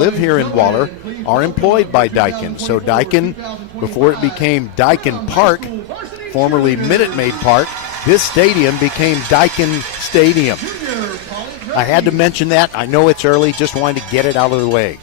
live here in Waller are employed by Daikin. So Daikin, before it became Daikin Park, formerly Minute Maid Park, this stadium became Daikin Stadium. I had to mention that. I know it's early, just wanted to get it out of the way.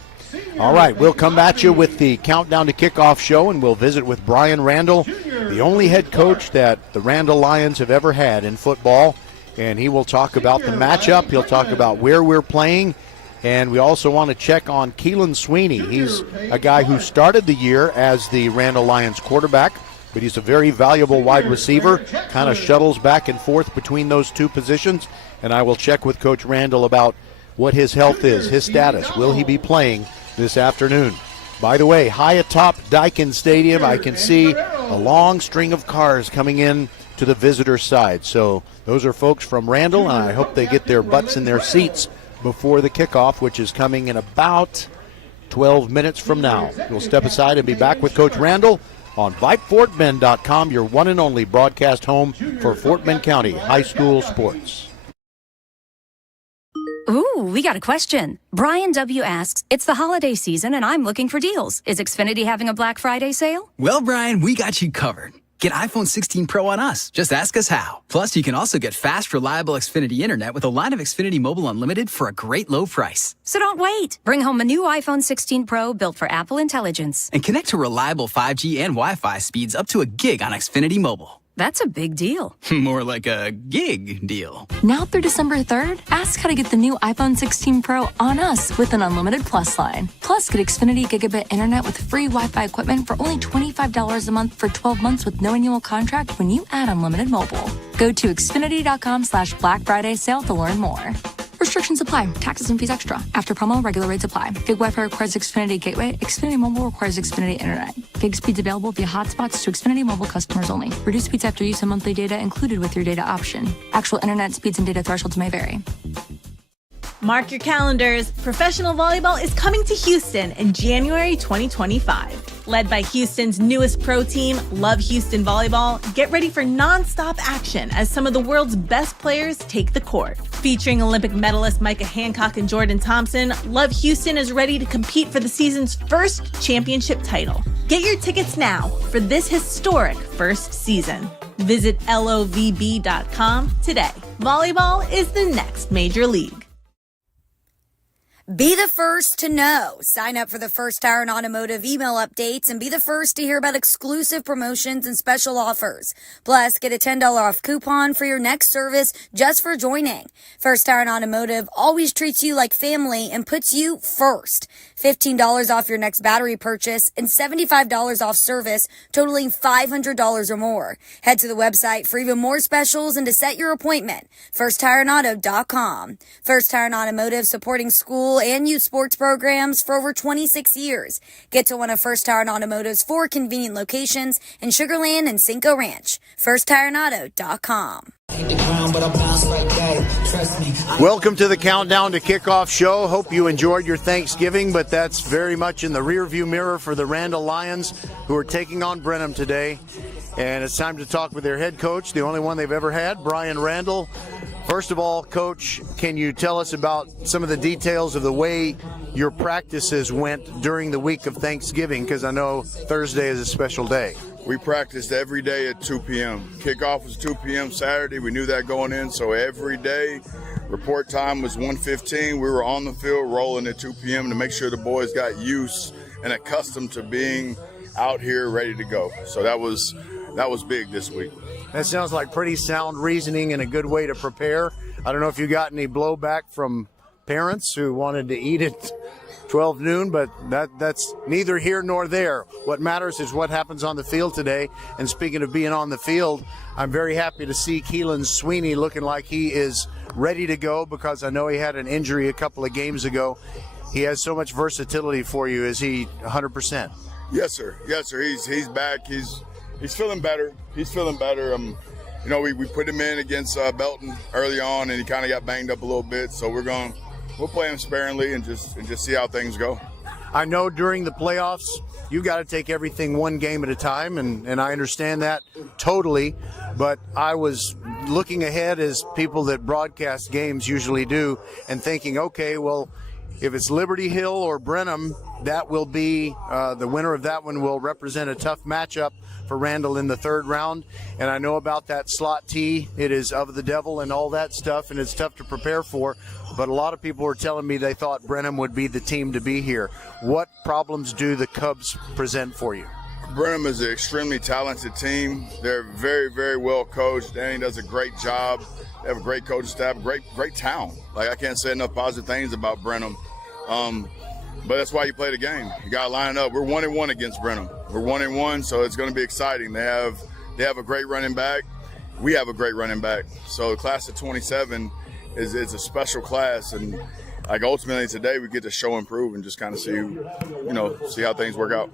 All right, we'll come at you with the Countdown to Kickoff show, and we'll visit with Brian Randle, the only head coach that the Randle Lions have ever had in football. And he will talk about the matchup. He'll talk about where we're playing. And we also want to check on Keelan Sweeney. He's a guy who started the year as the Randle Lions quarterback, but he's a very valuable wide receiver, kind of shuttles back and forth between those two positions. And I will check with Coach Randle about what his health is, his status. Will he be playing this afternoon? By the way, high atop Daikin Stadium, I can see a long string of cars coming in to the visitor side. So those are folks from Randle, and I hope they get their butts in their seats before the kickoff, which is coming in about 12 minutes from now. We'll step aside and be back with Coach Randle on VypeFortBend.com, your one and only broadcast home for Fort Bend County high school sports. Ooh, we got a question. Brian W. asks, it's the holiday season and I'm looking for deals. Is Xfinity having a Black Friday sale? Well, Brian, we got you covered. Get iPhone 16 Pro on us. Just ask us how. Plus, you can also get fast, reliable Xfinity Internet with a line of Xfinity Mobile Unlimited for a great low price. So don't wait. Bring home a new iPhone 16 Pro built for Apple Intelligence. And connect to reliable 5G and Wi-Fi speeds up to a gig on Xfinity Mobile. That's a big deal. More like a gig deal. Now through December 3rd, ask how to get the new iPhone 16 Pro on us with an unlimited Plus line. Plus, get Xfinity Gigabit Internet with free Wi-Fi equipment for only $25 a month for 12 months with no annual contract when you add unlimited mobile. Go to Xfinity.com/Black Friday sale to learn more. Restrictions apply. Taxes and fees extra. After promo, regular rates apply. Gig Wi-Fi requires Xfinity Gateway. Xfinity Mobile requires Xfinity Internet. Gig speeds available via hotspots to Xfinity Mobile customers only. Reduced speeds after use of monthly data included with your data option. Actual internet speeds and data thresholds may vary. Mark your calendars. Professional volleyball is coming to Houston in January 2025. Led by Houston's newest pro team, Love Houston Volleyball, get ready for non-stop action as some of the world's best players take the court. Featuring Olympic medalists Micah Hancock and Jordan Thompson, Love Houston is ready to compete for the season's first championship title. Get your tickets now for this historic first season. Visit lovb.com today. Volleyball is the next major league. Be the first to know. Sign up for the First Tire and Automotive email updates and be the first to hear about exclusive promotions and special offers. Plus, get a $10 off coupon for your next service just for joining. First Tire and Automotive always treats you like family and puts you first. $15 off your next battery purchase and $75 off service totaling $500 or more. Head to the website for even more specials and to set your appointment. FirstTireandAuto.com. First Tire and Automotive, supporting school and youth sports programs for over 26 years. Get to one of First Tire and Automotive's 4 convenient locations in Sugar Land and Cinco Ranch. FirstTireandAuto.com. Welcome to the Countdown to Kickoff show. Hope you enjoyed your Thanksgiving, but that's very much in the rearview mirror for the Randle Lions, who are taking on Brenham today. And it's time to talk with their head coach, the only one they've ever had, Brian Randle. First of all, Coach, can you tell us about some of the details of the way your practices went during the week of Thanksgiving? Because I know Thursday is a special day. We practiced every day at 2 p.m. Kickoff was 2 p.m. Saturday. We knew that going in, so every day report time was 1:15. We were on the field rolling at 2 p.m. to make sure the boys got used and accustomed to being out here ready to go. So that was big this week. That sounds like pretty sound reasoning and a good way to prepare. I don't know if you got any blowback from parents who wanted to eat at 12 noon, but that's neither here nor there. What matters is what happens on the field today. And speaking of being on the field, I'm very happy to see Keelan Sweeney looking like he is ready to go, because I know he had an injury a couple of games ago. He has so much versatility for you. Is he 100%? Yes, sir. Yes, sir. He's back. He's feeling better. He's feeling better. We put him in against Belton early on, and he kind of got banged up a little bit. So we'll play him sparingly and just see how things go. I know during the playoffs you got to take everything one game at a time, and I understand that totally. But I was looking ahead, as people that broadcast games usually do, and thinking, okay, well, If it's Liberty Hill or Brenham, that will be the winner of that one will represent a tough matchup for Randle in the third round. And I know about that slot T. It is of the devil and all that stuff, and it's tough to prepare for. But a lot of people were telling me they thought Brenham would be the team to be here. What problems do the Cubs present for you? Brenham is an extremely talented team. They're very, very well coached. Danny does a great job. They have a great coaching staff, great talent. Like, I can't say enough positive things about Brenham. But that's why you play the game. You got to line it up. We're 1-1 against Brenham. We're 1-1, so it's going to be exciting. They have a great running back. We have a great running back. So the class of 27 is a special class, and like ultimately today we get to show and prove and just kind of see how things work out.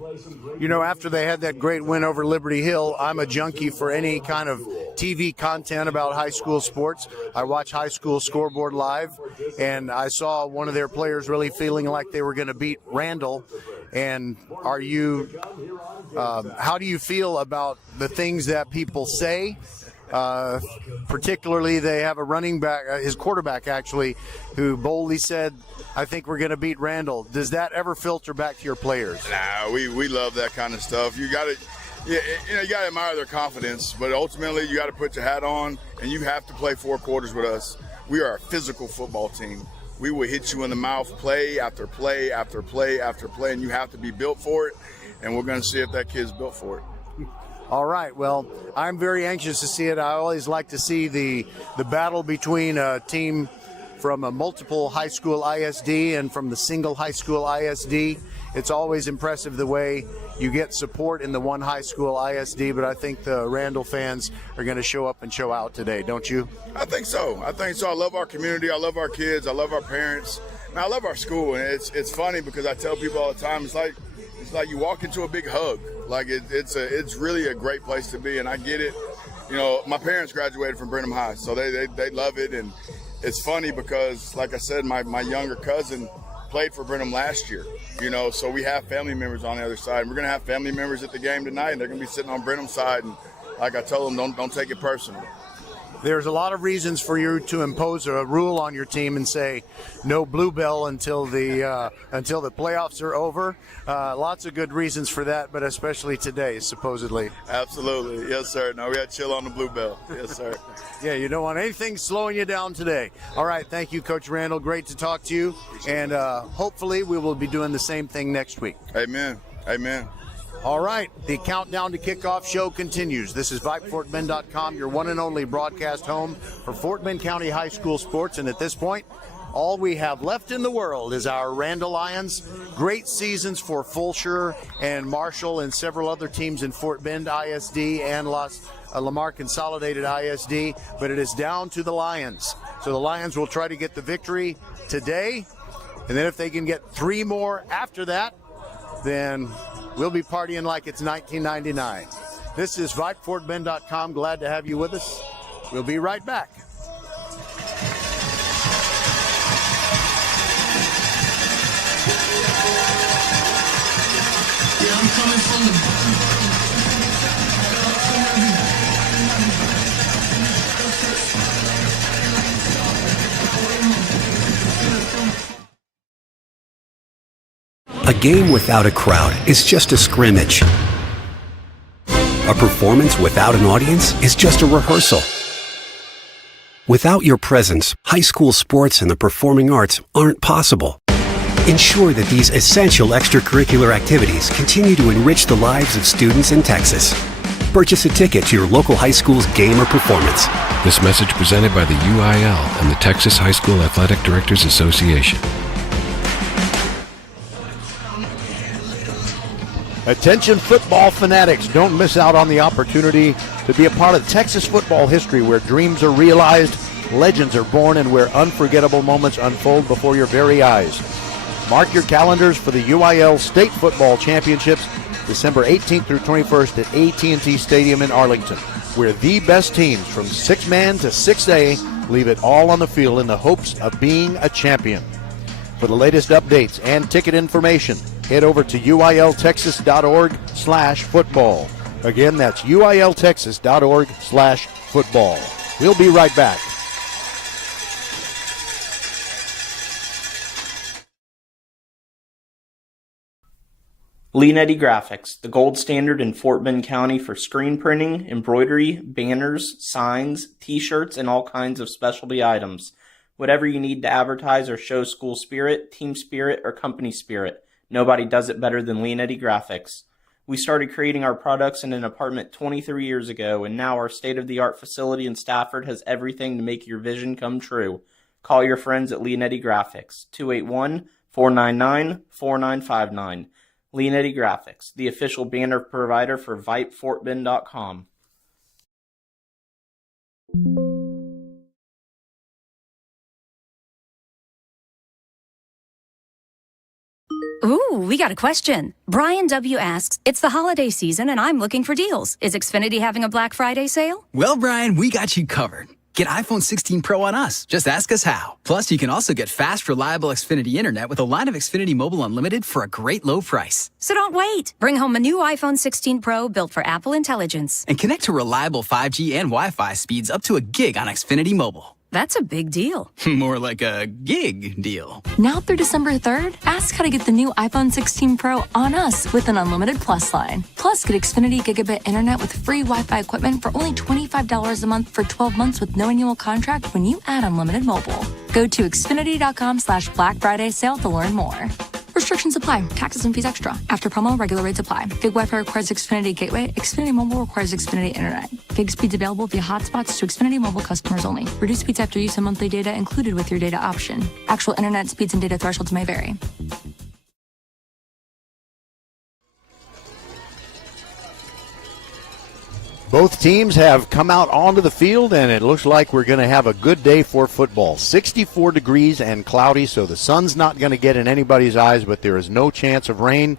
You know, after they had that great win over Liberty Hill, I'm a junkie for any kind of TV content about high school sports. I watch High School Scoreboard live, and I saw one of their players really feeling like they were going to beat Randle. And how do you feel about the things that people say? Particularly, they have a running back, his quarterback actually, who boldly said, "I think we're going to beat Randle." Does that ever filter back to your players? Nah, we love that kind of stuff. You got to, you got to admire their confidence, but ultimately you got to put your hat on, and you have to play 4 quarters with us. We are a physical football team. We will hit you in the mouth play after play after play after play, and you have to be built for it. And we're going to see if that kid's built for it. All right. Well, I'm very anxious to see it. I always like to see the battle between a team from a multiple high school ISD and from the single high school ISD. It's always impressive the way you get support in the one high school ISD, but I think the Randle fans are going to show up and show out today, don't you? I think so. I love our community. I love our kids. I love our parents. And I love our school. And it's funny because I tell people all the time, it's like you walk into a big hug. Like it's really a great place to be, and I get it. You know, my parents graduated from Brenham High, so they love it, and it's funny because, like I said, my younger cousin played for Brenham last year. You know, so we have family members on the other side. And we're gonna have family members at the game tonight, and they're gonna be sitting on Brenham's side, and like I tell them, don't take it personal. There's a lot of reasons for you to impose a rule on your team and say no bluebell until the playoffs are over. Lots of good reasons for that, but especially today, supposedly. Absolutely, yes, sir. No, we had chill on the bluebell. Yes, sir. Yeah, you don't want anything slowing you down today. All right, thank you, Coach Randle. Great to talk to you, and hopefully we will be doing the same thing next week. Amen. Amen. All right, the Countdown to Kickoff show continues. This is VypeFortBend.com, your one and only broadcast home for Fort Bend County High School sports. And at this point, all we have left in the world is our Randle Lions. Great seasons for Fulshire and Marshall and several other teams in Fort Bend ISD and Lamar Consolidated ISD, but it is down to the Lions. So the Lions will try to get the victory today, and then if they can get 3 more after that, then we'll be partying like it's 1999. This is VypeFortBend.com. Glad to have you with us. We'll be right back. Yeah, I'm coming from the A game without a crowd is just a scrimmage. A performance without an audience is just a rehearsal. Without your presence, high school sports and the performing arts aren't possible. Ensure that these essential extracurricular activities continue to enrich the lives of students in Texas. Purchase a ticket to your local high school's game or performance. This message presented by the UIL and the Texas High School Athletic Directors Association. Attention football fanatics, don't miss out on the opportunity to be a part of Texas football history where dreams are realized, legends are born, and where unforgettable moments unfold before your very eyes. Mark your calendars for the UIL State Football Championships, December 18th through 21st at AT&T Stadium in Arlington, where the best teams from 6-man to 6A leave it all on the field in the hopes of being a champion. For the latest updates and ticket information, head over to uiltexas.org/football. Again, that's uiltexas.org/football. We'll be right back. Leonetti Graphics, the gold standard in Fort Bend County for screen printing, embroidery, banners, signs, t-shirts, and all kinds of specialty items. Whatever you need to advertise or show school spirit, team spirit, or company spirit, nobody does it better than Leonetti Graphics. We started creating our products in an apartment 23 years ago, and now our state-of-the-art facility in Stafford has everything to make your vision come true. Call your friends at Leonetti Graphics, 281-499-4959. Leonetti Graphics, the official banner provider for VypeFortBend.com. Ooh, we got a question. Brian W. asks, it's the holiday season and I'm looking for deals. Is Xfinity having a Black Friday sale? Well, Brian, we got you covered. Get iPhone 16 Pro on us. Just ask us how. Plus, you can also get fast, reliable Xfinity Internet with a line of Xfinity Mobile Unlimited for a great low price. So don't wait. Bring home a new iPhone 16 Pro built for Apple Intelligence. And connect to reliable 5G and Wi-Fi speeds up to a gig on Xfinity Mobile. That's a big deal. More like a gig deal. Now through December 3rd, ask how to get the new iPhone 16 Pro on us with an unlimited Plus line. Plus, get Xfinity Gigabit Internet with free Wi-Fi equipment for only $25 a month for 12 months with no annual contract when you add unlimited mobile. Go to Xfinity.com/Black Friday sale to learn more. Restrictions apply. Taxes and fees extra. After promo, regular rates apply. Gig Wi-Fi requires Xfinity Gateway. Xfinity Mobile requires Xfinity Internet. Gig speeds available via hotspots to Xfinity Mobile customers only. Reduced speeds after use of monthly data included with your data option. Actual Internet speeds and data thresholds may vary. Both teams have come out onto the field, and it looks like we're going to have a good day for football. 64 degrees and cloudy, so the sun's not going to get in anybody's eyes, but there is no chance of rain.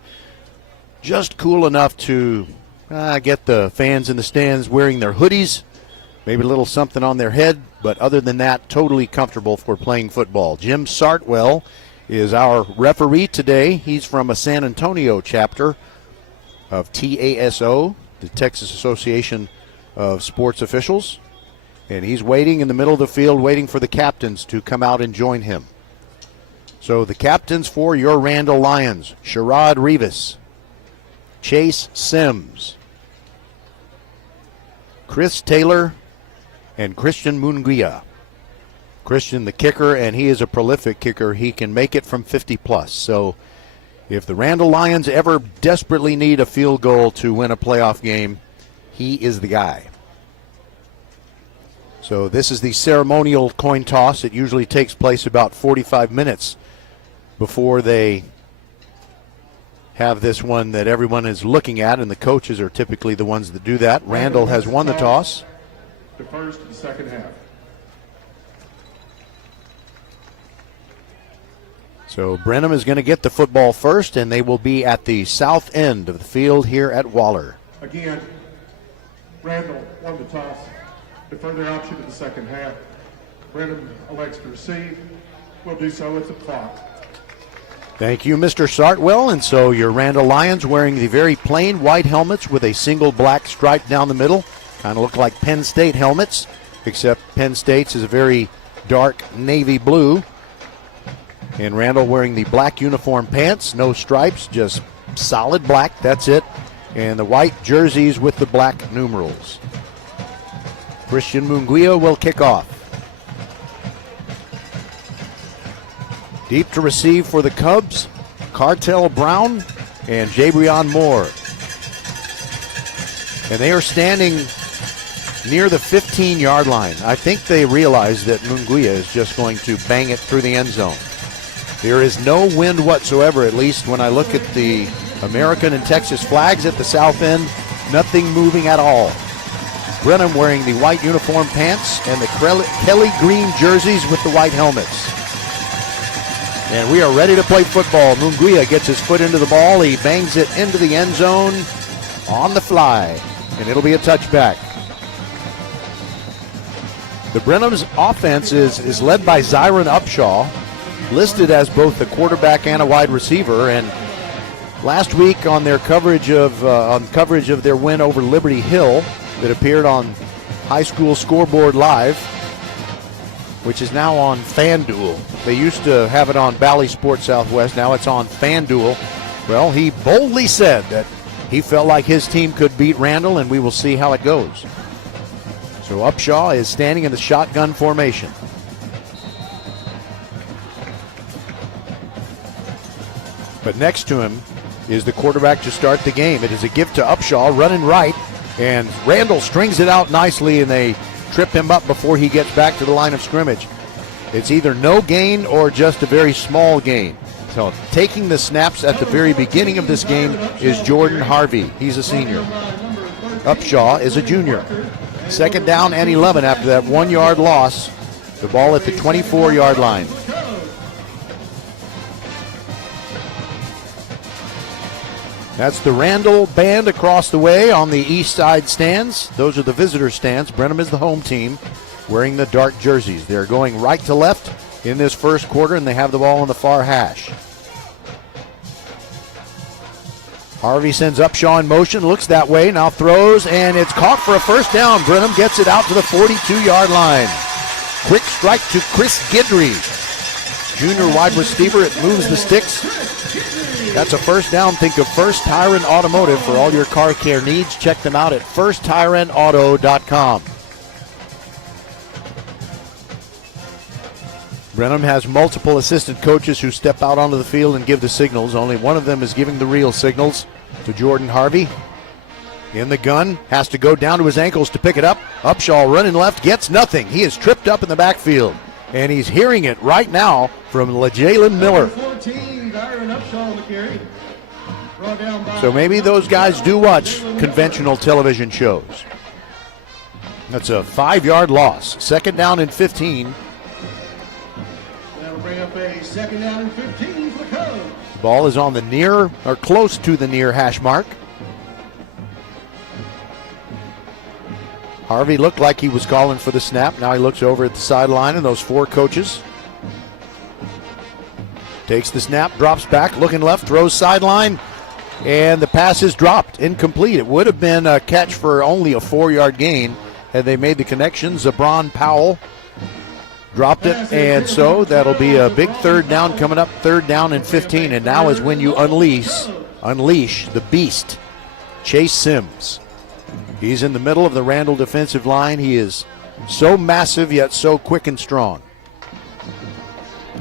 Just cool enough to get the fans in the stands wearing their hoodies, maybe a little something on their head, but other than that, totally comfortable for playing football. Jim Sartwell is our referee today. He's from a San Antonio chapter of TASO, the Texas Association of Sports Officials, and he's waiting in the middle of the field, waiting for the captains to come out and join him. So the captains for your Randle Lions: Sherrod Rivas, Chase Sims, Chris Taylor, and Christian Munguia. Christian the kicker, and he is a prolific kicker. He can make it from 50 plus. So if the Randle Lions ever desperately need a field goal to win a playoff game, he is the guy. So this is the ceremonial coin toss. It usually takes place about 45 minutes before they have this one that everyone is looking at, and the coaches are typically the ones that do that. Randle has won the toss. The first and second half. So Brenham is going to get the football first, and they will be at the south end of the field here at Waller. Again, Randle won the toss. Defer their option to the second half. Brenham elects to receive. Will do so at the clock. Thank you, Mr. Sartwell. And so your Randle Lions wearing the very plain white helmets with a single black stripe down the middle. Kind of look like Penn State helmets, except Penn State's is a very dark navy blue. And Randle wearing the black uniform pants, no stripes, just solid black, that's it. And the white jerseys with the black numerals. Christian Munguia will kick off. Deep to receive for the Cubs, Cartel Brown and Jabrion Moore. And they are standing near the 15-yard line. I think they realize that Munguia is just going to bang it through the end zone. There is no wind whatsoever, at least when I look at the American and Texas flags at the south end. Nothing moving at all. Brenham wearing the white uniform pants and the Kelly green jerseys with the white helmets. And we are ready to play football. Munguia gets his foot into the ball. He bangs it into the end zone on the fly, and it'll be a touchback. The Brenham's offense is led by Zyron Upshaw, listed as both the quarterback and a wide receiver. And last week on their coverage of their win over Liberty Hill that appeared on High School Scoreboard Live, which is now on FanDuel. They used to have it on Bally Sports Southwest. Now it's on FanDuel. Well, he boldly said that he felt like his team could beat Randle, and we will see how it goes. So Upshaw is standing in the shotgun formation. But next to him is the quarterback to start the game. It is a gift to Upshaw, running right, and Randle strings it out nicely, and they trip him up before he gets back to the line of scrimmage. It's either no gain or just a very small gain. So taking the snaps at the very beginning of this game is Jordan Harvey. He's a senior. Upshaw is a junior. 2nd down and 11 after that 1-yard loss. The ball at the 24-yard line. That's the Randle band across the way on the east side stands. Those are the visitor stands. Brenham is the home team wearing the dark jerseys. They're going right to left in this first quarter, and they have the ball on the far hash. Harvey sends Upshaw in motion, looks that way, now throws, and it's caught for a first down. Brenham gets it out to the 42-yard line. Quick strike to Chris Guidry, junior wide receiver. It moves the sticks. That's a first down. Think of First Tire and Automotive for all your car care needs. Check them out at firsttireandauto.com. Brenham has multiple assistant coaches who step out onto the field and give the signals. Only one of them is giving the real signals to Jordan Harvey. In the gun, has to go down to his ankles to pick it up. Upshaw running left, gets nothing. He is tripped up in the backfield, and he's hearing it right now from LeJalen Miller. So maybe those guys do watch conventional television shows. That's a 5-yard loss. 2nd down and 15. That'll bring up a 2nd down and 15 for the Cubs. Ball is on the near, or close to the near hash mark. Harvey looked like he was calling for the snap. Now he looks over at the sideline and those 4 coaches. Takes the snap, drops back, looking left, throws sideline, and the pass is dropped, incomplete. It would have been a catch for only a 4-yard gain had they made the connection. Zabron Powell dropped it, and so that'll be a big 3rd down coming up, 3rd down and 15, and now is when you unleash the beast, Chase Sims. He's in the middle of the Randle defensive line. He is so massive yet so quick and strong.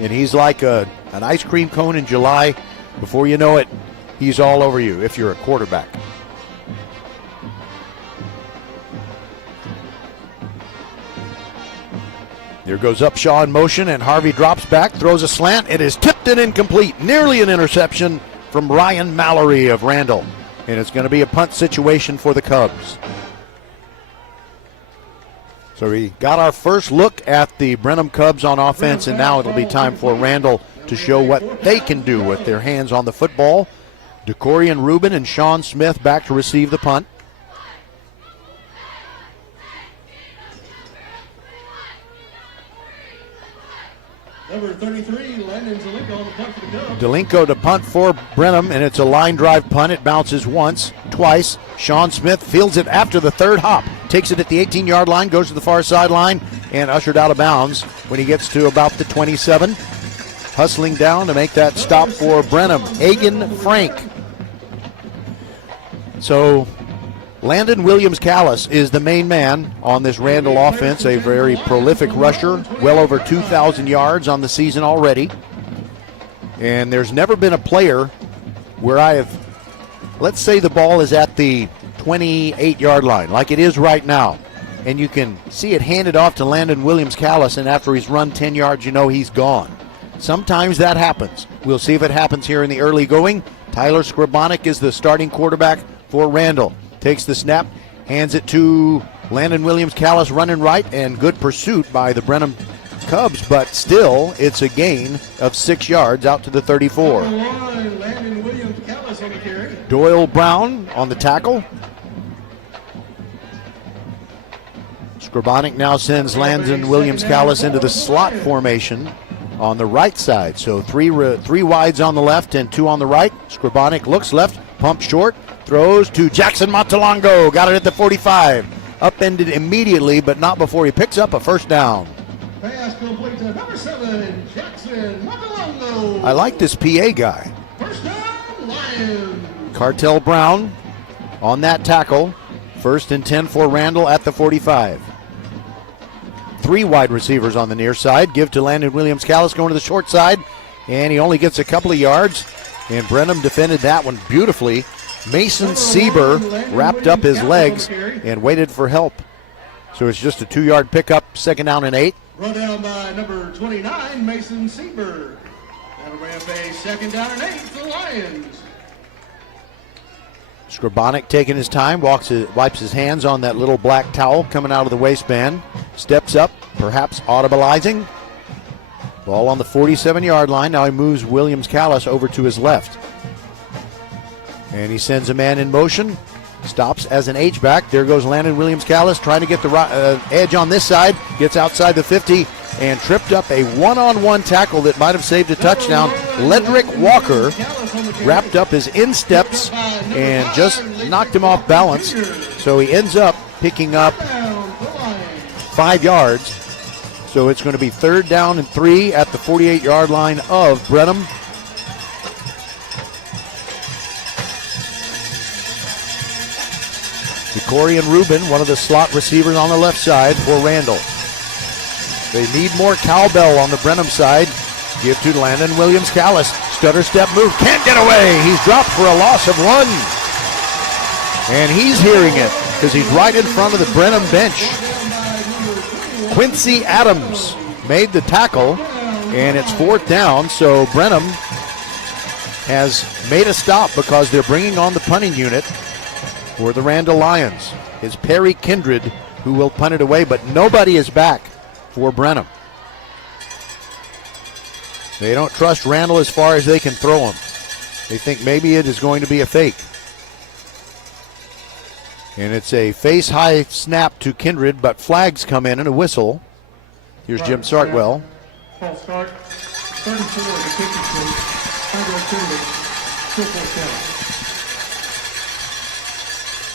And he's like an ice cream cone in July. Before you know it, he's all over you if you're a quarterback. There goes Upshaw in motion, and Harvey drops back, throws a slant. It is tipped and incomplete. Nearly an interception from Ryan Mallory of Randle. And it's going to be a punt situation for the Cubs. So we got our first look at the Brenham Cubs on offense, and now it'll be time for Randle to show what they can do with their hands on the football. DeCorian Rubin and Sean Smith back to receive the punt. Number 33, Landon Zelenko on the punt for the Cubs. Delinko to punt for Brenham, and it's a line drive punt. It bounces once, twice. Sean Smith fields it after the 3rd hop. Takes it at the 18-yard line, goes to the far sideline, and ushered out of bounds when he gets to about the 27. Hustling down to make that stop for Brenham, Hagan Frank. So Landon Williams-Callis is the main man on this Randle offense, a very prolific rusher, well over 2,000 yards on the season already. And there's never been a player where I have, let's say the ball is at the 28-yard line, like it is right now, and you can see it handed off to Landon Williams-Callis, and after he's run 10 yards, you know he's gone. Sometimes that happens. We'll see if it happens here in the early going. Tyler Skrabonic is the starting quarterback for Randle. Takes the snap, hands it to Landon Williams-Callis running right, and good pursuit by the Brenham Cubs, but still it's a gain of 6 yards out to the 34. Doyle Brown on the tackle. Skrabonic now sends Landon Williams-Callis into the slot formation on the right side. So three wides on the left and 2 on the right. Skrabonic looks left, pumps short, throws to Jackson Montalongo. Got it at the 45. Upended immediately, but not before he picks up a first down. Pass complete to number 7, Jackson Montalongo. I like this PA guy. First down, Lions. Cartel Brown on that tackle. 1st and 10 for Randle at the 45. 3 wide receivers on the near side. Give to Landon Williams-Callis going to the short side, and he only gets a couple of yards, and Brenham defended that one beautifully. Mason Sieber wrapped up his legs and waited for help. So it's just a 2-yard pickup, 2nd down and 8. Run down by number 29, Mason Sieber. That'll bring up a 2nd down and 8 for the Lions. Skrabonic taking his time, wipes his hands on that little black towel coming out of the waistband. Steps up, perhaps audibilizing. Ball on the 47-yard line. Now he moves Williams-Callis over to his left. And he sends a man in motion. Stops as an H-back. There goes Landon Williams-Callis trying to get the edge on this side. Gets outside the 50 and tripped up a one-on-one tackle that might have saved a touchdown. Ledrick Walker wrapped up his insteps and just knocked him off balance. So he ends up picking up 5 yards. So it's going to be 3rd down and 3 at the 48-yard line of Brenham. Corey Rubin, one of the slot receivers on the left side for Randle. They need more cowbell on the Brenham side. Give to Landon Williams-Callis. Stutter step move. Can't get away. He's dropped for a loss of 1. And he's hearing it because he's right in front of the Brenham bench. Quincy Adams made the tackle, and it's 4th down. So Brenham has made a stop because they're bringing on the punting unit for the Randle Lions. It's Perry Kindred who will punt it away, but nobody is back for Brenham. They don't trust Randle as far as they can throw him. They think maybe it is going to be a fake. And it's a face-high snap to Kindred, but flags come in and a whistle. Here's Jim Sartwell. False start. 34 to 52.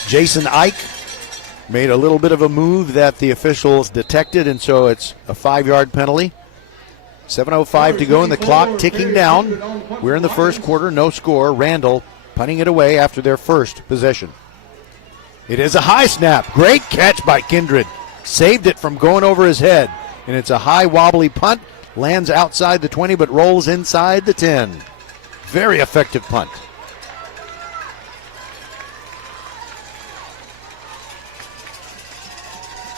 Jason Ike made a little bit of a move that the officials detected, and so it's a 5-yard penalty. 7:05 to go in the clock, ticking down. We're in the first quarter, no score. Randle punting it away after their first possession. It is a high snap. Great catch by Kindred. Saved it from going over his head. And it's a high wobbly punt. Lands outside the 20 but rolls inside the 10. Very effective punt.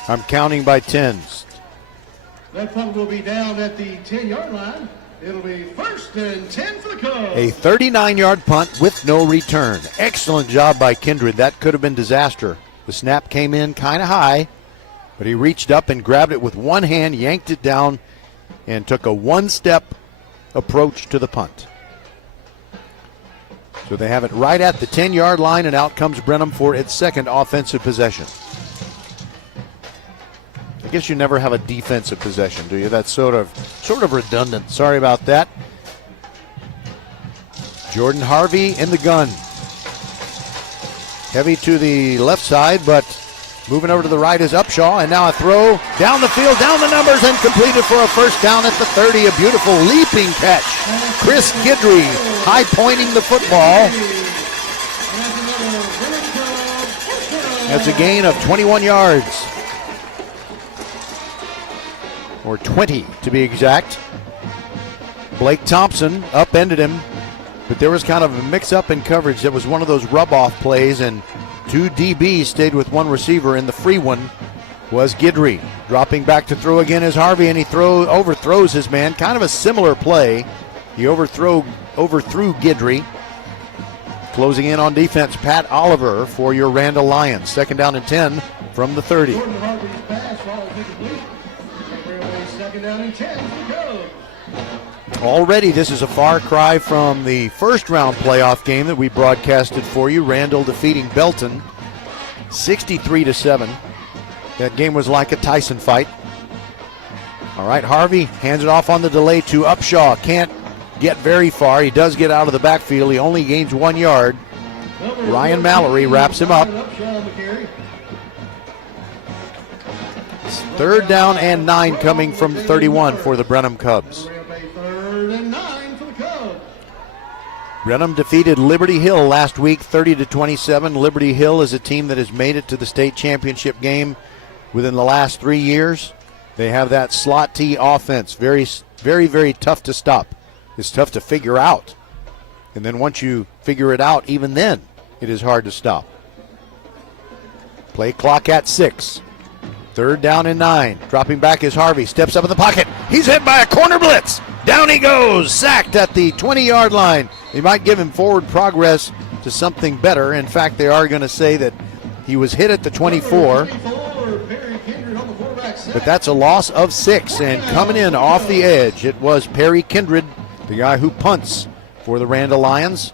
I'm counting by 10s. That punt will be down at the 10-yard line. It'll be 1st and 10 for the Cubs. A 39-yard punt with no return. Excellent job by Kindred. That could have been disaster. The snap came in kind of high, but he reached up and grabbed it with one hand, yanked it down, and took a one-step approach to the punt. So they have it right at the 10-yard line, and out comes Brenham for its 2nd offensive possession. I guess you never have a defensive possession, do you? That's sort of redundant. Sorry about that. Jordan Harvey in the gun. Heavy to the left side, but moving over to the right is Upshaw, and now a throw down the field, down the numbers, and completed for a 1st down at the 30. A beautiful leaping catch. Chris Guidry high-pointing the football. That's a gain of 21 yards. Or 20 to be exact. Blake Thompson upended him, but there was kind of a mix-up in coverage. That was one of those rub-off plays, and 2 DBs stayed with 1 receiver. In the free one was Guidry. Dropping back to throw again is Harvey, and he overthrows his man. Kind of a similar play. He overthrew Guidry. Closing in on defense, Pat Oliver for your Randle Lions. 2nd down and 10 from the 30. Already this is a far cry from the first round playoff game that we broadcasted for you. Randle defeating Belton 63-7. That game was like a Tyson fight. All right, Harvey hands it off on the delay to Upshaw. Can't get very far. He does get out of the backfield. He only gains 1 yard. Ryan Mallory wraps him up. 3rd down and 9 coming from 31 for the Brenham Cubs. Brenham defeated Liberty Hill last week 30-27. Liberty Hill is a team that has made it to the state championship game within the last 3 years. They have that slot T offense. Very, very, very tough to stop. It's tough to figure out. And then once you figure it out, even then, it is hard to stop. Play clock at 6. 3rd down and 9. Dropping back is Harvey. Steps up in the pocket. He's hit by a corner blitz. Down he goes. Sacked at the 20-yard line. They might give him forward progress to something better. In fact, they are going to say that he was hit at the 24. But that's a loss of 6. And coming in off the edge, it was Perry Kindred, the guy who punts for the Randle Lions.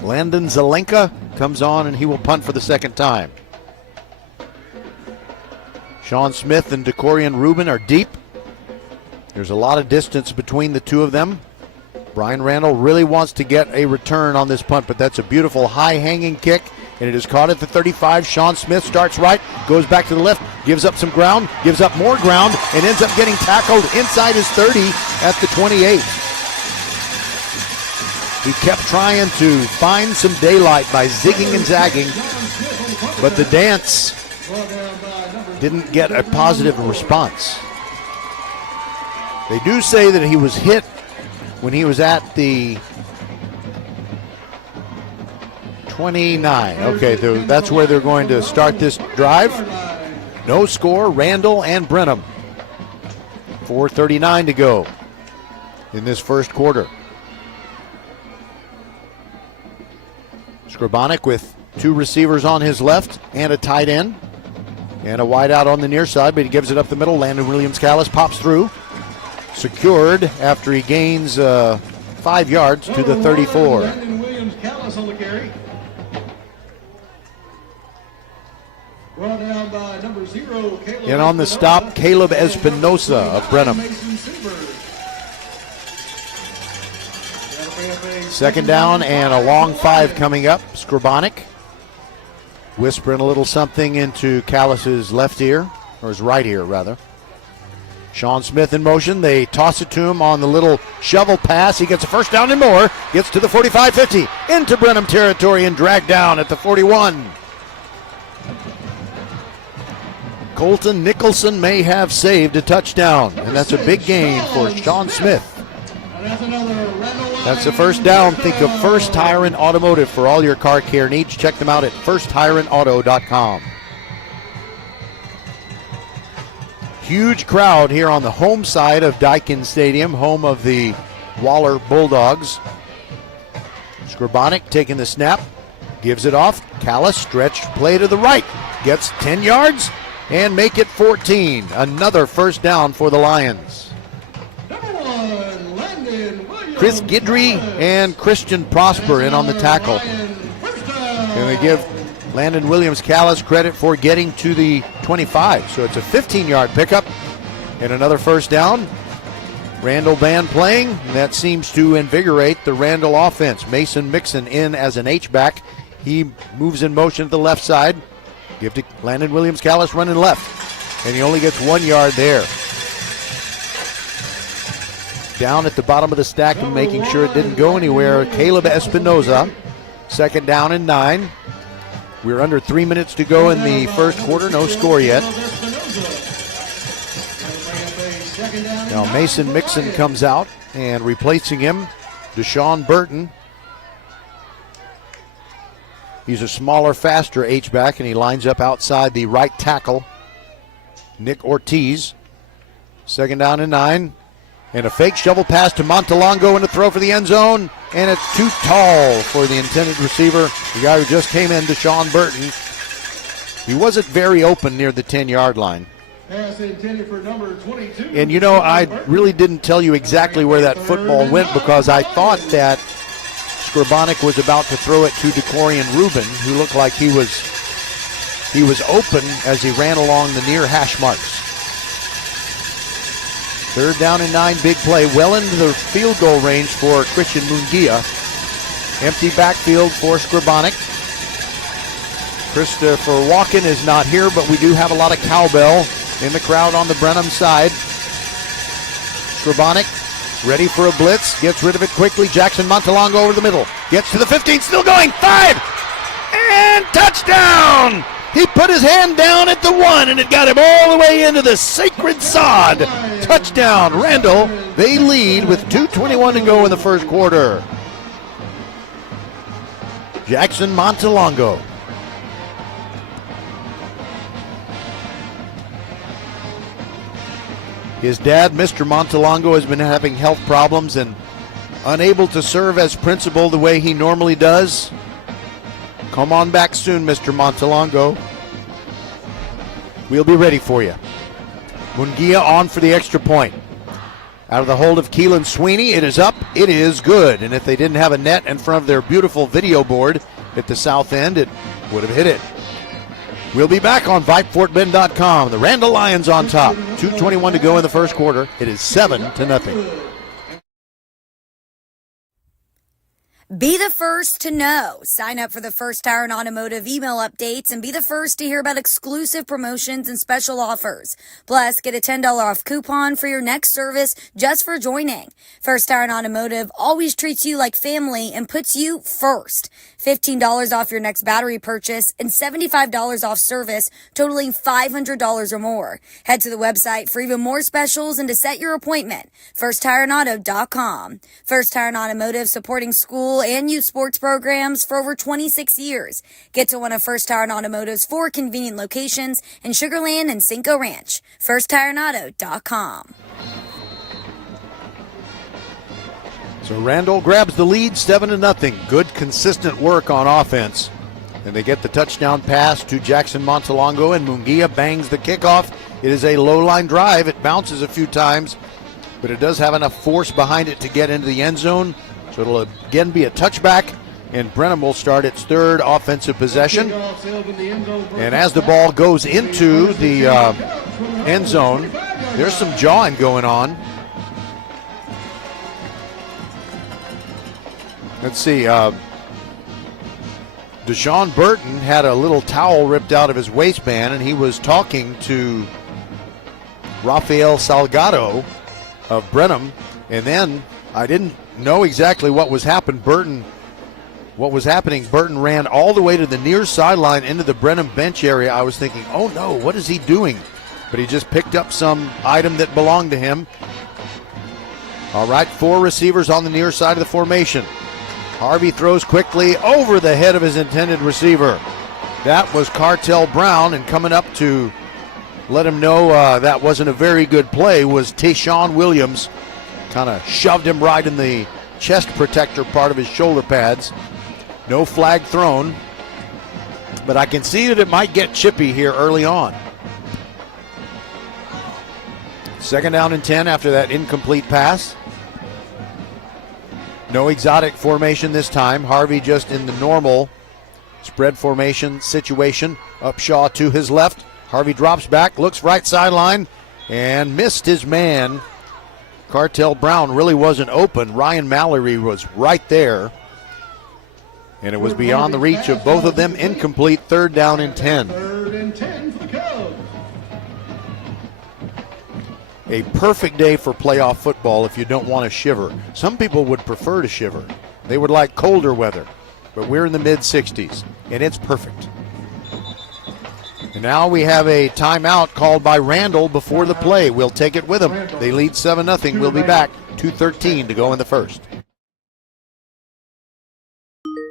Landon Zelenka comes on, and he will punt for the second time. Sean Smith and DeCorian Rubin are deep. There's a lot of distance between the two of them. Brian Randle really wants to get a return on this punt, but that's a beautiful high-hanging kick, and it is caught at the 35. Sean Smith starts right, goes back to the left, gives up some ground, gives up more ground, and ends up getting tackled inside his 30 at the 28. He kept trying to find some daylight by zigging and zagging, but the dance didn't get a positive response. They do say that he was hit when he was at the 29. Okay, that's where they're going to start this drive. No score, Randle and Brenham. 4:39 to go in this first quarter. Skrabonic with 2 receivers on his left and a tight end. And a wide out on the near side, but he gives it up the middle. Landon Williams-Callis pops through. Secured after he gains 5 yards to the 34. Landon Williams-Callis on the carry. Brought down by number 0, Caleb. And on the stop, Caleb Espinosa of Brenham. Second down and a long 5 coming up. Skrabonic whispering a little something into Callis's left ear, or his right ear, rather. Sean Smith in motion. They toss it to him on the little shovel pass. He gets a first down and more. Gets to the 45-50. Into Brenham territory and dragged down at the 41. Colton Nicholson may have saved a touchdown, and that's a big gain for Sean Smith. That's the first down. Think of First Tire and Automotive for all your car care needs. Check them out at firsttireandauto.com. Huge crowd here on the home side of Daikin Stadium, home of the Waller Bulldogs. Skrabonic taking the snap, gives it off. Callis stretched play to the right, gets 10 yards and make it 14. Another first down for the Lions. Chris Guidry and Christian Prosper in on the tackle. And they give Landon Williams-Callis credit for getting to the 25. So it's a 15-yard pickup and another first down. Randle band playing, and that seems to invigorate the Randle offense. Mason Mixon in as an H-back. He moves in motion to the left side. Give to Landon Williams-Callis running left. And he only gets 1 yard there. Down at the bottom of the stack and making sure it didn't go anywhere, Caleb Espinosa. Second down and 9. We're under 3 minutes to go in the first quarter. No score yet. Now Mason Mixon comes out, and replacing him, Deshaun Burton. He's a smaller, faster H-back, and he lines up outside the right tackle, Nick Ortiz. Second down and 9. And a fake shovel pass to Montalongo and a throw for the end zone. And it's too tall for the intended receiver, the guy who just came in, Deshaun Burton. He wasn't very open near the 10-yard line. Pass intended for number 22. And, you know, I really didn't tell you exactly where that football went because I thought that Skrabonic was about to throw it to DeCorian Rubin, who looked like he was open as he ran along the near hash marks. Third down and 9, big play. Well into the field goal range for Christian Munguia. Empty backfield for Skrabonic. Christopher Walken is not here, but we do have a lot of cowbell in the crowd on the Brenham side. Skrabonic Ready for a blitz. Gets rid of it quickly. Jackson Montalongo over the middle. Gets to the 15. Still going. 5. And touchdown! He put his hand down at the 1, and it got him all the way into the sacred sod. Touchdown, Randle. They lead with 2:21 to go in the first quarter. Jackson Montalongo. His dad, Mr. Montalongo, has been having health problems and unable to serve as principal the way he normally does. Come on back soon, Mr. Montalongo. We'll be ready for you. Munguia on for the extra point. Out of the hold of Keelan Sweeney, it is up, it is good. And if they didn't have a net in front of their beautiful video board at the south end, it would have hit it. We'll be back on VypeFortBend.com. The Randle Lions on top. 2:21 to go in the first quarter. It is 7-0. Be the first to know. Sign up for the First Tire and Automotive email updates and be the first to hear about exclusive promotions and special offers. Plus, get a $10 off coupon for your next service just for joining. First Tire and Automotive always treats you like family and puts you first. $15 off your next battery purchase and $75 off service totaling $500 or more. Head to the website for even more specials and to set your appointment. FirstTireandAuto.com. First Tire and Automotive supporting school and youth sports programs for over 26 years. Get to one of First Tire and Automotive's 4 convenient locations in Sugar Land and Cinco Ranch. FirstTireandAuto.com. So Randle grabs the lead, 7-0. Good, consistent work on offense. And they get the touchdown pass to Jackson Montalongo, and Munguia bangs the kickoff. It is a low-line drive. It bounces a few times, but it does have enough force behind it to get into the end zone. So it'll again be a touchback, and Brenham will start its third offensive possession. And as the ball goes into the end zone, there's some jawing going on. Let's see. Deshaun Burton had a little towel ripped out of his waistband, and he was talking to Rafael Salgado of Brenham. And then I didn't know exactly what was happening. Burton ran all the way to the near sideline into the Brenham bench area. I was thinking, oh no, what is he doing? But he just picked up some item that belonged to him. All right, 4 receivers on the near side of the formation. Harvey throws quickly over the head of his intended receiver. That was Cartel Brown, and coming up to let him know that wasn't a very good play was Tayshawn Williams. Kind of shoved him right in the chest protector part of his shoulder pads. No flag thrown, but I can see that it might get chippy here early on. 2nd down and 10 after that incomplete pass. No exotic formation this time. Harvey just in the normal spread formation situation. Upshaw to his left. Harvey drops back, looks right sideline, and missed his man. Cartel Brown really wasn't open. Ryan Mallory was right there. And it was beyond the reach of both of them. Incomplete, 3rd down and 10. 3rd and 10 for the Cubs. A perfect day for playoff football if you don't want to shiver. Some people would prefer to shiver. They would like colder weather. But we're in the mid-60s, and it's perfect. And now we have a timeout called by Randle before the play. We'll take it with them. They lead 7-0. We'll be back. 2:13 to go in the first.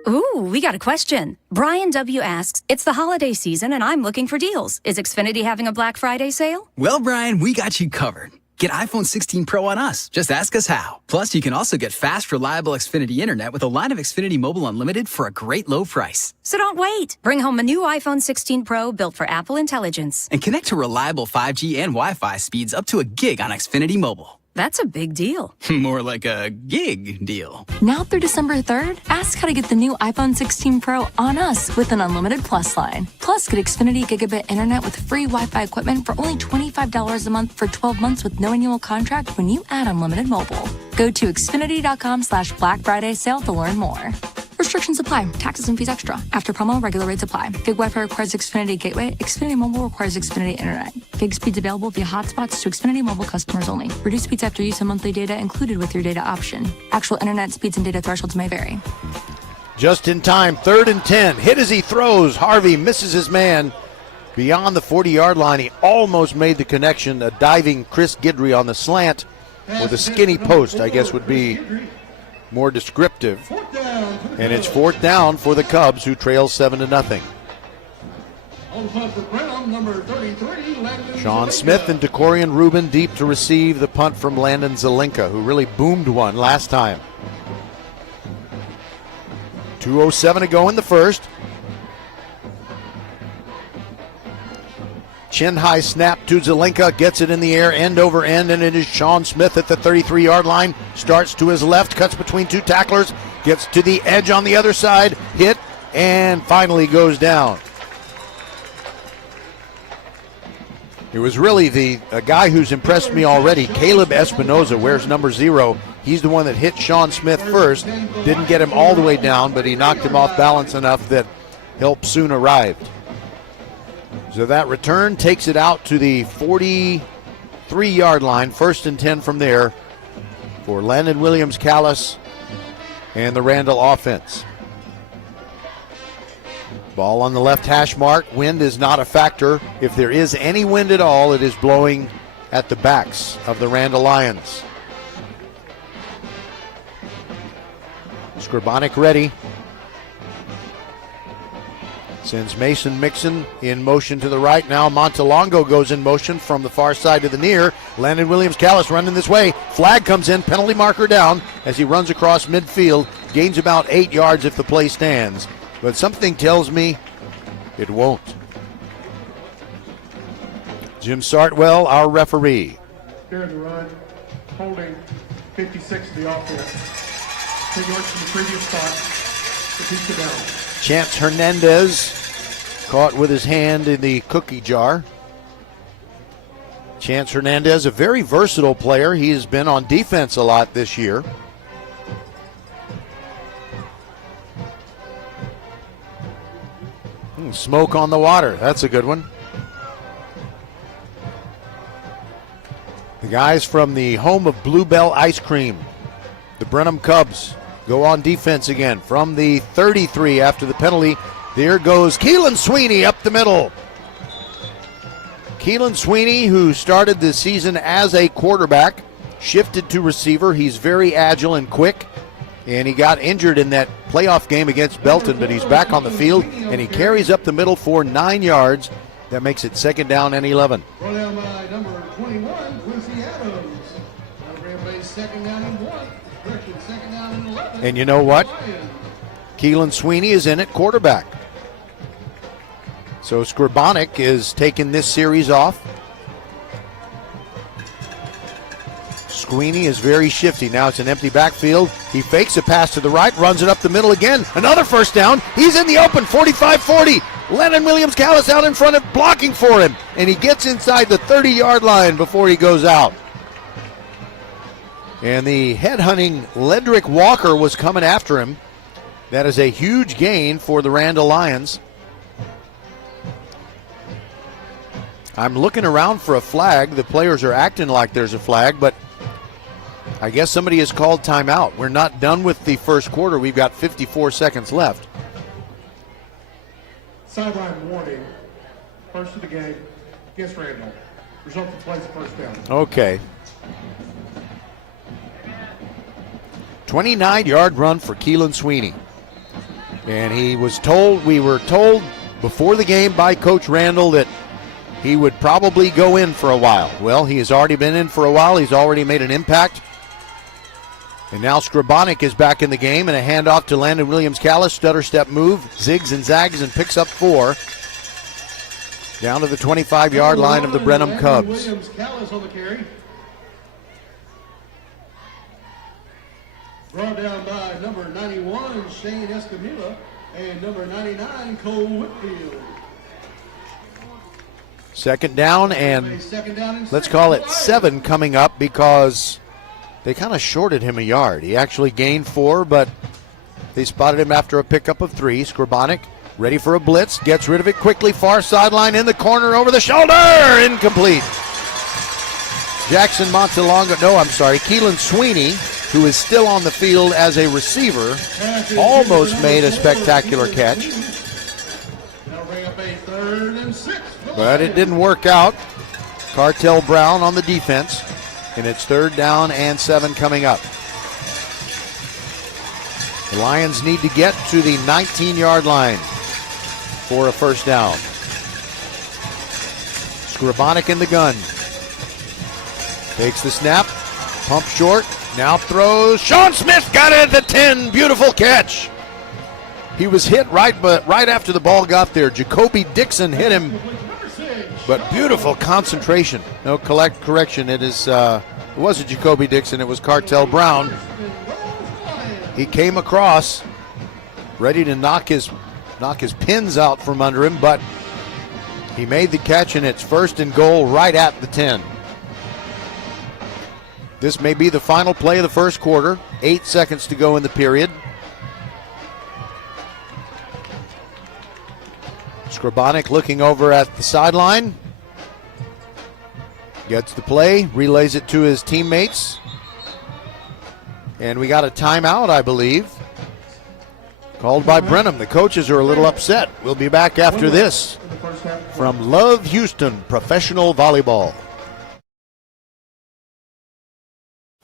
Ooh, we got a question. Brian W. asks, it's the holiday season and I'm looking for deals. Is Xfinity having a Black Friday sale? Well, Brian, we got you covered. Get iPhone 16 Pro on us. Just ask us how. Plus, you can also get fast, reliable Xfinity Internet with a line of Xfinity Mobile Unlimited for a great low price. So don't wait. Bring home a new iPhone 16 Pro built for Apple Intelligence. And connect to reliable 5G and Wi-Fi speeds up to a gig on Xfinity Mobile. That's a big deal. More like a gig deal. Now through December 3rd, ask how to get the new iPhone 16 Pro on us with an unlimited plus line. Plus, get Xfinity Gigabit Internet with free Wi-Fi equipment for only $25 a month for 12 months with no annual contract when you add unlimited mobile. Go to Xfinity.com/Black Friday sale to learn more. Restrictions apply. Taxes and fees extra. After promo, regular rates apply. Gig Wi-Fi requires Xfinity Gateway. Xfinity Mobile requires Xfinity Internet. Gig speeds available via hotspots to Xfinity Mobile customers only. Reduced speeds after use of monthly data included with your data option. Actual internet speeds and data thresholds may vary. Just in time, 3rd and 10. Hit as he throws. Harvey misses his man beyond the 40-yard line. He almost made the connection. A diving Chris Guidry on the slant with a skinny post, I guess would be more descriptive. And it's 4th down for the Cubs, who trail 7-0. Sean Smith and DeCorian Rubin deep to receive the punt from Landon Zelenka, who really boomed one last time. 2:07 to go in the first. Chin high snap to Zelenka, gets it in the air, end over end, and it is Sean Smith at the 33-yard line. Starts to his left, cuts between two tacklers, gets to the edge on the other side, hit, and finally goes down. It was really a guy who's impressed me already, Caleb Espinoza, wears number 0. He's the one that hit Sean Smith first. Didn't get him all the way down, but he knocked him off balance enough that help soon arrived. So that return takes it out to the 43-yard line, 1st and 10 from there for Landon Williams-Callis and the Randle offense. Ball on the left hash mark. Wind is not a factor. If there is any wind at all, it is blowing at the backs of the Randle Lions. Scribonic ready. Sends Mason Mixon in motion to the right. Now Montelongo goes in motion from the far side to the near. Landon Williams-Callis running this way. Flag comes in, penalty marker down as he runs across midfield. Gains about 8 yards if the play stands. But something tells me it won't. Jim Sartwell, our referee. During the run, holding 56 to the offense. 10 yards from the previous spot. Repeats it down. Chance Hernandez caught with his hand in the cookie jar. Chance Hernandez, a very versatile player. He has been on defense a lot this year. Smoke on the water. That's a good one. The guys from the home of Bluebell Ice Cream, the Brenham Cubs, go on defense again from the 33 after the penalty. There goes Keelan Sweeney up the middle. Keelan Sweeney, who started the season as a quarterback, shifted to receiver. He's very agile and quick, and he got injured in that playoff game against Belton, but he's back on the field, and he carries up the middle for 9 yards. That makes it 2nd down and 11. Brought down by number 21, Quincy Adams. Second down and 1. Second down and 11. And you know what? Keelan Sweeney is in at quarterback. So Scribonic is taking this series off. Sweeney is very shifty. Now it's an empty backfield. He fakes a pass to the right, runs it up the middle again. Another 1st down. He's in the open, 45-40. Lennon Williams-Callis out in front of blocking for him. And he gets inside the 30-yard line before he goes out. And the headhunting Ledrick Walker was coming after him. That is a huge gain for the Randle Lions. I'm looking around for a flag. The players are acting like there's a flag, but I guess somebody has called timeout. We're not done with the first quarter. We've got 54 seconds left. Sideline warning. First of the game against Randle. Result of the play is 1st down. Okay. 29-yard run for Keelan Sweeney. And we were told before the game by Coach Randle that he would probably go in for a while. Well, he has already been in for a while. He's already made an impact. And now Scribonic is back in the game, and a handoff to Landon Williams-Callis. Stutter step move, zigs and zags, and picks up 4. Down to the 25-yard line of the Brenham Cubs. Williams-Callis on the carry. Brought down by number 91, Shane Escamilla, and number 99, Cole Whitfield. 2nd down, and let's call it 7 coming up because they kind of shorted him a yard. He actually gained 4, but They spotted him after a pickup of 3. Skrabonic ready for a blitz, gets rid of it quickly, far sideline in the corner, over the shoulder, incomplete. Keelan Sweeney, who is still on the field as a receiver, almost made a spectacular catch. But it didn't work out. Cartel Brown on the defense, and it's 3rd down and 7 coming up. The Lions need to get to the 19-yard line for a 1st down. Skrabonic in the gun. Takes the snap, pump short, now throws. Sean Smith got it at the 10. Beautiful catch. He was hit right after the ball got there. Jacoby Dixon hit him, but beautiful concentration. No correction. It wasn't Jacoby Dixon. It was Cartel Brown. He came across, ready to knock his pins out from under him, but he made the catch, and it's 1st and goal right at the 10. This may be the final play of the first quarter. 8 seconds to go in the period. Skrabonic looking over at the sideline. Gets the play, relays it to his teammates. And we got a timeout, I believe, called by Brenham. The coaches are a little upset. We'll be back after this from Love Houston Professional Volleyball.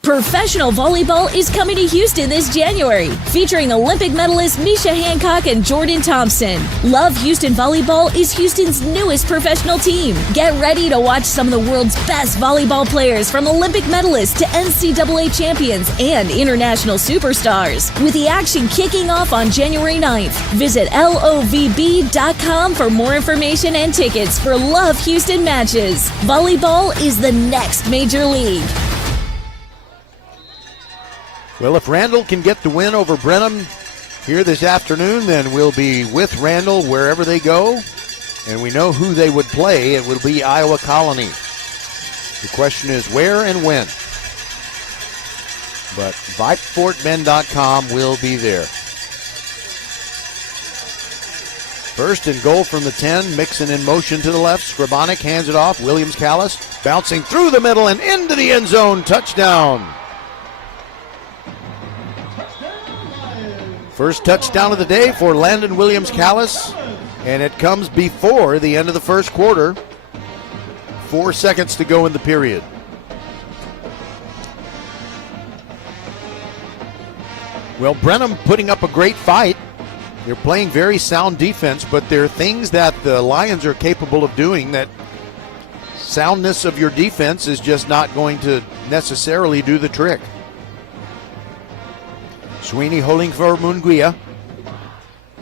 Professional volleyball is coming to Houston this January, featuring Olympic medalists Misha Hancock and Jordan Thompson. Love Houston Volleyball is Houston's newest professional team. Get ready to watch some of the world's best volleyball players, from Olympic medalists to NCAA champions and international superstars, with the action kicking off on January 9th. Visit lovb.com for more information and tickets for Love Houston matches. Volleyball is the next major league. Well, if Randle can get the win over Brenham here this afternoon, then we'll be with Randle wherever they go, and we know who they would play. It will be Iowa Colony. The question is where and when. But VypeFortBend.com will be there. 1st and goal from the 10. Mixon in motion to the left. Skrabonic hands it off. Williams-Callis bouncing through the middle and into the end zone. Touchdown. First touchdown of the day for Landon Williams-Callis, and it comes before the end of the first quarter. 4 seconds to go in the period. Well, Brenham putting up a great fight. They're playing very sound defense, but there are things that the Lions are capable of doing that soundness of your defense is just not going to necessarily do the trick. Sweeney holding for Munguia.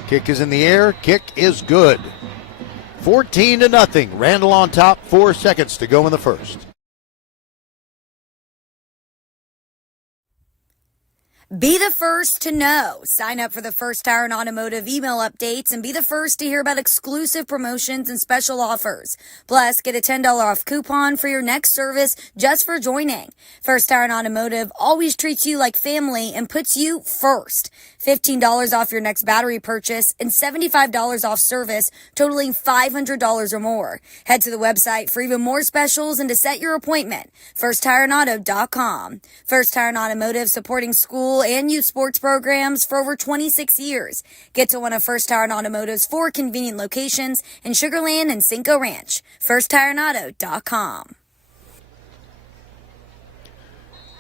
Kick is in the air. Kick is good. 14-0. Randle on top. 4 seconds to go in the first. Be the first to know. Sign up for the First Tire and Automotive email updates and be the first to hear about exclusive promotions and special offers. Plus, get a $10 off coupon for your next service just for joining. First Tire and Automotive always treats you like family and puts you first. $15 off your next battery purchase and $75 off service, totaling $500 or more. Head to the website for even more specials and to set your appointment. FirstTireAndAuto.com. First Tire and Automotive, supporting school and youth sports programs for over 26 years. Get to one of First Tire and Automotive's 4 convenient locations in Sugar Land and Cinco Ranch. FirstTireAndAuto.com.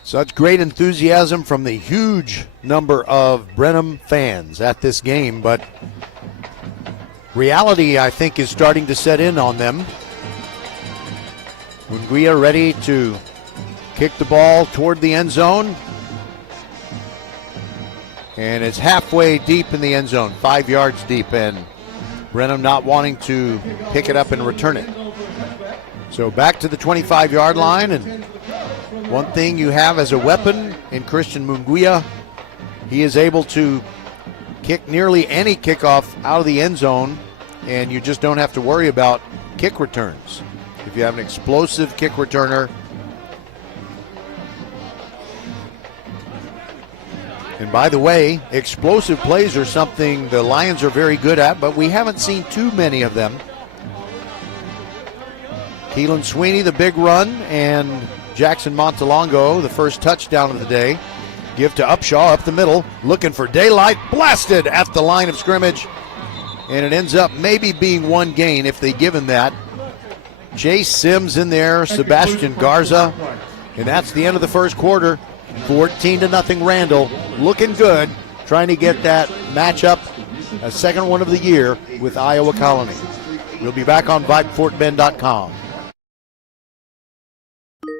Such great enthusiasm from the huge number of Brenham fans at this game, but reality, I think, is starting to set in on them. Munguia ready to kick the ball toward the end zone. And it's halfway deep in the end zone, 5 yards deep, and Brenham not wanting to pick it up and return it. So back to the 25-yard line, and one thing you have as a weapon in Christian Munguia, he is able to kick nearly any kickoff out of the end zone, and you just don't have to worry about kick returns. If you have an explosive kick returner, And by the way, explosive plays are something the Lions are very good at, but we haven't seen too many of them. Keelan Sweeney, the big run, and Jackson Montalongo, the first touchdown of the day. Give to Upshaw up the middle, looking for daylight, blasted at the line of scrimmage. And it ends up maybe being one gain if they give him that. Chase Sims in there, Sebastian Garza. And that's the end of the first quarter. 14-0 Randle, looking good, trying to get that matchup, a second one of the year with Iowa Colony. We'll be back on VypeFortBend.com.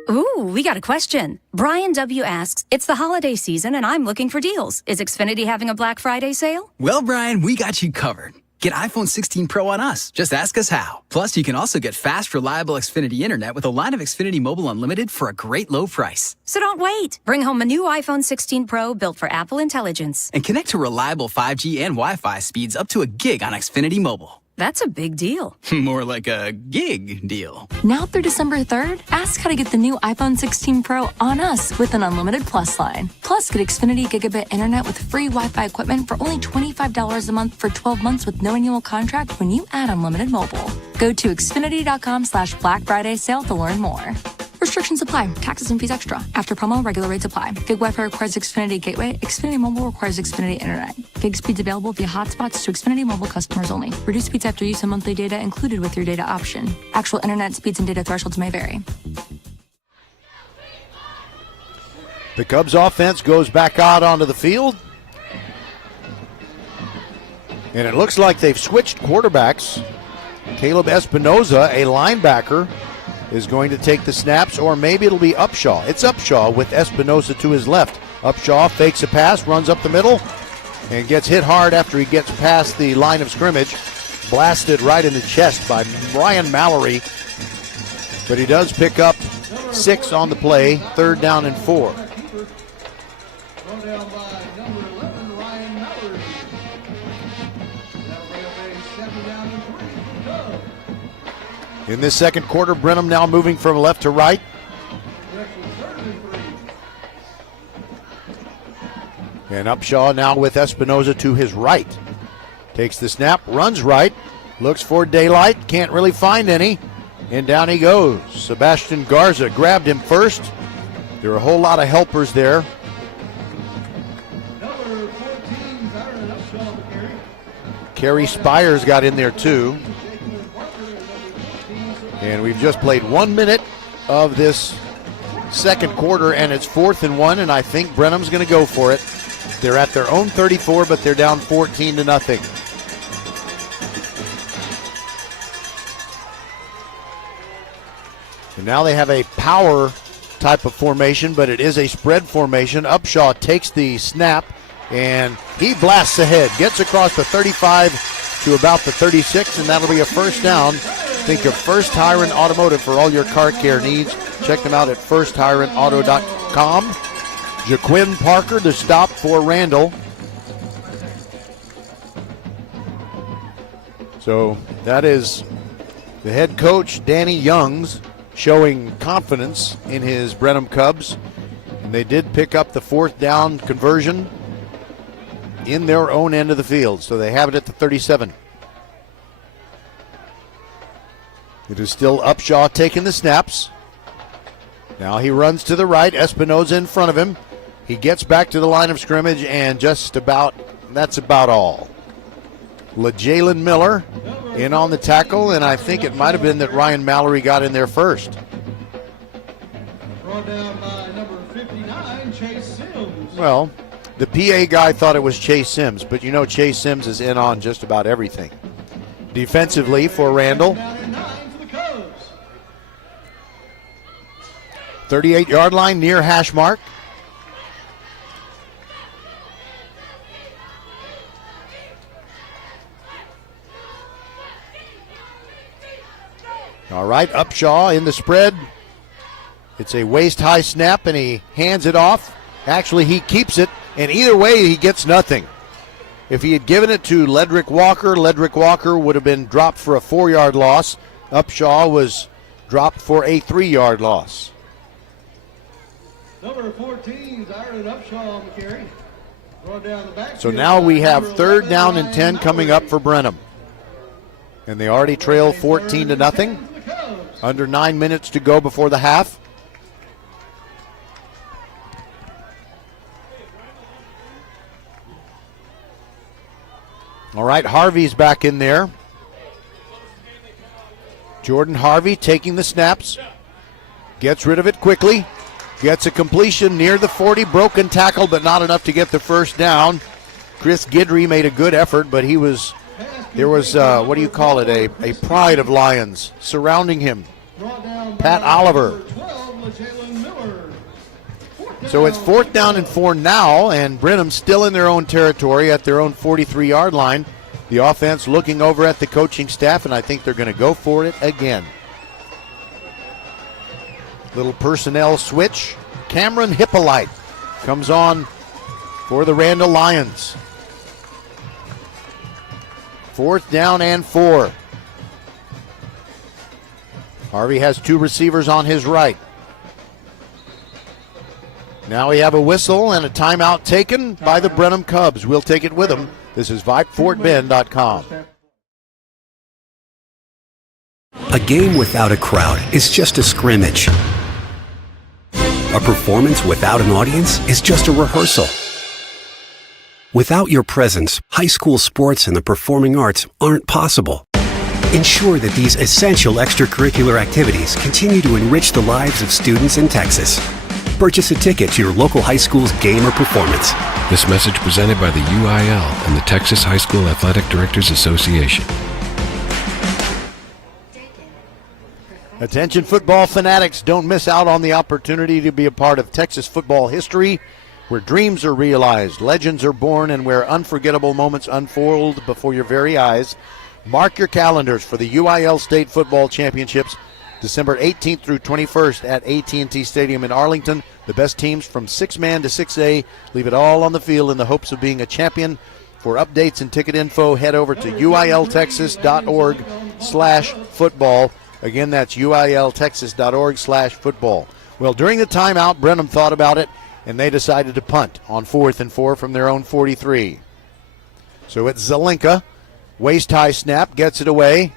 Ooh, we got a question. Brian W. asks, it's the holiday season and I'm looking for deals. Is Xfinity having a Black Friday sale? Well, Brian, we got you covered. Get iPhone 16 Pro on us. Just ask us how. Plus, you can also get fast, reliable Xfinity internet with a line of Xfinity Mobile Unlimited for a great low price. So don't wait. Bring home a new iPhone 16 Pro built for Apple Intelligence. And connect to reliable 5G and Wi-Fi speeds up to a gig on Xfinity Mobile. That's a big deal. More like a gig deal. Now through December 3rd, ask how to get the new iPhone 16 Pro on us with an unlimited Plus line. Plus, get Xfinity Gigabit Internet with free Wi-Fi equipment for only $25 a month for 12 months with no annual contract when you add unlimited mobile. Go to Xfinity.com/Black Friday sale to learn more. Restrictions apply. Taxes and fees extra. After promo, regular rates apply. Gig Wi-Fi requires Xfinity Gateway. Xfinity Mobile requires Xfinity Internet. Gig speeds available via hotspots to Xfinity Mobile customers only. Reduced speeds after use of monthly data included with your data option. Actual internet speeds and data thresholds may vary. The Cubs offense goes back out onto the field. And it looks like they've switched quarterbacks. Caleb Espinoza, a linebacker, is going to take the snaps, or maybe it'll be Upshaw. It's Upshaw with Espinoza to his left. Upshaw fakes a pass, runs up the middle, and gets hit hard after he gets past the line of scrimmage. Blasted right in the chest by Ryan Mallory. But he does pick up 6 on the play, 3rd down and 4. In this second quarter, Brenham now moving from left to right. And Upshaw now with Espinoza to his right. Takes the snap, runs right, looks for daylight, can't really find any, and down he goes. Sebastian Garza grabbed him first. There are a whole lot of helpers there. Kerry Spires got in there too. And we've just played 1 minute of this second quarter, and it's 4th and 1, and I think Brenham's going to go for it. They're at their own 34, but they're down 14-0. And now they have a power type of formation, but it is a spread formation. Upshaw takes the snap, and he blasts ahead, gets across the 35 to about the 36, and that'll be a first down. Think of First Tire and Automotive for all your car care needs. Check them out at firsttireandauto.com. Jaquin Parker, the stop for Randle. So that is the head coach, Danny Youngs, showing confidence in his Brenham Cubs. And they did pick up the 4th down conversion in their own end of the field. So they have it at the 37. It is still Upshaw taking the snaps. Now he runs to the right. Espinoza in front of him. He gets back to the line of scrimmage, and that's about all. LeJalen Miller in on the tackle, and I think it might have been that Ryan Mallory got in there first. Brought down by number 59, Chase Sims. Well, the PA guy thought it was Chase Sims, but you know Chase Sims is in on just about everything. Defensively for Randle. 38-yard line near hash mark. All right, Upshaw in the spread. It's a waist-high snap, and he hands it off. Actually, he keeps it, and either way, he gets nothing. If he had given it to Ledrick Walker would have been dropped for a 4-yard loss. Upshaw was dropped for a 3-yard loss. Number 14 is Iron Upshaw on the carry. So now we have 3rd down and 10 coming up for Brenham. And they already trail 14-0. Under 9 minutes to go before the half. All right, Harvey's back in there. Jordan Harvey taking the snaps. Gets rid of it quickly. Gets a completion near the 40. Broken tackle, but not enough to get the first down. Chris Guidry made a good effort, but there was a pride of Lions surrounding him. Pat Oliver. So it's 4th down and 4 now, and Brenham still in their own territory at their own 43-yard line. The offense looking over at the coaching staff, and I think they're going to go for it again. Little personnel switch. Cameron Hippolyte comes on for the Randle Lions. 4th down and 4. Harvey has 2 receivers on his right. Now we have a whistle and a timeout taken by the Brenham Cubs. We'll take it with them. This is VypeFortBend.com. A game without a crowd is just a scrimmage. A performance without an audience is just a rehearsal. Without your presence, high school sports and the performing arts aren't possible. Ensure that these essential extracurricular activities continue to enrich the lives of students in Texas. Purchase a ticket to your local high school's game or performance. This message presented by the UIL and the Texas High School Athletic Directors Association. Attention football fanatics, don't miss out on the opportunity to be a part of Texas football history, where dreams are realized, legends are born, and where unforgettable moments unfold before your very eyes. Mark your calendars for the UIL State Football Championships, December 18th through 21st at AT&T Stadium in Arlington. The best teams from 6-man to 6A leave it all on the field in the hopes of being a champion. For updates and ticket info, head over to uiltexas.org/football. Again, that's uiltexas.org/football. Well, during the timeout, Brenham thought about it, and they decided to punt on 4th and 4 from their own 43. So it's Zelenka. Waist-high snap, gets it away.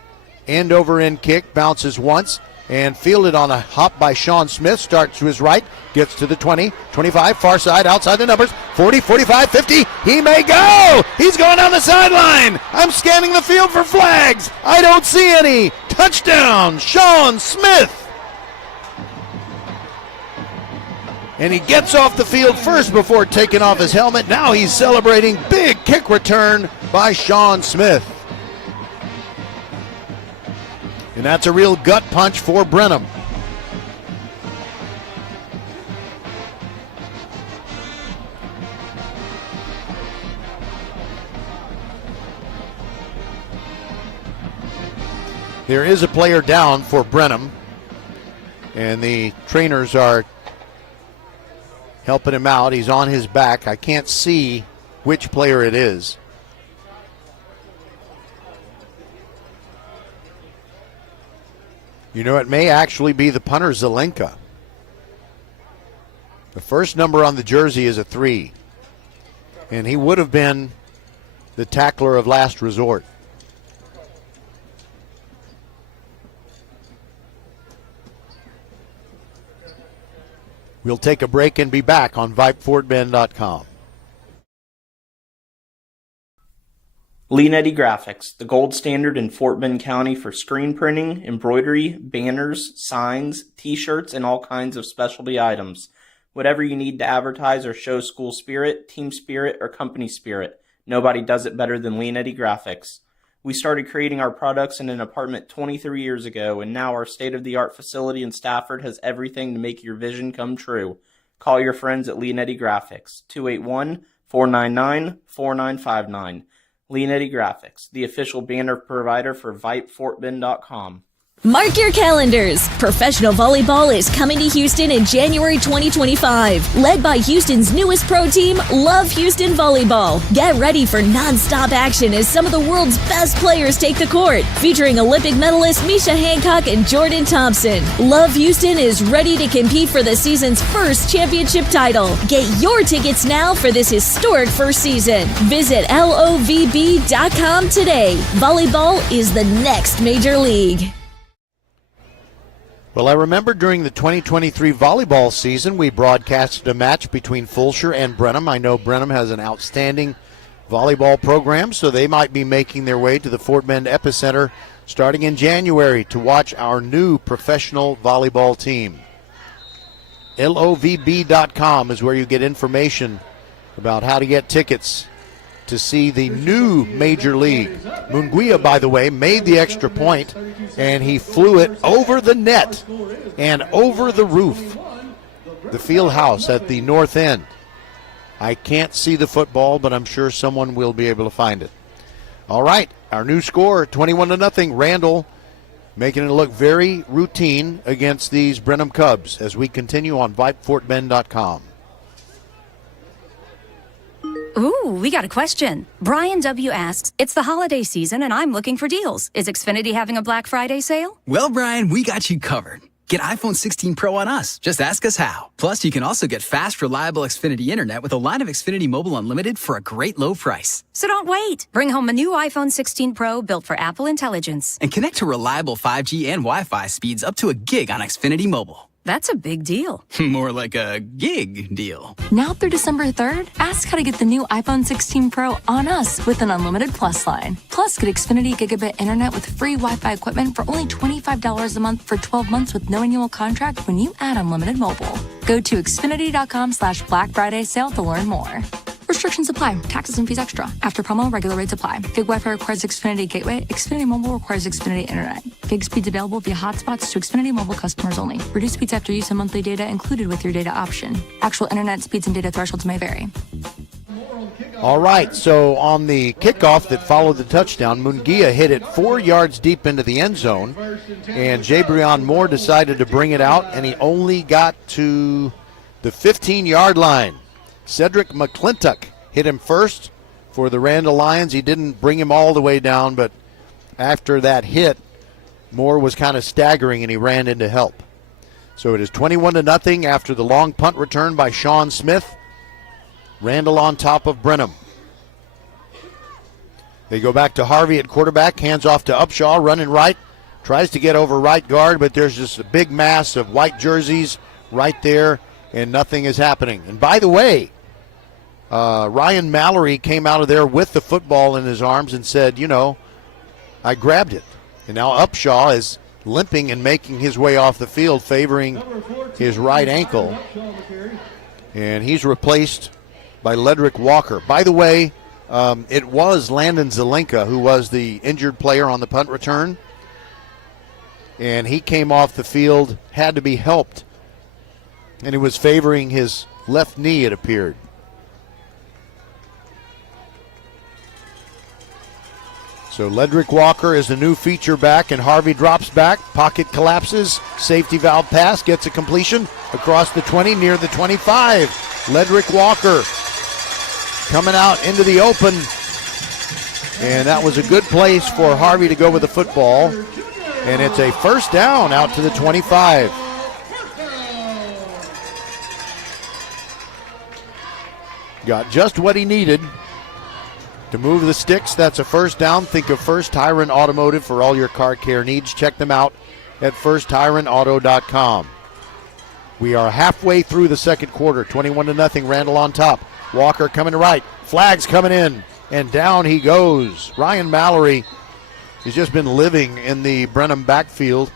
End over end kick, bounces once, and fielded on a hop by Sean Smith. Starts to his right, gets to the 20, 25, far side, outside the numbers, 40, 45, 50. He may go! He's going down the sideline! I'm scanning the field for flags. I don't see any. Touchdown, Sean Smith! And he gets off the field first before taking off his helmet. Now he's celebrating. Big kick return by Sean Smith. And that's a real gut punch for Brenham. There is a player down for Brenham, and the trainers are helping him out. He's on his back. I can't see which player it is. You know, it may actually be the punter, Zelenka. The first number on the jersey is a 3. And he would have been the tackler of last resort. We'll take a break and be back on VypeFortBend.com. Lee Netty Graphics, the gold standard in Fort Bend County for screen printing, embroidery, banners, signs, t-shirts, and all kinds of specialty items. Whatever you need to advertise or show school spirit, team spirit, or company spirit, nobody does it better than Lee Netty Graphics. We started creating our products in an apartment 23 years ago, and now our state-of-the-art facility in Stafford has everything to make your vision come true. Call your friends at Lee Netty Graphics, 281-499-4959. Lee Netty Graphics, the official banner provider for VypeFortBend.com. Mark your calendars. Professional volleyball is coming to Houston in January 2025. Led by Houston's newest pro team, Love Houston Volleyball. Get ready for non-stop action as some of the world's best players take the court. Featuring Olympic medalist Misha Hancock and Jordan Thompson. Love Houston is ready to compete for the season's first championship title. Get your tickets now for this historic first season. Visit lovb.com today. Volleyball is the next major league. Well, I remember during the 2023 volleyball season, we broadcasted a match between Fulshear and Brenham. I know Brenham has an outstanding volleyball program, so they might be making their way to the Fort Bend Epicenter starting in January to watch our new professional volleyball team. lovb.com is where you get information about how to get tickets to see the new Major League. Munguia, by the way, made the extra point, and he flew it over the net and over the roof, the field house at the north end. I can't see the football, but I'm sure someone will be able to find it. All right, our new score, 21-0. Randle making it look very routine against these Brenham Cubs as we continue on VypeFortBend.com. Ooh, we got a question. Brian W. asks, it's the holiday season and I'm looking for deals. Is Xfinity having a Black Friday sale? Well, Brian, we got you covered. Get iPhone 16 Pro on us. Just ask us how. Plus, you can also get fast, reliable Xfinity Internet with a line of Xfinity Mobile Unlimited for a great low price. So don't wait. Bring home a new iPhone 16 Pro built for Apple Intelligence. And connect to reliable 5G and Wi-Fi speeds up to a gig on Xfinity Mobile. That's a big deal. More like a gig deal. Now through December 3rd, ask how to get the new iPhone 16 Pro on us with an unlimited Plus line. Plus, get Xfinity Gigabit Internet with free Wi-Fi equipment for only $25 a month for 12 months with no annual contract when you add unlimited mobile. Go to Xfinity.com/Black Friday sale to learn more. Restrictions apply. Taxes and fees extra. After promo, regular rates apply. Gig Wi-Fi requires Xfinity Gateway. Xfinity Mobile requires Xfinity Internet. Gig speeds available via hotspots to Xfinity Mobile customers only. Reduced speeds after use and monthly data included with your data option. Actual internet speeds and data thresholds may vary. All right, so on the kickoff that followed the touchdown, Munguia hit it 4 yards deep into the end zone, and Jabrion Moore decided to bring it out, and he only got to the 15-yard line. Cedric McClintock hit him first for the Randle Lions. He didn't bring him all the way down, but after that hit, Moore was kind of staggering, and he ran in to help. So it is 21-0 after the long punt return by Sean Smith. Randle on top of Brenham. They go back to Harvey at quarterback, hands off to Upshaw, running right. Tries to get over right guard, but there's just a big mass of white jerseys right there, and nothing is happening. And by the way, Ryan Mallory came out of there with the football in his arms and said, I grabbed it. And now Upshaw is limping and making his way off the field, favoring his right ankle. And he's replaced by Ledrick Walker. By the way, it was Landon Zelenka who was the injured player on the punt return. And he came off the field, had to be helped. And he was favoring his left knee, it appeared. So Ledrick Walker is the new feature back, and Harvey drops back. Pocket collapses. Safety valve pass. Gets a completion across the 20, near the 25. Ledrick Walker coming out into the open. And that was a good place for Harvey to go with the football. And it's a first down out to the 25. Got just what he needed to move the sticks. That's a first down. Think of First Tyron Automotive for all your car care needs. Check them out at firsttyronauto.com. We are halfway through the second quarter. 21-0. Randle on top. Walker coming to right. Flags coming in. And down he goes. Ryan Mallory has just been living in the Brenham backfield.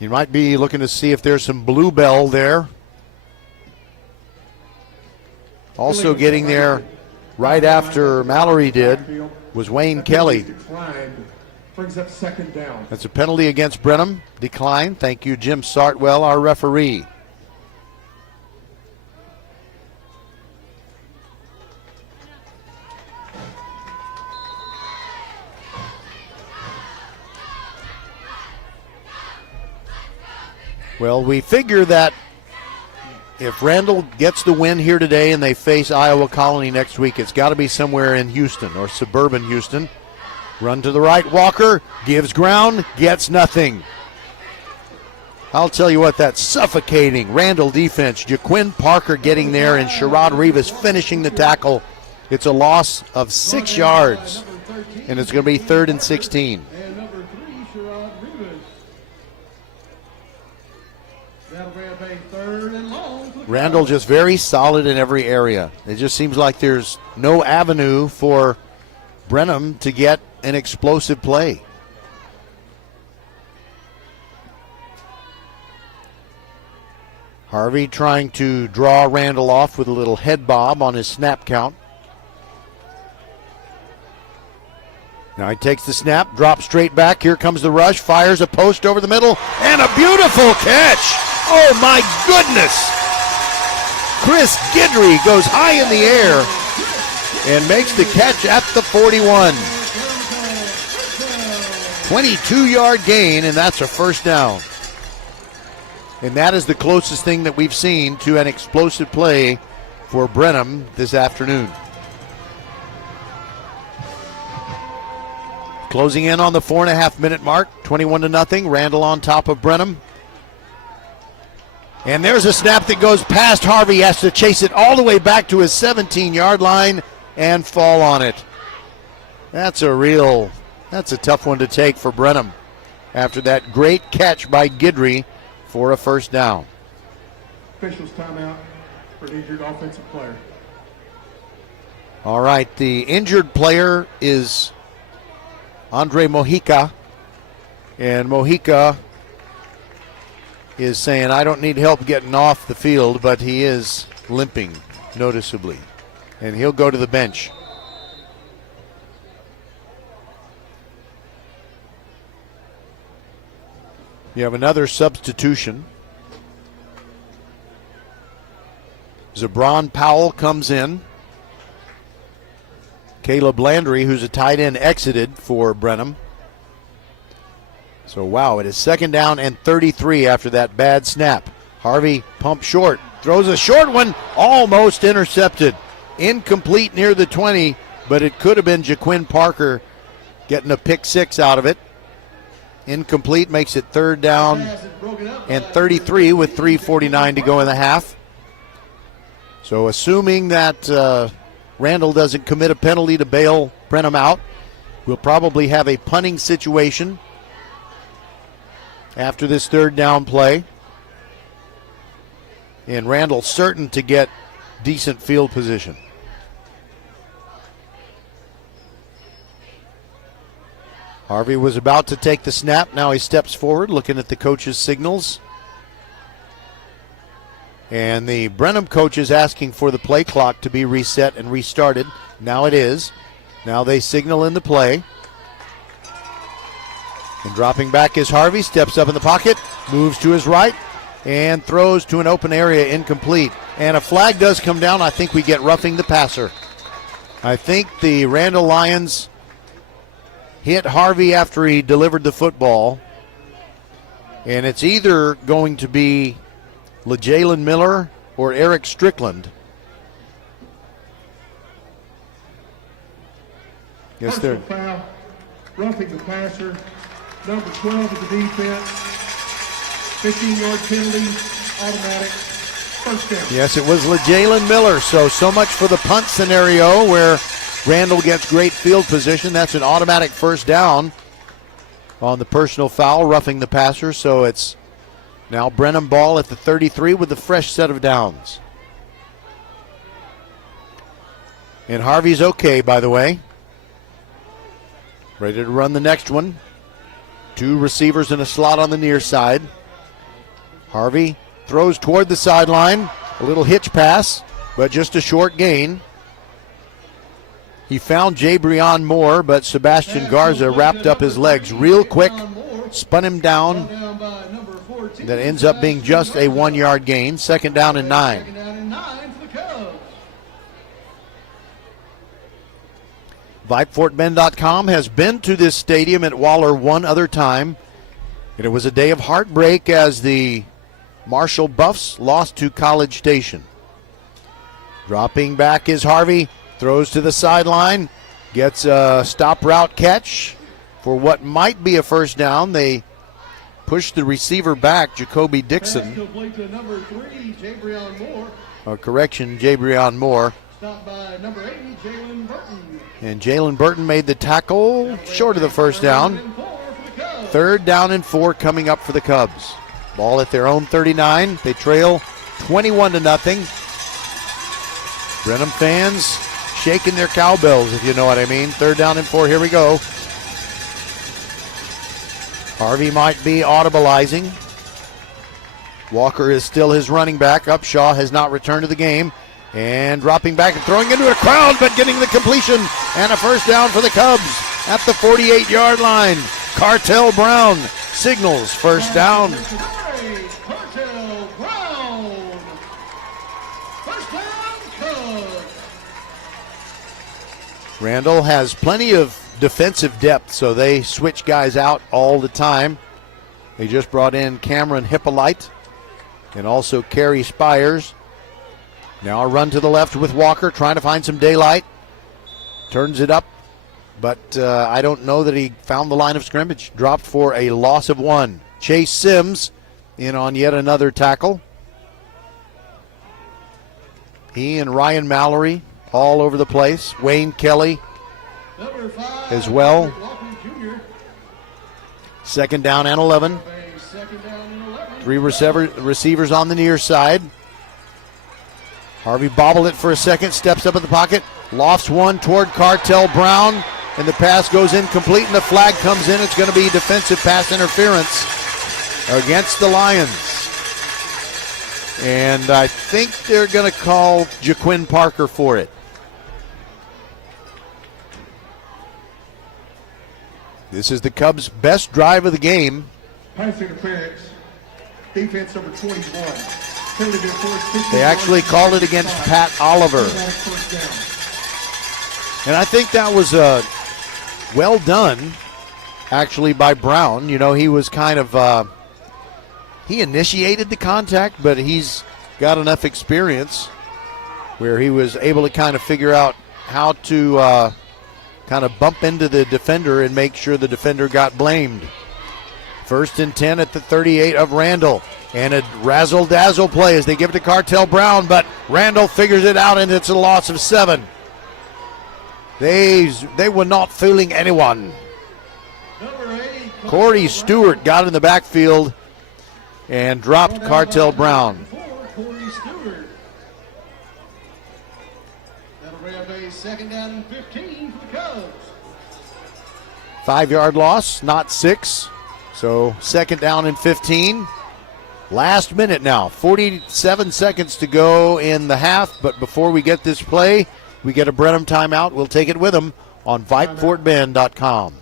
You might be looking to see if there's some bluebell there. Also getting there right after Mallory did was Wayne Kelly. Brings up second down. That's a penalty against Brenham. Decline. Thank you, Jim Sartwell, our referee. Well, we figure that if Randle gets the win here today and they face Iowa Colony next week, it's got to be somewhere in Houston or suburban Houston. Run to the right, Walker gives ground, gets nothing. I'll tell you what, that's suffocating Randle defense. Jaquin Parker getting there and Sherrod Rivas finishing the tackle. It's a loss of 6 yards, and it's going to be 3rd and 16. And number 3, Sherrod Rivas. That'll be a 3rd and long. Randle just very solid in every area. It just seems like there's no avenue for Brenham to get an explosive play. Harvey trying to draw Randle off with a little head bob on his snap count. Now he takes the snap, drops straight back. Here comes the rush, fires a post over the middle, and a beautiful catch. Oh my goodness. Chris Guidry goes high in the air and makes the catch at the 41. 22-yard gain, and that's a first down. And that is the closest thing that we've seen to an explosive play for Brenham this afternoon. Closing in on the 4.5-minute mark, 21-0. Randle on top of Brenham. And there's a snap that goes past Harvey. He has to chase it all the way back to his 17-yard line and fall on it. That's a tough one to take for Brenham after that great catch by Guidry for a first down. Officials timeout for an injured offensive player. All right, the injured player is Andre Mojica, and Mojica is saying, I don't need help getting off the field, but he is limping noticeably, and he'll go to the bench. You have another substitution. Zabron Powell comes in. Caleb Landry, who's a tight end, exited for Brenham. So, wow, it is 2nd down and 33 after that bad snap. Harvey pumps short, throws a short one, almost intercepted. Incomplete near the 20, but it could have been Jaquin Parker getting a pick 6 out of it. Incomplete, makes it 3rd down and 33 with 3:49 to go in the half. So assuming that Randle doesn't commit a penalty to bail Brenham out, we'll probably have a punting situation after this 3rd down play. And Randle certain to get decent field position. Harvey was about to take the snap. Now he steps forward, looking at the coach's signals. And the Brenham coach is asking for the play clock to be reset and restarted. Now it is. Now they signal in the play. And dropping back is Harvey, steps up in the pocket, moves to his right, and throws to an open area, incomplete. And a flag does come down. I think we get roughing the passer. I think the Randle Lions hit Harvey after he delivered the football. And it's either going to be LeJalen Miller or Eric Strickland. Yes, they're foul, roughing the passer, number 12 of the defense, 15-yard penalty, automatic, first down. Yes, it was LeJalen Miller. So much for the punt scenario where Randle gets great field position. That's an automatic first down on the personal foul, roughing the passer. So it's now Brenham ball at the 33 with a fresh set of downs. And Harvey's okay, by the way. Ready to run the next one. 2 receivers in a slot on the near side. Harvey throws toward the sideline. A little hitch pass, but just a short gain. He found Jabrion Moore, but Sebastian Garza wrapped up his legs real quick, spun him down. That ends up being just a 1-yard gain. 2nd down and 9. VypeFortBend.com has been to this stadium at Waller one other time. And it was a day of heartbreak as the Marshall Buffs lost to College Station. Dropping back is Harvey. Throws to the sideline. Gets a stop route catch for what might be a first down. They push the receiver back, Jacoby Dixon. Jabrion Moore. Stopped by number 80, Jalen Burton. And Jalen Burton made the tackle short of the first down. 3rd down and 4 coming up for the Cubs. Ball at their own 39. They trail 21-0. Brenham fans shaking their cowbells, if you know what I mean. 3rd down and 4. Here we go. Harvey might be audibilizing. Walker is still his running back. Upshaw has not returned to the game. And dropping back and throwing into a crowd, but getting the completion and a first down for the Cubs at the 48-yard line. Cartel Brown signals first down. Cartel Brown. First down, Cubs. Randle has plenty of defensive depth, so they switch guys out all the time. They just brought in Cameron Hippolyte and also Kerry Spires. Now a run to the left with Walker, trying to find some daylight. Turns it up, but I don't know that he found the line of scrimmage. Dropped for a loss of 1. Chase Sims in on yet another tackle. He and Ryan Mallory all over the place. Wayne Kelly as well. 2nd down and 11. 3 receivers on the near side. Harvey bobbled it for a second, steps up in the pocket, lofts one toward Cartel Brown, and the pass goes incomplete, and the flag comes in. It's going to be defensive pass interference against the Lions. And I think they're going to call Jaquin Parker for it. This is the Cubs' best drive of the game. Pass interference. Defense number 21. They actually called it against Pat Oliver. And I think that was well done, actually, by Brown. You know, he was kind of, he initiated the contact, but he's got enough experience where he was able to kind of figure out how to kind of bump into the defender and make sure the defender got blamed. 1st and 10 at the 38 of Randle. And a razzle-dazzle play as they give it to Cartel Brown, but Randle figures it out, and it's a loss of 7. They were not fooling anyone. Corey Stewart got in the backfield and dropped Cartel Brown. That'll bring up a 2nd down and 15 for the Cubs. 5-yard loss, not 6. So 2nd down and 15. Last minute now, 47 seconds to go in the half, but before we get this play, we get a Brenham timeout. We'll take it with them on VypeFortBend.com.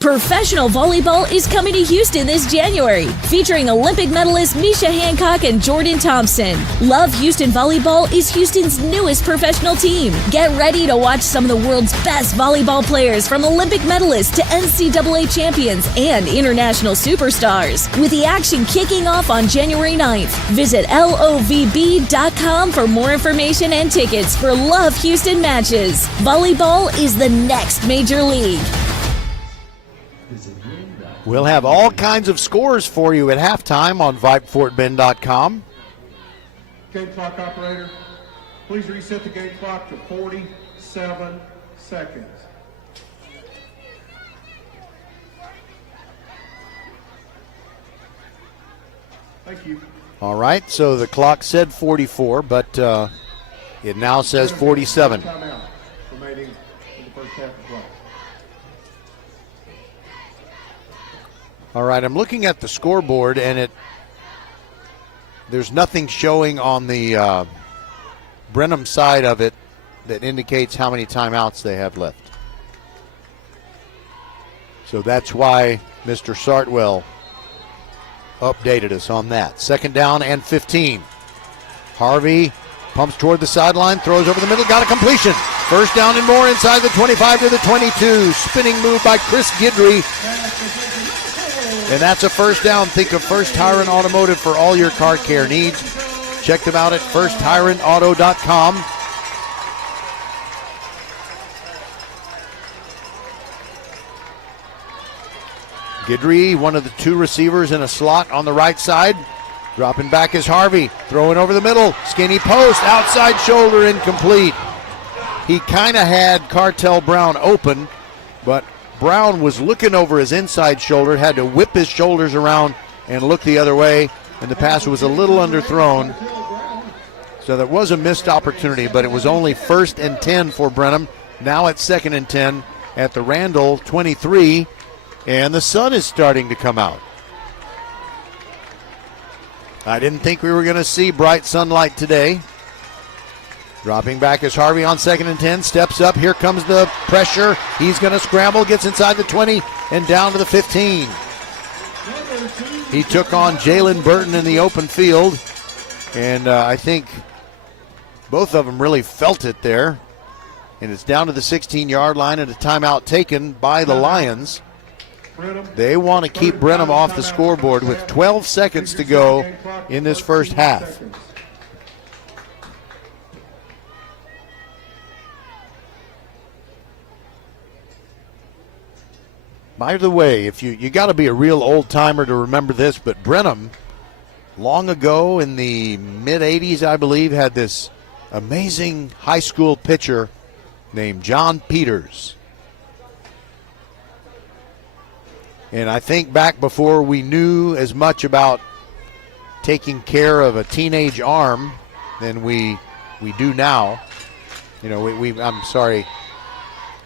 Professional volleyball is coming to Houston this January, featuring Olympic medalists Misha Hancock and Jordan Thompson. Love Houston Volleyball is Houston's newest professional team. Get ready to watch some of the world's best volleyball players, from Olympic medalists to NCAA champions and international superstars, with the action kicking off on January 9th. Visit lovb.com for more information and tickets for Love Houston matches. Volleyball is the next major league. We'll have all kinds of scores for you at halftime on VypeFortBend.com. Game clock operator, please reset the game clock to 47 seconds. Thank you. All right, so the clock said 44, but it now says 47. Timeout remaining in the first half of play. All right, I'm looking at the scoreboard, and there's nothing showing on the Brenham side of it that indicates how many timeouts they have left. So that's why Mr. Sartwell updated us on that. 2nd down and 15. Harvey pumps toward the sideline, throws over the middle, got a completion. 1st down and more inside the 25 to the 22. Spinning move by Chris Guidry. And that's a first down. Think of First Tyrant Automotive for all your car care needs. Check them out at firsttyrantauto.com. Guidry, one of the two receivers in a slot on the right side. Dropping back is Harvey. Throwing over the middle. Skinny post. Outside shoulder incomplete. He kind of had Cartel Brown open, but Brown was looking over his inside shoulder, had to whip his shoulders around and look the other way, and the pass was a little underthrown. So that was a missed opportunity, but it was only 1st and 10 for Brenham. Now it's 2nd and 10 at the Randle 23, and the sun is starting to come out. I didn't think we were going to see bright sunlight today. Dropping back is Harvey on 2nd and 10. Steps up. Here comes the pressure. He's going to scramble. Gets inside the 20 and down to the 15. He took on Jalen Burton in the open field. And I think both of them really felt it there. And it's down to the 16-yard line and a timeout taken by the Lions. They want to keep Brenham off the scoreboard with 12 seconds to go in this first half. By the way, if you got to be a real old timer to remember this, but Brenham, long ago in the mid-'80s, I believe, had this amazing high school pitcher named John Peters. And I think back before we knew as much about taking care of a teenage arm than we do now. You know, I'm sorry.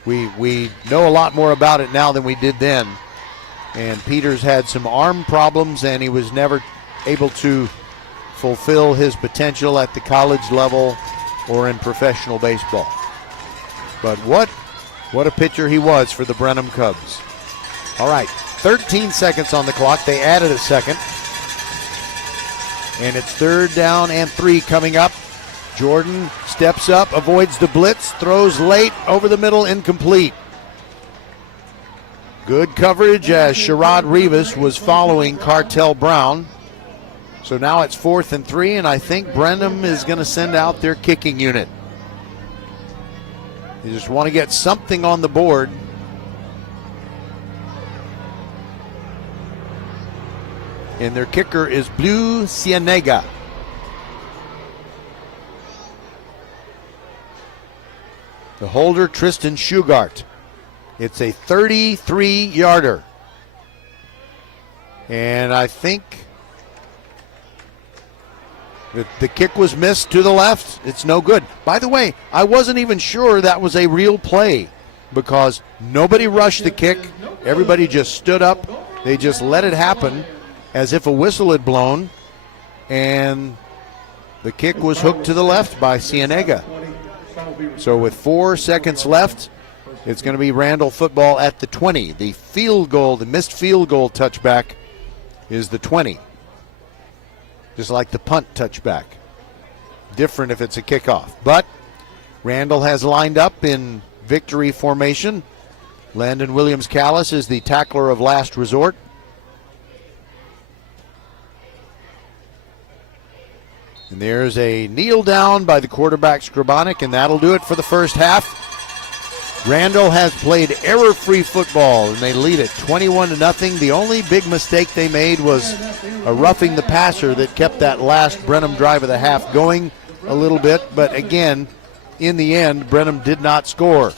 We know a lot more about it now than we did then. And Peters had some arm problems, and he was never able to fulfill his potential at the college level or in professional baseball. But what a pitcher he was for the Brenham Cubs. All right, 13 seconds on the clock. They added a second. And it's 3rd down and 3 coming up. Jordan steps up, avoids the blitz, throws late, over the middle, incomplete. Good coverage as Sherrod Rivas was following Cartel Brown. So now it's 4th and 3, and I think Brenham is going to send out their kicking unit. They just want to get something on the board. And their kicker is Blue Cienega. The holder, Tristan Shugart. It's a 33-yarder. And I think the kick was missed to the left. It's no good. By the way, I wasn't even sure that was a real play because nobody rushed the kick. Everybody just stood up. They just let it happen as if a whistle had blown. And the kick was hooked to the left by Cienega. So with 4 seconds left, it's going to be Randle football at the 20. The field goal, the missed field goal touchback is the 20. Just like the punt touchback. Different if it's a kickoff. But Randle has lined up in victory formation. Landon Williams-Callis is the tackler of last resort. And there's a kneel down by the quarterback Skrabonic, and that'll do it for the first half. Randle has played error-free football, and they lead it 21-0. The only big mistake they made was a roughing the passer that kept that last Brenham drive of the half going a little bit. But again, in the end, Brenham did not score.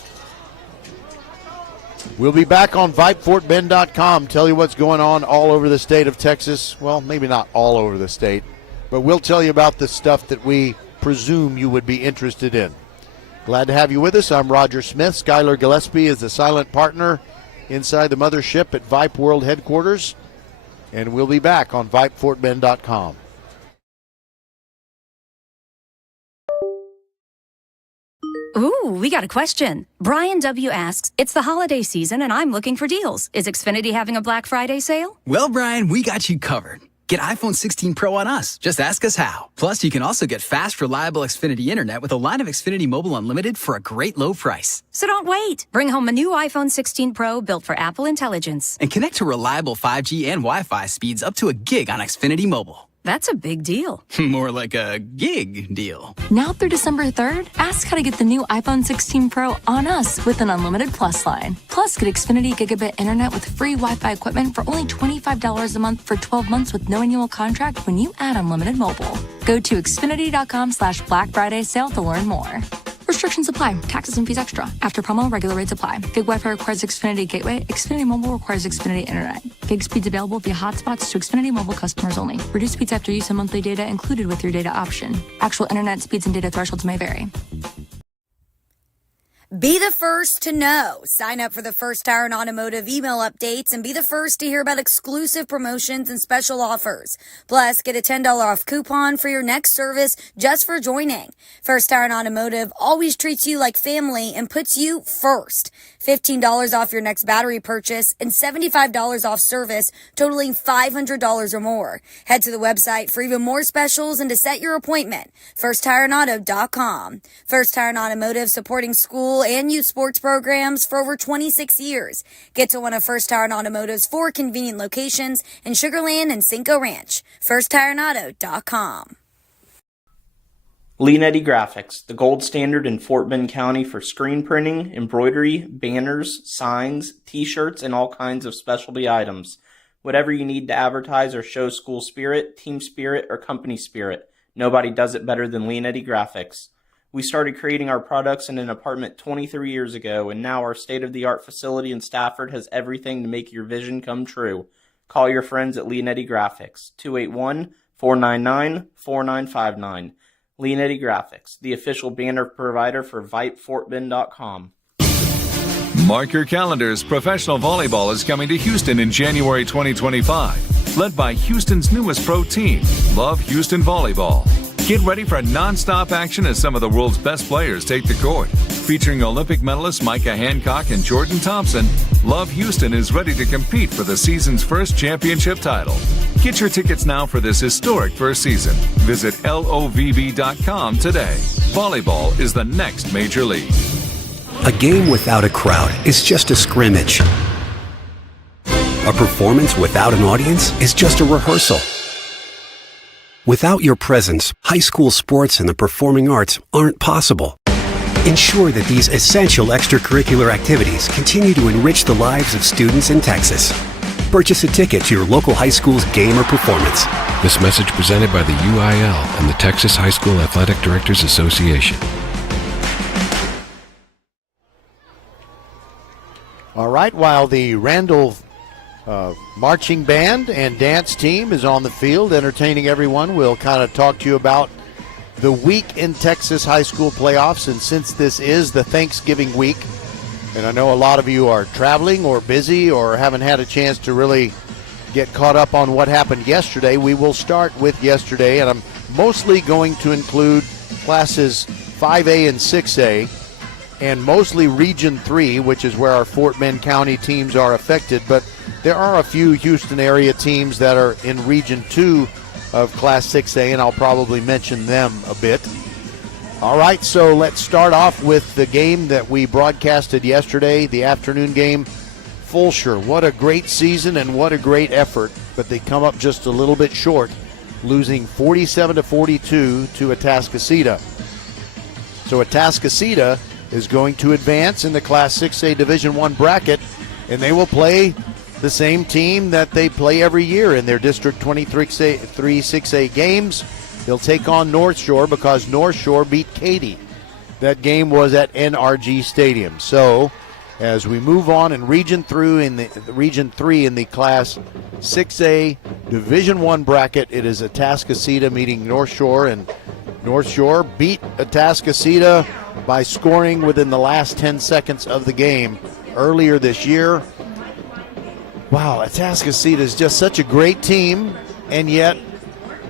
We'll be back on VypeFortBend.com, tell you what's going on all over the state of Texas. Well, maybe not all over the state, but we'll tell you about the stuff that we presume you would be interested in. Glad to have you with us. I'm Roger Smith. Skylar Gillespie is the silent partner inside the mothership at Vype World Headquarters. And we'll be back on VypeFortBend.com. Ooh, we got a question. Brian W. asks, it's the holiday season and I'm looking for deals. Is Xfinity having a Black Friday sale? Well, Brian, we got you covered. Get iPhone 16 Pro on us. Just ask us how. Plus, you can also get fast, reliable Xfinity internet with a line of Xfinity Mobile Unlimited for a great low price. So don't wait. Bring home a new iPhone 16 Pro built for Apple Intelligence. And connect to reliable 5G and Wi-Fi speeds up to a gig on Xfinity Mobile. That's a big deal. More like a gig deal. Now through December 3rd, ask how to get the new iPhone 16 Pro on us with an unlimited Plus line. Plus, get Xfinity Gigabit Internet with free Wi-Fi equipment for only $25 a month for 12 months with no annual contract when you add unlimited mobile. Go to Xfinity.com/Black Friday sale to learn more. Restrictions apply. Taxes and fees extra. After promo, regular rates apply. Gig Wi-Fi requires Xfinity Gateway. Xfinity Mobile requires Xfinity Internet. Gig speeds available via hotspots to Xfinity Mobile customers only. Reduced speeds after use and monthly data included with your data option. Actual internet speeds and data thresholds may vary. Be the first to know. Sign up for the First Tire and Automotive email updates and be the first to hear about exclusive promotions and special offers. Plus, get a $10 off coupon for your next service just for joining. First Tire and Automotive always treats you like family and puts you first. $15 off your next battery purchase and $75 off service totaling $500 or more. Head to the website for even more specials and to set your appointment. FirstTireandAuto.com. First Tire and Automotive supporting school and youth sports programs for over 26 years. Get to one of First Tire and Automotive's 4 convenient locations in Sugar Land and Cinco Ranch. FirstTireandAuto.com. Leanetti Graphics, the gold standard in Fort Bend County for screen printing, embroidery, banners, signs, t-shirts, and all kinds of specialty items. Whatever you need to advertise or show school spirit, team spirit, or company spirit, nobody does it better than Leanetti Graphics. We started creating our products in an apartment 23 years ago, and now our state-of-the-art facility in Stafford has everything to make your vision come true. Call your friends at Leanetti Graphics, 281-499-4959. Leanetti Graphics, the official banner provider for VypeFortBend.com. Mark your calendars. Professional volleyball is coming to Houston in January 2025. Led by Houston's newest pro team, Love Houston Volleyball. Get ready for non-stop action as some of the world's best players take the court. Featuring Olympic medalists Micah Hancock and Jordan Thompson, Love Houston is ready to compete for the season's first championship title. Get your tickets now for this historic first season. Visit LOVB.com today. Volleyball is the next major league. A game without a crowd is just a scrimmage. A performance without an audience is just a rehearsal. Without your presence, high school sports and the performing arts aren't possible. Ensure that these essential extracurricular activities continue to enrich the lives of students in Texas. Purchase a ticket to your local high school's game or performance. This message presented by the UIL and the Texas High School Athletic Directors Association. All right, while the Randle marching band and dance team is on the field entertaining everyone, we'll kind of talk to you about the week in Texas high school playoffs. And since this is the Thanksgiving week, and I know a lot of you are traveling or busy or haven't had a chance to really get caught up on what happened yesterday, we will start with yesterday, and I'm mostly going to include classes 5A and 6A, and mostly Region 3, which is where our Fort Bend County teams are affected, but there are a few Houston area teams that are in Region 2 of Class 6A, and I'll probably mention them a bit. All right, so let's start off with the game that we broadcasted yesterday, the afternoon game. Fulshear, what a great season and what a great effort, but they come up just a little bit short, losing 47-42 to Atascocita. So Atascocita is going to advance in the Class 6A Division I bracket, and they will play the same team that they play every year in their District 23 6A games. They'll take on North Shore because North Shore beat Katy. That game was at NRG Stadium. So as we move on in Region 3 in the Class 6A Division I bracket, it is Atascocita meeting North Shore, and North Shore beat Atascocita by scoring within the last 10 seconds of the game earlier this year. Wow, Atascocita is just such a great team, and yet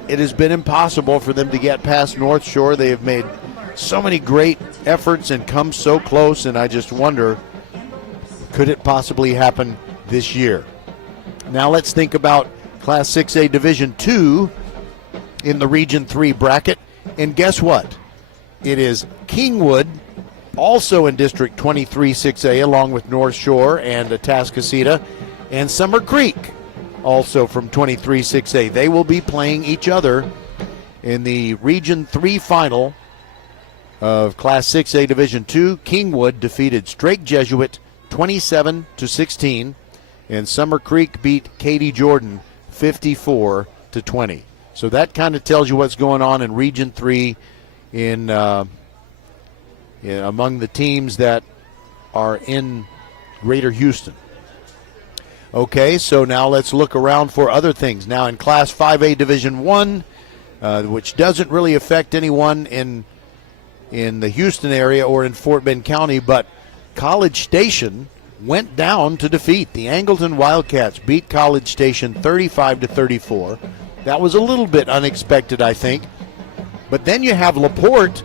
it has been impossible for them to get past North Shore. They have made so many great efforts and come so close, and I just wonder, could it possibly happen this year? Now let's think about Class 6A Division II in the Region 3 bracket. And guess what? It is Kingwood, also in District 23 6A, along with North Shore and Atascocita, and Summer Creek, also from 23 6A. They will be playing each other in the Region 3 final of Class 6A Division II. Kingwood defeated Strake Jesuit 27-16, and Summer Creek beat Katy Jordan 54-20. So that kind of tells you what's going on in Region 3 in among the teams that are in Greater Houston. Okay, so now let's look around for other things. Now in Class 5A Division I, which doesn't really affect anyone in the Houston area or in Fort Bend County, but College Station went down to defeat. The Angleton Wildcats beat College Station 35-34. That was a little bit unexpected, I think. But then you have LaPorte,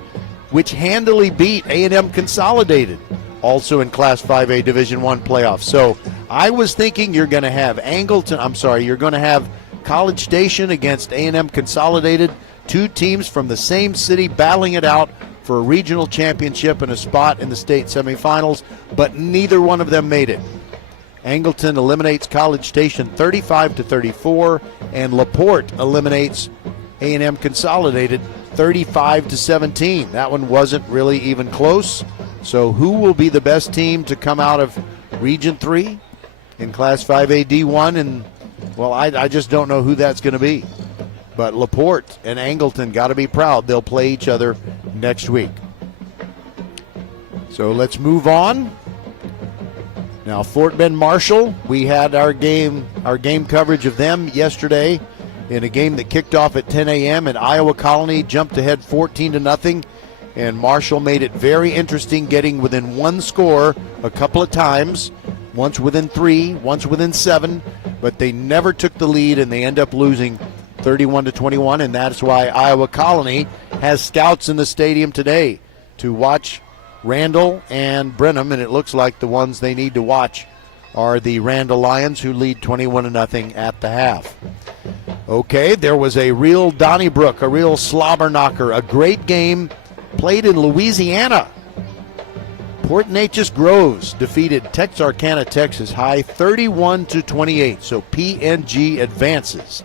which handily beat A&M Consolidated, also in Class 5A Division I playoffs. So I was thinking you're going to have you're going to have College Station against A&M Consolidated, two teams from the same city battling it out for a regional championship and a spot in the state semifinals, but neither one of them made it. Angleton eliminates College Station 35-34, and LaPorte eliminates A&M Consolidated 35-17. That one wasn't really even close. So who will be the best team to come out of Region 3 in Class 5A D1? And, well, I just don't know who that's going to be. But LaPorte and Angleton got to be proud. They'll play each other next week. So let's move on. Now, Fort Bend Marshall, we had our game coverage of them yesterday in a game that kicked off at 10 a.m. and Iowa Colony jumped ahead 14-0, and Marshall made it very interesting, getting within one score a couple of times, once within 3, once within 7, but they never took the lead, and they end up losing 31-21, and that's why Iowa Colony has scouts in the stadium today to watch Randle and Brenham, and it looks like the ones they need to watch are the Randle Lions, who lead 21-0 at the half. Okay, there was a real Donnybrook, a real slobber knocker, a great game played in Louisiana. Port Neches Groves defeated Texarkana, Texas High 31-28, so PNG advances.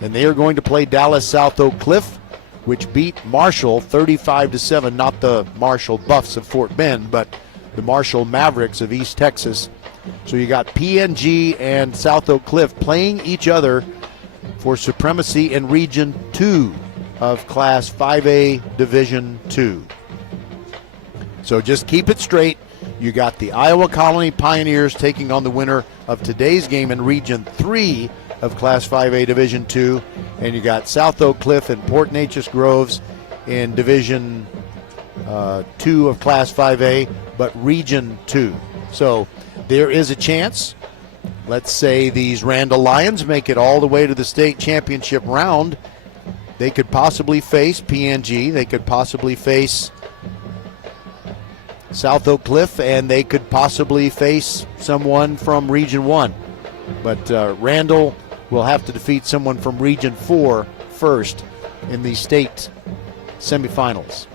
And they are going to play Dallas South Oak Cliff, which beat Marshall 35-7, not the Marshall Buffs of Fort Bend, but the Marshall Mavericks of East Texas. So you got PNG and South Oak Cliff playing each other for supremacy in Region 2 of Class 5A Division II. So just keep it straight. You got the Iowa Colony Pioneers taking on the winner of today's game in Region 3 of Class 5A Division II, and you got South Oak Cliff and Port Neches Groves in Division 2 of Class 5A, but Region 2. So there is a chance. Let's say these Randle Lions make it all the way to the state championship round. They could possibly face PNG. They could possibly face South Oak Cliff, and they could possibly face someone from Region 1. But Randle will have to defeat someone from Region 4 first in the state semifinals.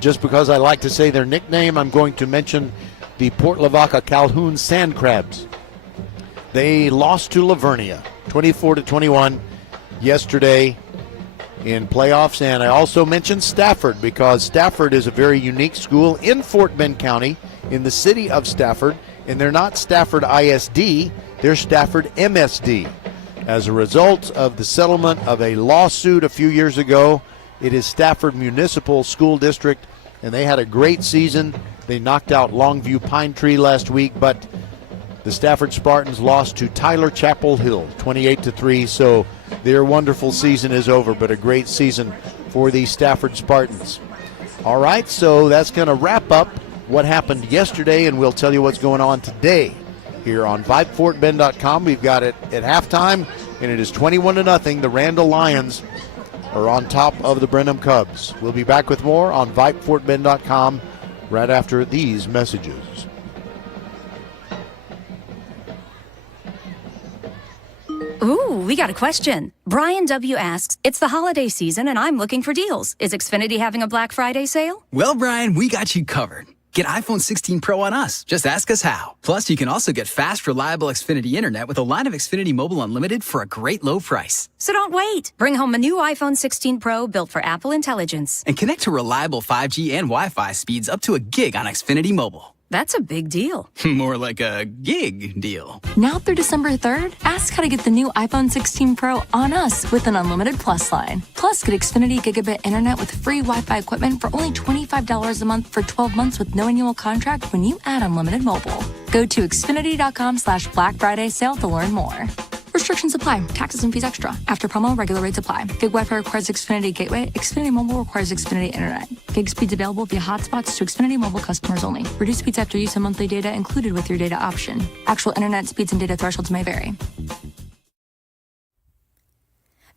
Just because I like to say their nickname, I'm going to mention the Port Lavaca Calhoun Sand Crabs. They lost to Lavernia 24-21 yesterday in playoffs, and I also mentioned Stafford because Stafford is a very unique school in Fort Bend County in the city of Stafford, and they're not Stafford ISD, they're Stafford MSD. As a result of the settlement of a lawsuit a few years ago, it is Stafford Municipal School District, and they had a great season. They knocked out Longview Pine Tree last week, but the Stafford Spartans lost to Tyler Chapel Hill 28-3, so their wonderful season is over, but a great season for the Stafford Spartans. All right, so that's going to wrap up what happened yesterday, and we'll tell you what's going on today here on VypeFortBend.com. We've got it at halftime, and it is 21-0. The Randle Lions are on top of the Brenham Cubs. We'll be back with more on VypeFortBend.com right after these messages. Ooh, we got a question. Brian W. asks, it's the holiday season and I'm looking for deals. Is Xfinity having a Black Friday sale? Well, Brian, we got you covered. Get iPhone 16 Pro on us. Just ask us how. Plus, you can also get fast, reliable Xfinity internet with a line of Xfinity Mobile Unlimited for a great low price. So don't wait. Bring home a new iPhone 16 Pro built for Apple Intelligence. And connect to reliable 5G and Wi-Fi speeds up to a gig on Xfinity Mobile. That's a big deal. More like a gig deal. Now through December 3rd, ask how to get the new iPhone 16 Pro on us with an unlimited Plus line. Plus, get Xfinity Gigabit Internet with free Wi-Fi equipment for only $25 a month for 12 months with no annual contract when you add unlimited mobile. Go to Xfinity.com/Black Friday sale to learn more. Restrictions apply. Taxes and fees extra. After promo, regular rates apply. Gig Wi-Fi requires Xfinity Gateway. Xfinity Mobile requires Xfinity Internet. Gig speeds available via hotspots to Xfinity Mobile customers only. Reduced speeds after use and monthly data included with your data option. Actual internet speeds and data thresholds may vary.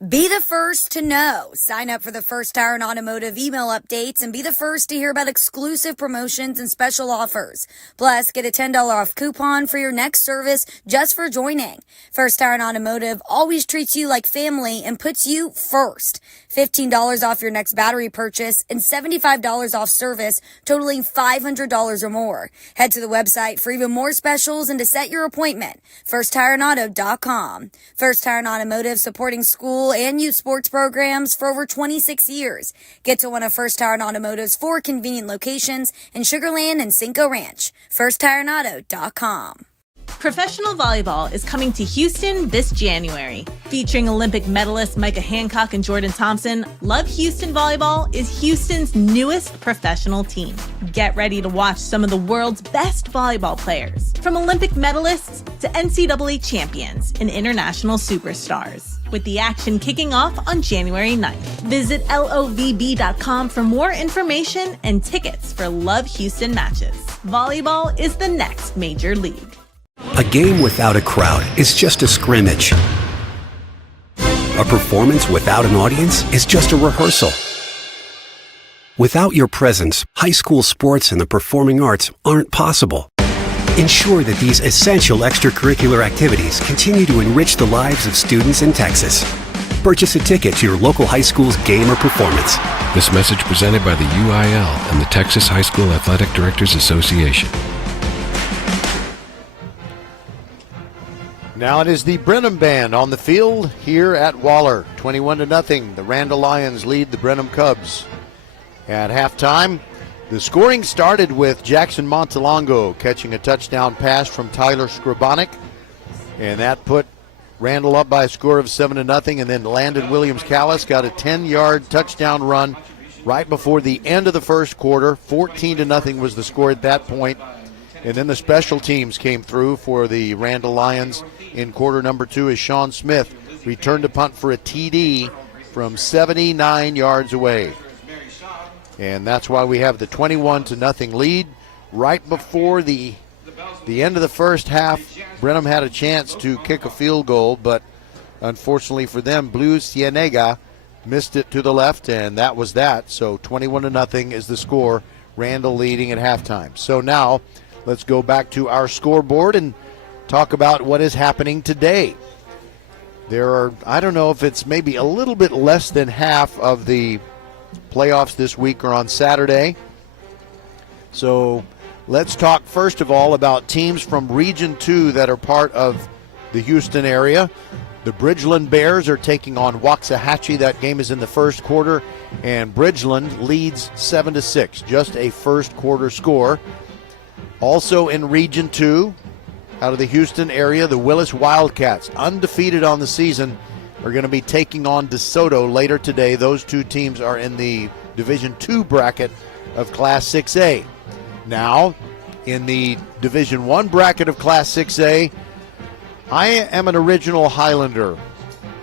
Be the first to know. Sign up for the First Tire and Automotive email updates and be the first to hear about exclusive promotions and special offers. Plus, get a $10 off coupon for your next service just for joining. First Tire and Automotive always treats you like family and puts you first. $15 off your next battery purchase and $75 off service totaling $500 or more. Head to the website for even more specials and to set your appointment. FirstTireandAuto.com. First Tire and Automotive supporting school and youth sports programs for over 26 years. Get to one of First Tire and Automotive's 4 convenient locations in Sugar Land and Cinco Ranch. FirstTireandAuto.com. Professional volleyball is coming to Houston this January. Featuring Olympic medalists Micah Hancock and Jordan Thompson, Love Houston Volleyball is Houston's newest professional team. Get ready to watch some of the world's best volleyball players, from Olympic medalists to NCAA champions and international superstars, with the action kicking off on January 9th. Visit lovb.com for more information and tickets for Love Houston matches. Volleyball is the next major league. A game without a crowd is just a scrimmage. A performance without an audience is just a rehearsal. Without your presence, high school sports and the performing arts aren't possible. Ensure that these essential extracurricular activities continue to enrich the lives of students in Texas. Purchase a ticket to your local high school's game or performance. This message presented by the UIL and the Texas High School Athletic Directors Association. Now it is the Brenham Band on the field here at Waller. 21-0. The Randle Lions lead the Brenham Cubs. At halftime, the scoring started with Jackson Montalongo catching a touchdown pass from Tyler Skrabonic, and that put Randle up by a score of 7-0. And then Landon Williams-Callis got a 10-yard touchdown run right before the end of the first quarter. 14-0 was the score at that point. And then the special teams came through for the Randle Lions in quarter number 2 as Sean Smith returned a punt for a TD from 79 yards away. And that's why we have the 21-0 lead. Right before the end of the first half, Brenham had a chance to kick a field goal, but unfortunately for them, Blue Cienega missed it to the left, and that was that. So 21-0 is the score, Randle leading at halftime. So now let's go back to our scoreboard and talk about what is happening today. There are, I don't know if it's maybe a little bit less than half of the playoffs this week are on Saturday. So let's talk first of all about teams from Region 2 that are part of the Houston area. The Bridgeland Bears are taking on Waxahachie. That game is in the first quarter, and Bridgeland leads 7-6, just a first quarter score. Also in Region 2, out of the Houston area, the Willis Wildcats, undefeated on the season, are going to be taking on DeSoto later today. Those two teams are in the Division 2 bracket of Class 6A. Now, in the Division 1 bracket of Class 6A, I am an original Highlander,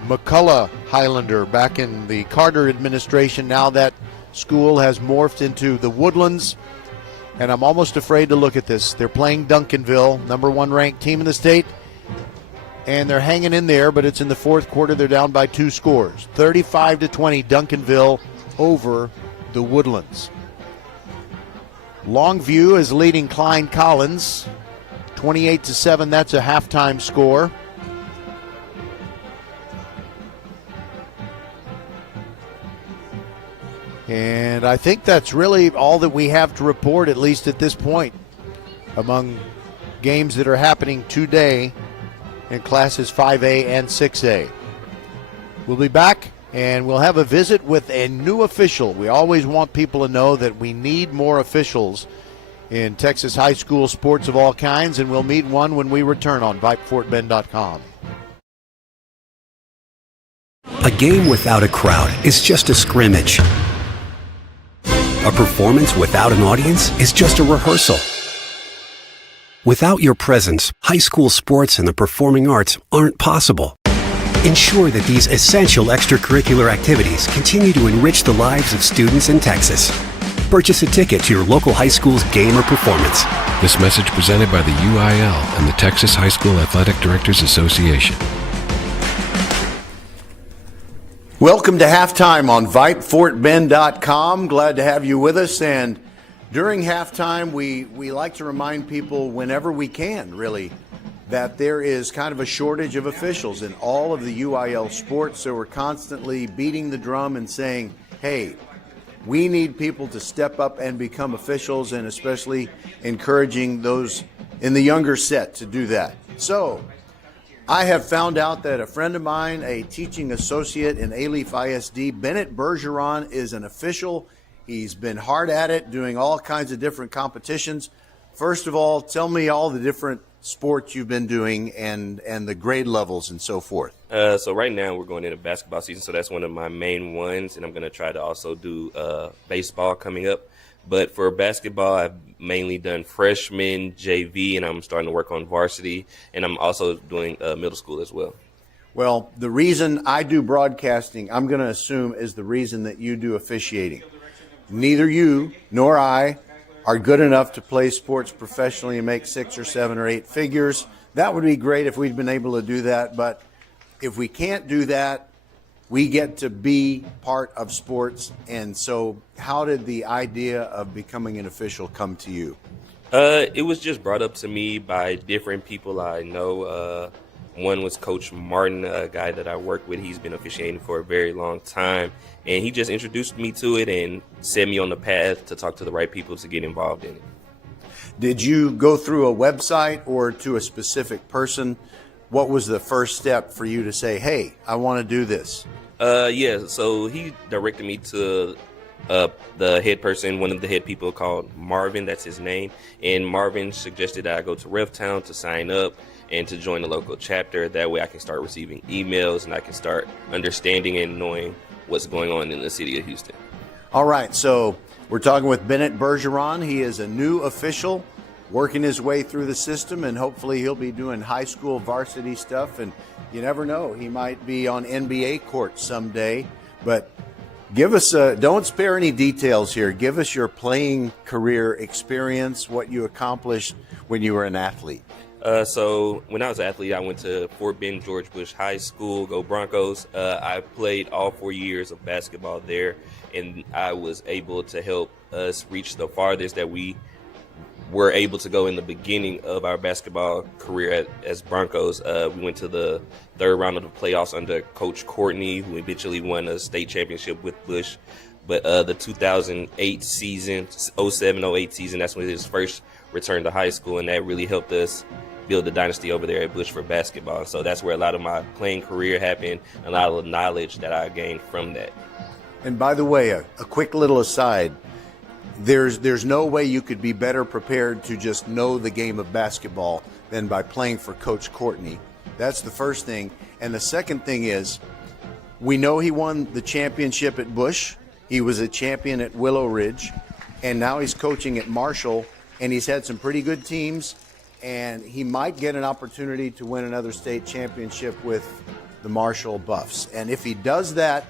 McCullough Highlander, back in the Carter administration. Now that school has morphed into the Woodlands, and I'm almost afraid to look at this. They're playing Duncanville, number 1 ranked team in the state, and they're hanging in there, but it's in the fourth quarter. They're down by 2 scores. 35-20, Duncanville over the Woodlands. Longview is leading Klein Collins, 28-7. That's a halftime score. And I think that's really all that we have to report, at least at this point, among games that are happening today in classes 5A and 6A. We'll be back, and we'll have a visit with a new official. We always want people to know that we need more officials in Texas high school sports of all kinds, and we'll meet one when we return on VypeFortBend.com. A game without a crowd is just a scrimmage. A performance without an audience is just a rehearsal. Without your presence, high school sports and the performing arts aren't possible. Ensure that these essential extracurricular activities continue to enrich the lives of students in Texas. Purchase a ticket to your local high school's game or performance. This message presented by the UIL and the Texas High School Athletic Directors Association. Welcome to halftime on VypeFortBend.com. Glad to have you with us. And during halftime, we like to remind people whenever we can, really, that there is kind of a shortage of officials in all of the UIL sports. So we're constantly beating the drum and saying, hey, we need people to step up and become officials, and especially encouraging those in the younger set to do that. So I have found out that a friend of mine, a teaching associate in Alief ISD, Bennett Bergeron, is an official. He's been hard at it, doing all kinds of different competitions. First of all, tell me all the different sports you've been doing and the grade levels and so forth. So right now we're going into basketball season, so that's one of my main ones, and I'm going to try to also do baseball coming up. But for basketball, I've mainly done freshman, JV, and I'm starting to work on varsity, and I'm also doing middle school as well. Well, the reason I do broadcasting, I'm going to assume, is the reason that you do officiating. Neither you nor I are good enough to play sports professionally and make 6 or 7 or 8 figures. That would be great if we'd been able to do that, but if we can't do that, we get to be part of sports. And so how did the idea of becoming an official come to you? It was just brought up to me by different people I know. One was Coach Martin, a guy that I work with. He's been officiating for a very long time, and he just introduced me to it and set me on the path to talk to the right people to get involved in it. Did you go through a website or to a specific person? What was the first step for you to say, hey, I want to do this? Yeah, so he directed me to the head person, one of the head people called Marvin, that's his name. And Marvin suggested that I go to RevTown to sign up and to join the local chapter. That way I can start receiving emails and I can start understanding and knowing what's going on in the city of Houston. All right, so we're talking with Bennett Bergeron. He is a new official working his way through the system, and hopefully he'll be doing high school varsity stuff. And you never know, he might be on NBA court someday. But give us don't spare any details here. Give us your playing career experience, what you accomplished when you were an athlete. So when I was an athlete, I went to Fort Bend George Bush High School, go Broncos. I played all 4 years of basketball there, and I was able to help us reach the farthest that we were able to go in the beginning of our basketball career as Broncos. We went to the third round of the playoffs under Coach Courtney, who eventually won a state championship with Bush. But the 2008 season, 07-08 season, that's when his first return to high school, and that really helped us build the dynasty over there at Bush for basketball. So that's where a lot of my playing career happened, a lot of the knowledge that I gained from that. And by the way, a quick little aside, there's no way you could be better prepared to just know the game of basketball than by playing for Coach Courtney. That's the first thing. And the second thing is, we know he won the championship at Bush. He was a champion at Willow Ridge, and now he's coaching at Marshall, and he's had some pretty good teams, and he might get an opportunity to win another state championship with the Marshall Buffs. And if he does that,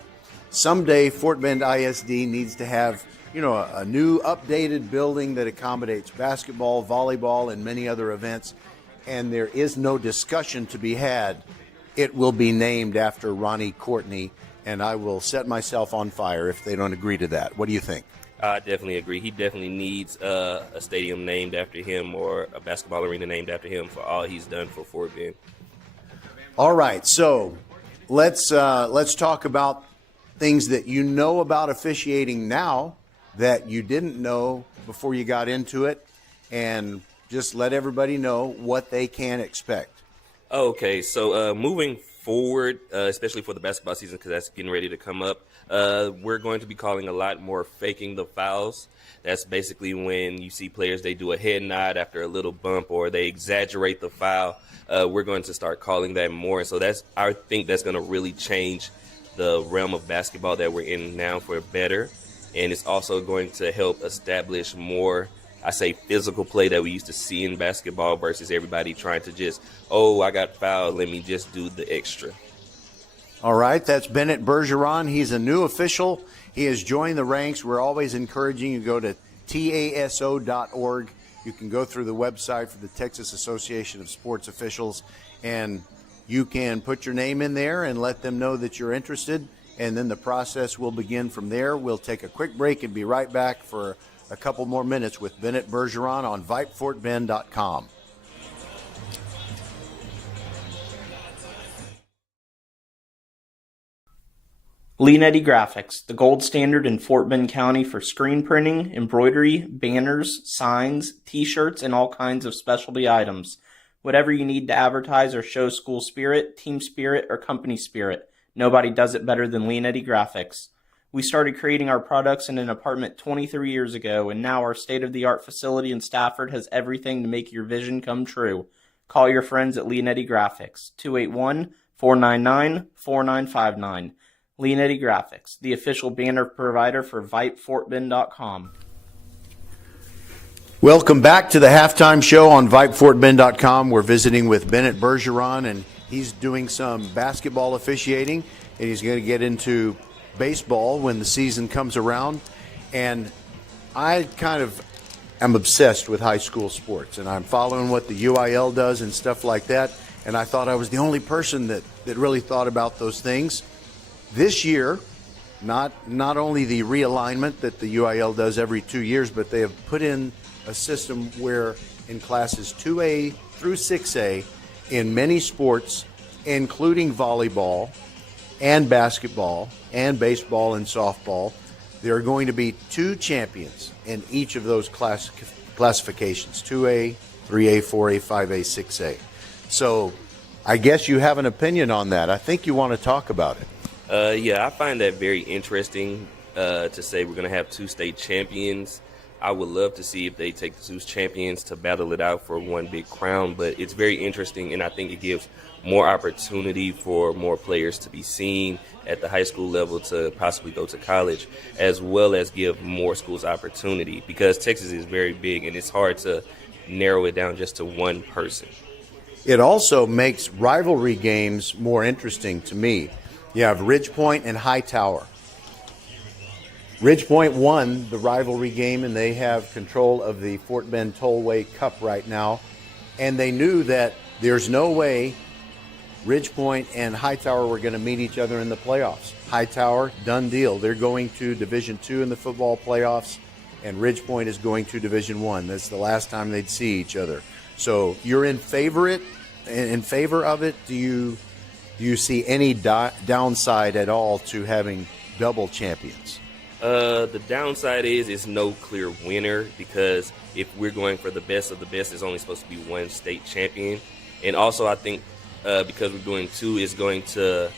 someday Fort Bend ISD needs to have, a new updated building that accommodates basketball, volleyball, and many other events. And there is no discussion to be had. It will be named after Ronnie Courtney, and I will set myself on fire if they don't agree to that. What do you think? I definitely agree. He definitely needs a stadium named after him or a basketball arena named after him for all he's done for Fort Bend. All right, so let's talk about things that you know about officiating now that you didn't know before you got into it, and just let everybody know what they can expect. Okay, so moving forward, especially for the basketball season, because that's getting ready to come up, we're going to be calling a lot more faking the fouls. That's basically when you see players, they do a head nod after a little bump, or they exaggerate the foul. We're going to start calling that more. So I think that's going to really change the realm of basketball that we're in now for better. And it's also going to help establish more, I say, physical play that we used to see in basketball versus everybody trying to just, oh, I got fouled, let me just do the extra. All right, that's Bennett Bergeron. He's a new official. He has joined the ranks. We're always encouraging you to go to taso.org. You can go through the website for the Texas Association of Sports Officials, and you can put your name in there and let them know that you're interested, and then the process will begin from there. We'll take a quick break and be right back for a couple more minutes with Bennett Bergeron on VypeFortBend.com. Leanetti Graphics, the gold standard in Fort Bend County for screen printing, embroidery, banners, signs, t-shirts, and all kinds of specialty items. Whatever you need to advertise or show school spirit, team spirit, or company spirit, nobody does it better than Leanetti Graphics. We started creating our products in an apartment 23 years ago, and now our state-of-the-art facility in Stafford has everything to make your vision come true. Call your friends at Leanetti Graphics, 281-499-4959. Leanetti Graphics, the official banner provider for VypeFortBend.com. Welcome back to the halftime show on VypeFortBend.com. We're visiting with Bennett Bergeron, and he's doing some basketball officiating, and he's going to get into baseball when the season comes around. And I kind of am obsessed with high school sports, and I'm following what the UIL does and stuff like that, and I thought I was the only person that really thought about those things. This year, not only the realignment that the UIL does every 2 years, but they have put in a system where in classes 2A through 6A, in many sports, including volleyball and basketball and baseball and softball, there are going to be 2 champions in each of those classifications, 2A, 3A, 4A, 5A, 6A. So I guess you have an opinion on that. I think you want to talk about it. Yeah, I find that very interesting to say we're going to have 2 state champions. I would love to see if they take the 2 champions to battle it out for one big crown, but it's very interesting, and I think it gives more opportunity for more players to be seen at the high school level to possibly go to college, as well as give more schools opportunity, because Texas is very big and it's hard to narrow it down just to one person. It also makes rivalry games more interesting to me. You have Ridge Point and Hightower. Ridge Point won the rivalry game, and they have control of the Fort Bend Tollway Cup right now. And they knew that there's no way Ridge Point and Hightower were going to meet each other in the playoffs. Hightower, done deal. They're going to Division II in the football playoffs, and Ridge Point is going to Division I. That's the last time they'd see each other. So you're in favor of it? Do you see any downside at all to having double champions? The downside is it's no clear winner, because if we're going for the best of the best, there's only supposed to be 1 state champion. And also I think because we're doing 2, it's going to,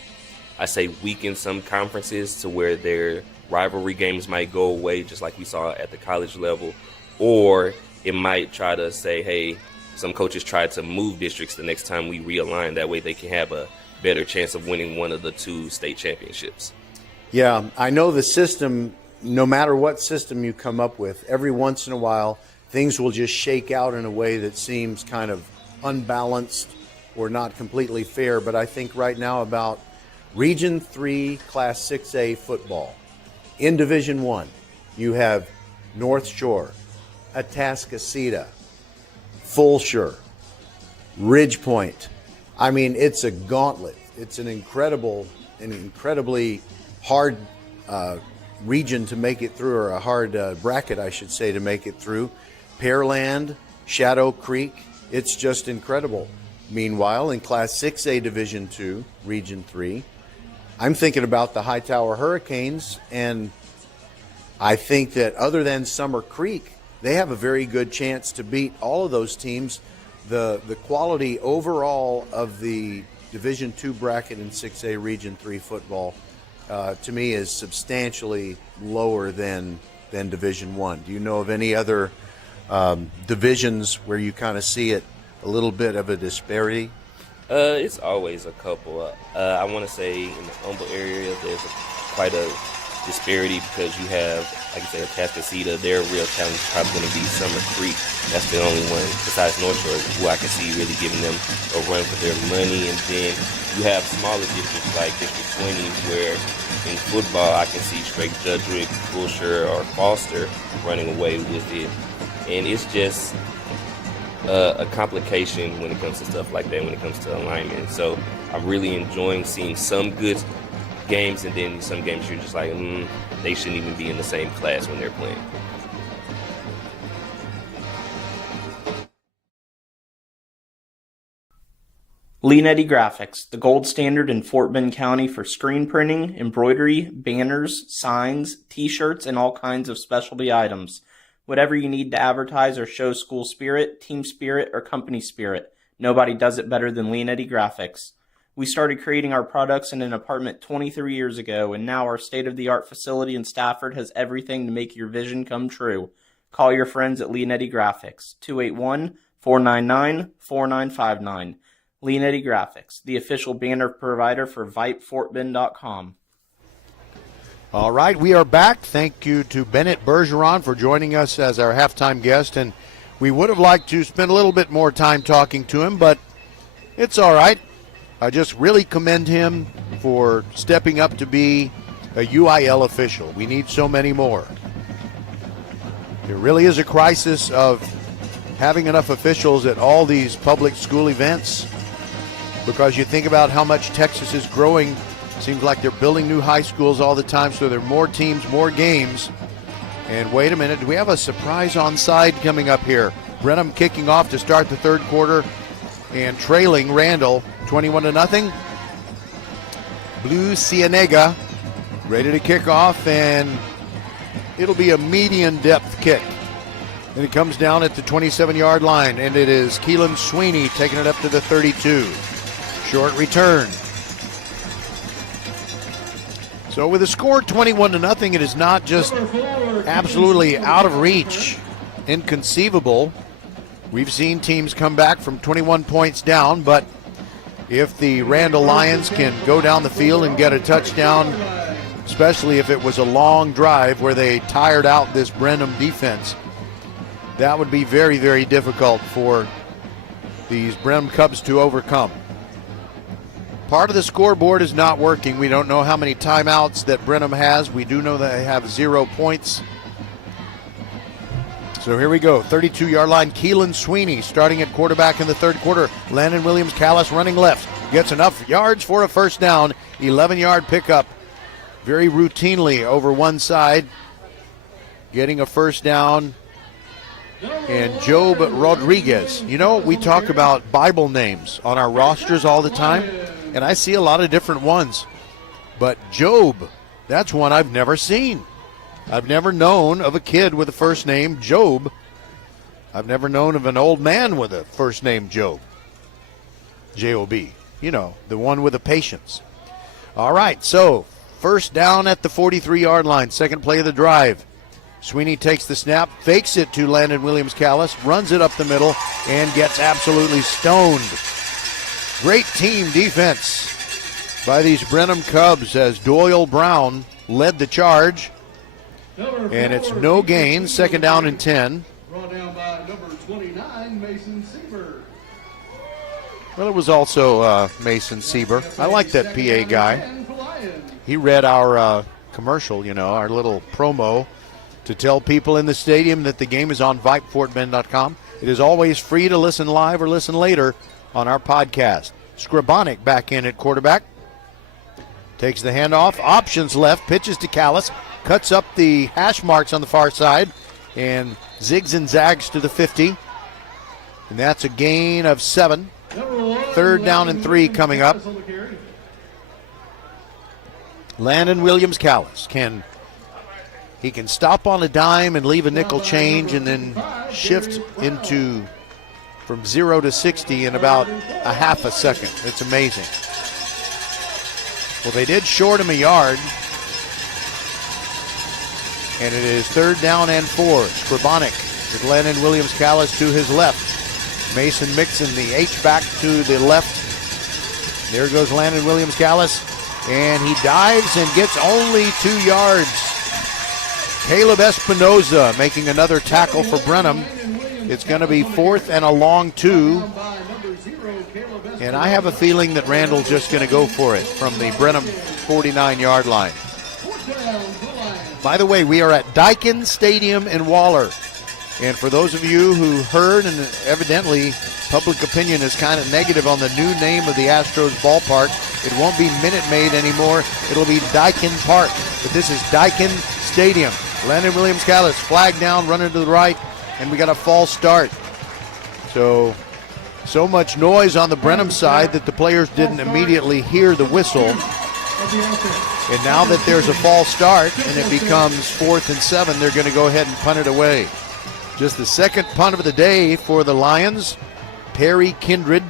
I say, weaken some conferences to where their rivalry games might go away, just like we saw at the college level. Or it might try to say, hey, some coaches try to move districts the next time we realign. That way they can have a better chance of winning one of the 2 state championships. Yeah, I know the system, no matter what system you come up with, every once in a while things will just shake out in a way that seems kind of unbalanced or not completely fair. But I think right now about Region 3 Class 6A football. In Division I, you have North Shore, Atascocita, Fulshire, Ridge Point. I mean, it's a gauntlet. It's an incredibly hard region to make it through, or a hard bracket, I should say, to make it through. Pearland, Shadow Creek, it's just incredible. Meanwhile, in Class 6A Division II, Region 3, I'm thinking about the Hightower Hurricanes, and I think that other than Summer Creek, they have a very good chance to beat all of those teams. The quality overall of the Division II bracket in 6A Region 3 football, to me, is substantially lower than Division I. Do you know of any other divisions where you kind of see it a little bit of a disparity? It's always a couple. I want to say in the Humble area, there's quite a disparity because you have, like I said, Atascocita. Their real challenge is probably going to be Summer Creek. That's the only one besides North Shore who I can see really giving them a run for their money. And then you have smaller districts like District 20 where in football I can see straight Judrick, Fulshire, or Foster running away with it. And it's just a complication when it comes to stuff like that, when it comes to alignment. So I'm really enjoying seeing some good games, and then some games you're just like, they shouldn't even be in the same class when they're playing. Leanetti Graphics, the gold standard in Fort Bend County for screen printing, embroidery, banners, signs, t-shirts, and all kinds of specialty items. Whatever you need to advertise or show school spirit, team spirit, or company spirit, nobody does it better than Leanetti Graphics. We started creating our products in an apartment 23 years ago, and now our state-of-the-art facility in Stafford has everything to make your vision come true. Call your friends at Leanetti Graphics, 281-499-4959. Leanetti Graphics, the official banner provider for VypeFortBend.com. All right, we are back. Thank you to Bennett Bergeron for joining us as our halftime guest, and we would have liked to spend a little bit more time talking to him, but it's all right. I just really commend him for stepping up to be a UIL official. We need so many more. There really is a crisis of having enough officials at all these public school events, because you think about how much Texas is growing. Seems like they're building new high schools all the time, so there are more teams, more games. And wait a minute, do we have a surprise onside coming up here? Brenham kicking off to start the third quarter and trailing Randle 21-0. Blue Cienega ready to kick off, and it'll be a median depth kick. And it comes down at the 27-yard line, and it is Keelan Sweeney taking it up to the 32. Short return. So with the score 21-0, it is not just absolutely out of reach, inconceivable. We've seen teams come back from 21 points down, but if the Randle Lions can go down the field and get a touchdown, especially if it was a long drive where they tired out this Brenham defense, that would be very, very difficult for these Brenham Cubs to overcome. Part of the scoreboard is not working. We don't know how many timeouts that Brenham has. We do know that they have 0 points. So here we go. 32-yard line, Keelan Sweeney starting at quarterback in the third quarter. Landon Williams-Callis running left. Gets enough yards for a first down. 11-yard pickup. Very routinely over one side. Getting a first down. And Job Rodriguez. You know, we talk about Bible names on our rosters all the time, and I see a lot of different ones. But Job, that's one I've never seen. I've never known of a kid with a first name Job. I've never known of an old man with a first name Job. J-O-B. You know, the one with the patience. All right, so first down at the 43-yard line, second play of the drive. Sweeney takes the snap, fakes it to Landon Williams-Callis, runs it up the middle, and gets absolutely stoned. Great team defense by these Brenham Cubs as Doyle Brown led the charge. And it's no gain, second down and 10. Brought down by number 29, Mason Sieber. Well, it was also Mason Sieber. I like that PA guy. He read our commercial, you know, our little promo to tell people in the stadium that the game is on VypeFortBend.com. It is always free to listen live or listen later on our podcast. Scribonic back in at quarterback. Takes the handoff, options left, pitches to Callis, cuts up the hash marks on the far side, and zigs and zags to the 50. And that's a gain of 7. Third down and 3 coming up. Landon Williams-Callis can He can stop on a dime and leave a nickel change and then shift into from 0 to 60 in about a half a second. It's amazing. Well, they did short him a yard. And it is 3rd down and 4. Scribonic with Landon Williams-Callis to his left. Mason Mixon, the H-back, to the left. There goes Landon Williams-Callis. And he dives and gets only 2 yards. Caleb Espinoza making another tackle for Brenham. It's going to be 4th and a long 2. And I have a feeling that Randle's just going to go for it from the Brenham 49-yard line. By the way, we are at Daikin Stadium in Waller. And for those of you who heard, and evidently public opinion is kind of negative on the new name of the Astros ballpark, it won't be Minute Maid anymore. It'll be Daikin Park. But this is Daikin Stadium. Landon Williams-Callis, flag down, running to the right, and we got a false start. So much noise on the Brenham side that the players didn't immediately hear the whistle. And now that there's a false start and it becomes 4th and 7, they're going to go ahead and punt it away. Just the second punt of the day for the Lions. Perry Kindred.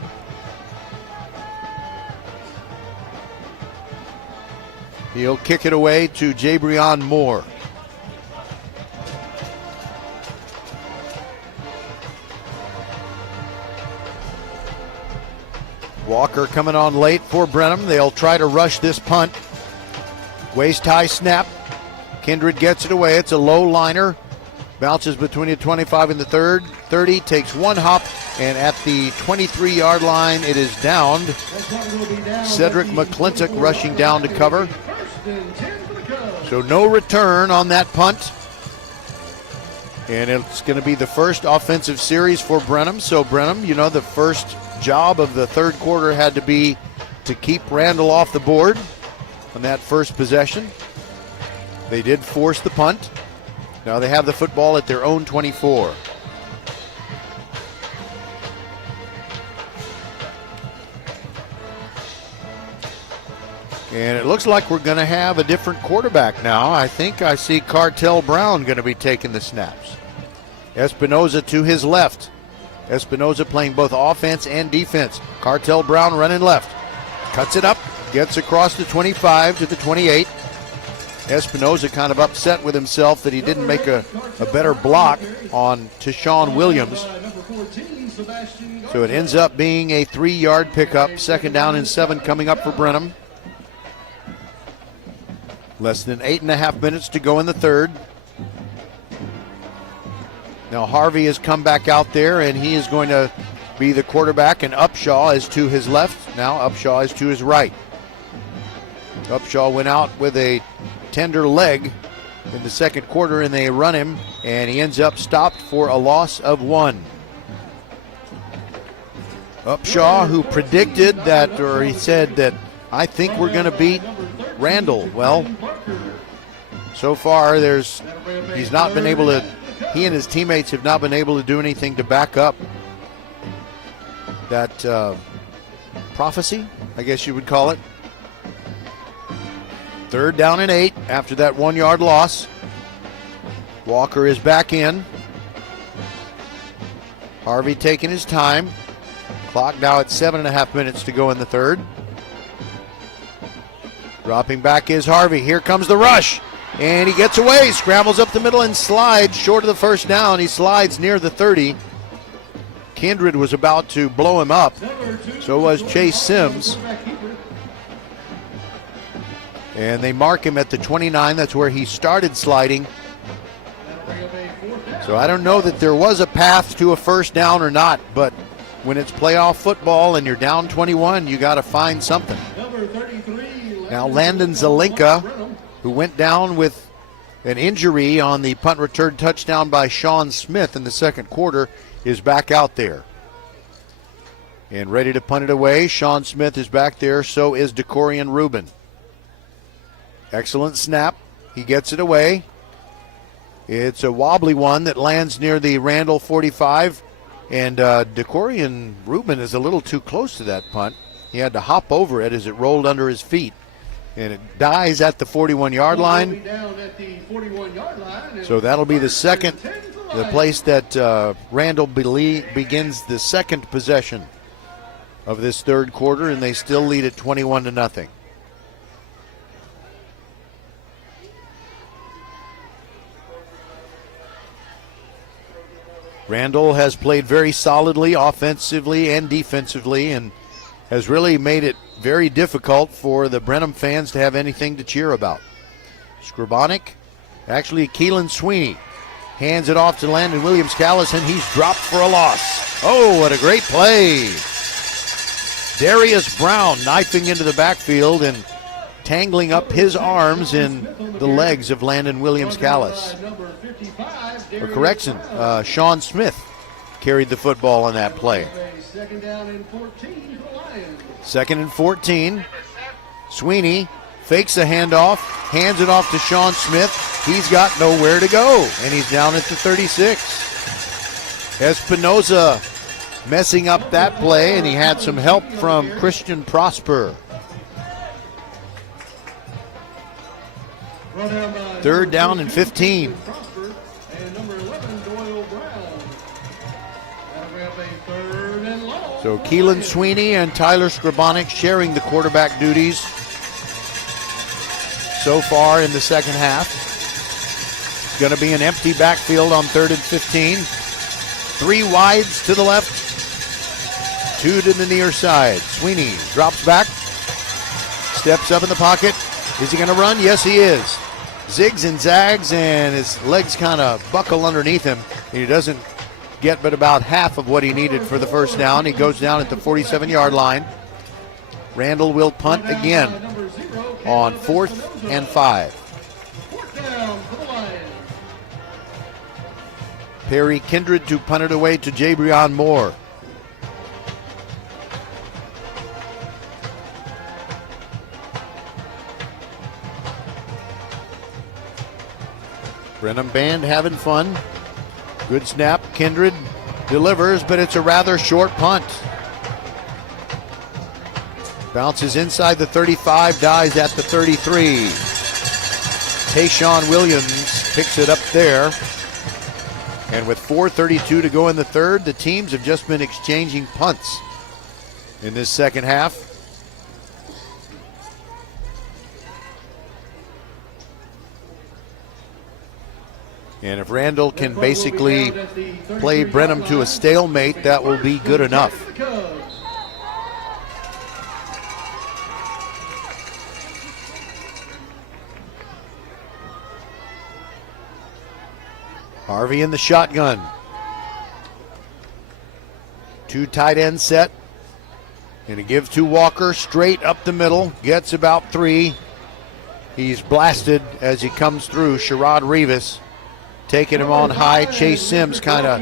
He'll kick it away to Jabrion Moore. Walker coming on late for Brenham. They'll try to rush this punt. Waist high snap. Kindred gets it away. It's a low liner. Bounces between the 25 and the 30. Takes one hop. And at the 23-yard line, it is downed. Cedric McClintock rushing down to cover. So no return on that punt. And it's going to be the first offensive series for Brenham. So Brenham, the first job of the third quarter had to be to keep Randle off the board on that first possession. They did force the punt. Now they have the football at their own 24. And it looks like we're going to have a different quarterback now. I think I see Cartel Brown going to be taking the snaps. Espinoza to his left. Espinoza playing both offense and defense. Cartel Brown running left. Cuts it up. Gets across the 25 to the 28. Espinoza kind of upset with himself that he didn't make a better block on Tyshawn Williams. So it ends up being a 3-yard pickup. 2nd down and 7 coming up for Brenham. Less than 8.5 minutes to go in the third. Now Harvey has come back out there, and he is going to be the quarterback, and Upshaw is to his left. Now Upshaw is to his right. Upshaw went out with a tender leg in the second quarter, and they run him, and he ends up stopped for a loss of 1. Upshaw, who predicted that, or he said that, I think we're going to beat Randle. Well, so far he's not been able to. He and his teammates have not been able to do anything to back up that prophecy, I guess you would call it. 3rd down and 8 after that 1-yard loss. Walker is back in. Harvey taking his time. Clock now at 7.5 minutes to go in the third. Dropping back is Harvey. Here comes the rush. And he gets away, scrambles up the middle and slides short of the first down. He slides near the 30. Kindred was about to blow him up. So was Chase Sims. And they mark him at the 29. That's where he started sliding. So I don't know that there was a path to a first down or not, but when it's playoff football and you're down 21, you got to find something. Now Landon Zelinka, who went down with an injury on the punt return touchdown by Sean Smith in the second quarter, is back out there. And ready to punt it away. Sean Smith is back there, so is DeCorian Rubin. Excellent snap. He gets it away. It's a wobbly one that lands near the Randle 45. And DeCorian Rubin is a little too close to that punt. He had to hop over it as it rolled under his feet. And it dies at the 41-yard line. So that'll be the place that Randle begins the second possession of this third quarter, and they still lead at 21-0. Randle has played very solidly offensively and defensively and has really made it very difficult for the Brenham fans to have anything to cheer about. Scribonic, actually Keelan Sweeney, hands it off to Landon Williams-Callis, and he's dropped for a loss. Oh, what a great play. Darius Brown knifing into the backfield and tangling up his arms in the legs of Landon Williams-Callis. Or correction, Sean Smith carried the football on that play. Second and 14. Sweeney fakes a handoff, hands it off to Sean Smith. He's got nowhere to go, and he's down at the 36. Espinoza messing up that play, and he had some help from Christian Prosper. Third down and 15. So Keelan Sweeney and Tyler Scribonic sharing the quarterback duties so far in the second half. It's going to be an empty backfield on 3rd and 15. 3 wides to the left, 2 to the near side. Sweeney drops back, steps up in the pocket. Is he going to run? Yes, he is. Zigs and zags, and his legs kind of buckle underneath him, and he doesn't get but about half of what he needed for the first down. He goes down at the 47-yard line. Randle will punt again on 4th and 5. Perry Kindred to punt it away to Jabrion Moore. Brenham band having fun. Good snap. Kindred delivers, but it's a rather short punt. Bounces inside the 35, dies at the 33. Tayshawn Williams picks it up there. And with 4:32 to go in the third, the teams have just been exchanging punts in this second half. And if Randle can basically play Brenham to a stalemate, that will be good enough. Harvey in the shotgun. 2 tight end set. And he gives to Walker straight up the middle. Gets about 3. He's blasted as he comes through. Sherrod Rivas taking him on high. Chase Sims kind of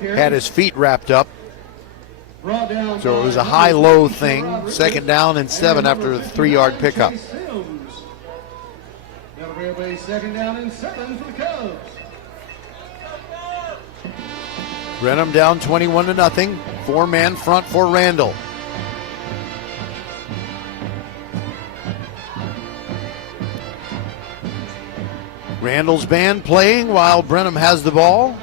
had his feet wrapped up. So it was a high-low thing. 2nd down and 7 after a 3-yard pickup. That'll be a 2nd down and 7 for the Cubs. Brenham down 21-0. 4-man front for Randle. Randle's band playing while Brenham has the ball.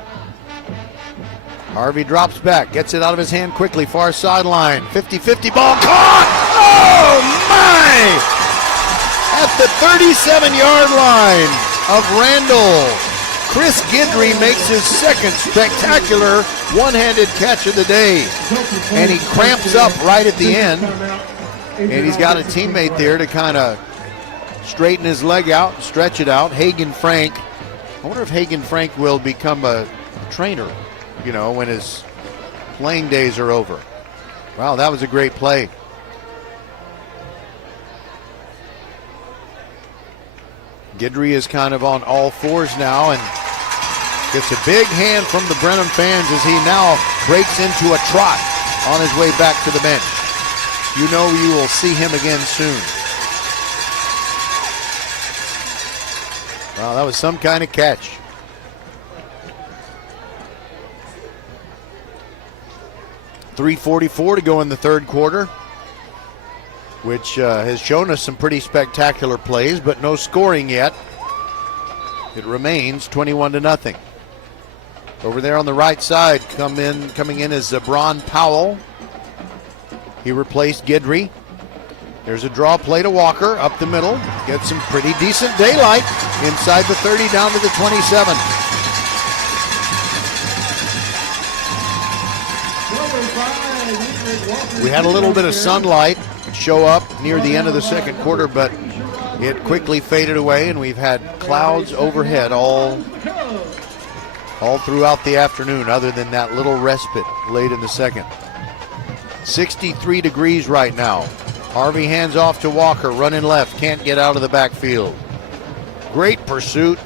Harvey drops back, gets it out of his hand quickly, far sideline. 50-50 ball caught! Oh my! At the 37-yard line of Randle, Chris Guidry makes his second spectacular one-handed catch of the day. And he cramps up right at the end. And he's got a teammate there to kind of straighten his leg out, stretch it out. Hagen Frank. I wonder if Hagen Frank will become a trainer, you know, when his playing days are over. Wow, that was a great play. Guidry is kind of on all fours now and gets a big hand from the Brenham fans as he now breaks into a trot on his way back to the bench. You know you will see him again soon. Wow, that was some kind of catch. .344 to go in the third quarter. which has shown us some pretty spectacular plays, but no scoring yet. It remains 21-0. Over there on the right side, coming in is Bron Powell. He replaced Guidry. There's a draw play to Walker up the middle. Gets some pretty decent daylight inside the 30 down to the 27. We had a little bit of sunlight show up near the end of the second quarter, but it quickly faded away, and we've had clouds overhead all throughout the afternoon, other than that little respite late in the second. 63 degrees right now. Harvey hands off to Walker, running left, can't get out of the backfield. Great pursuit.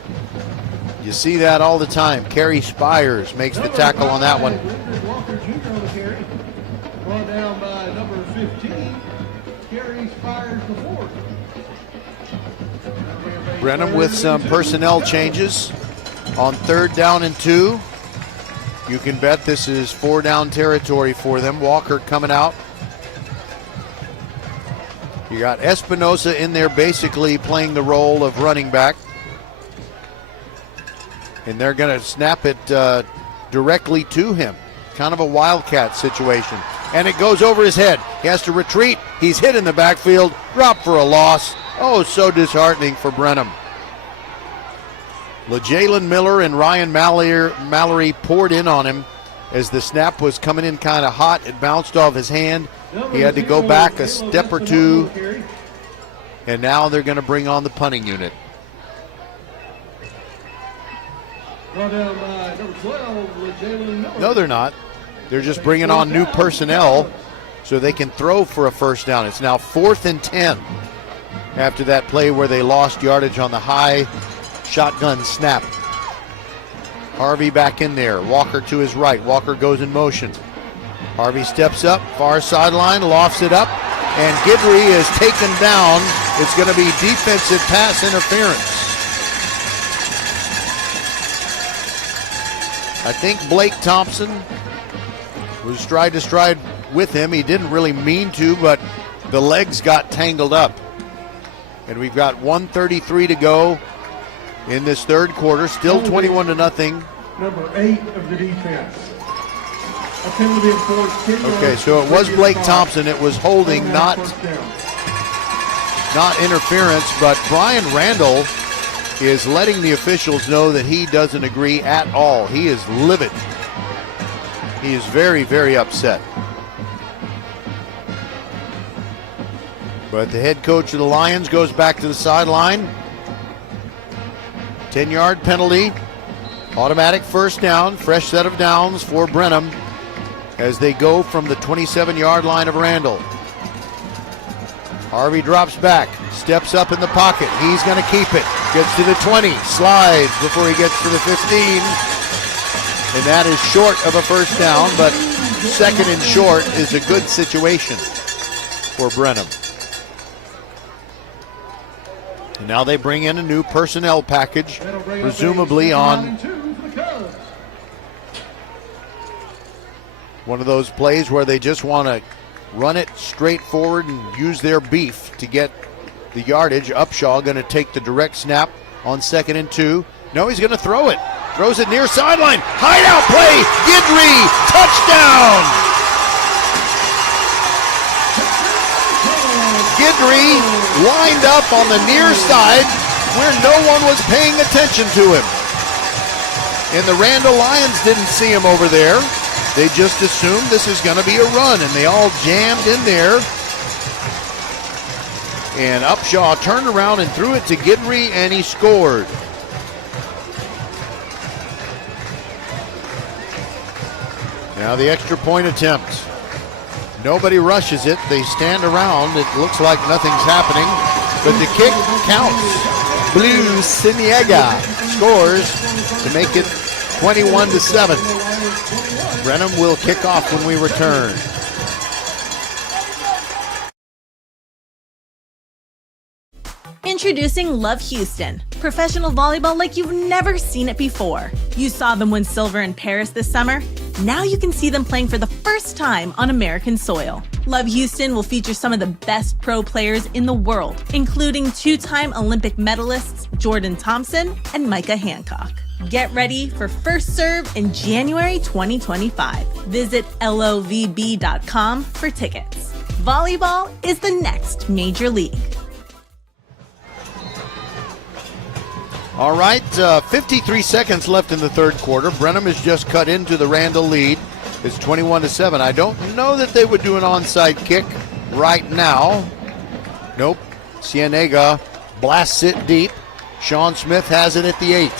You see that all the time. Kerry Spires makes the tackle on that one. Walker Jr. on the carry. Brought down by number 15. Kerry Spires the fourth. Brenham with some personnel changes on 3rd down and 2. You can bet this is 4-down territory for them. Walker coming out. You got Espinosa in there basically playing the role of running back. And they're going to snap it directly to him. Kind of a wildcat situation. And it goes over his head. He has to retreat. He's hit in the backfield. Drop for a loss. Oh, so disheartening for Brenham. LeJalen Miller and Ryan Mallory poured in on him as the snap was coming in kind of hot. It bounced off his hand. He had to go back a step or two. And now they're going to bring on the punting unit. No, they're not. They're just bringing on new personnel so they can throw for a first down. It's now 4th and 10 after that play where they lost yardage on the high shotgun snap. Harvey back in there. Walker to his right. Walker goes in motion. Harvey steps up, far sideline, lofts it up, and Guidry is taken down. It's going to be defensive pass interference. I think Blake Thompson was stride to stride with him. He didn't really mean to, but the legs got tangled up. And we've got 1:33 to go in this third quarter. Still 21-0. Number 8 of the defense. A penalty enforced. Okay, so it was Blake Thompson. It was holding, not interference, but Brian Randle is letting the officials know that he doesn't agree at all. He is livid. He is very, very upset. But the head coach of the Lions goes back to the sideline. 10-yard penalty. Automatic first down. Fresh set of downs for Brenham as they go from the 27-yard line of Randle. Harvey drops back, steps up in the pocket. He's going to keep it. Gets to the 20, slides before he gets to the 15. And that is short of a first down, but 2nd and short is a good situation for Brenham. And now they bring in a new personnel package, presumably on one of those plays where they just want to run it straight forward and use their beef to get the yardage. Upshaw going to take the direct snap on 2nd and 2. No, he's going to throw it. Throws it near sideline. Hideout play. Guidry. Touchdown. Guidry lined up on the near side where no one was paying attention to him. And the Randle Lions didn't see him over there. They just assumed this is going to be a run, and they all jammed in there. And Upshaw turned around and threw it to Guidry, and he scored. Now the extra point attempt. Nobody rushes it. They stand around. It looks like nothing's happening, but the kick counts. Blue Siniega scores to make it 21-7. Brenham will kick off when we return. Introducing Love Houston, professional volleyball like you've never seen it before. You saw them win silver in Paris this summer. Now you can see them playing for the first time on American soil. Love Houston will feature some of the best pro players in the world, including two-time Olympic medalists Jordan Thompson and Micah Hancock. Get ready for First Serve in January 2025. Visit lovb.com for tickets. Volleyball is the next major league. All right, 53 seconds left in the third quarter. Brenham has just cut into the Randle lead. It's 21-7. I don't know that they would do an onside kick right now. Nope. Cienega blasts it deep. Sean Smith has it at the 8.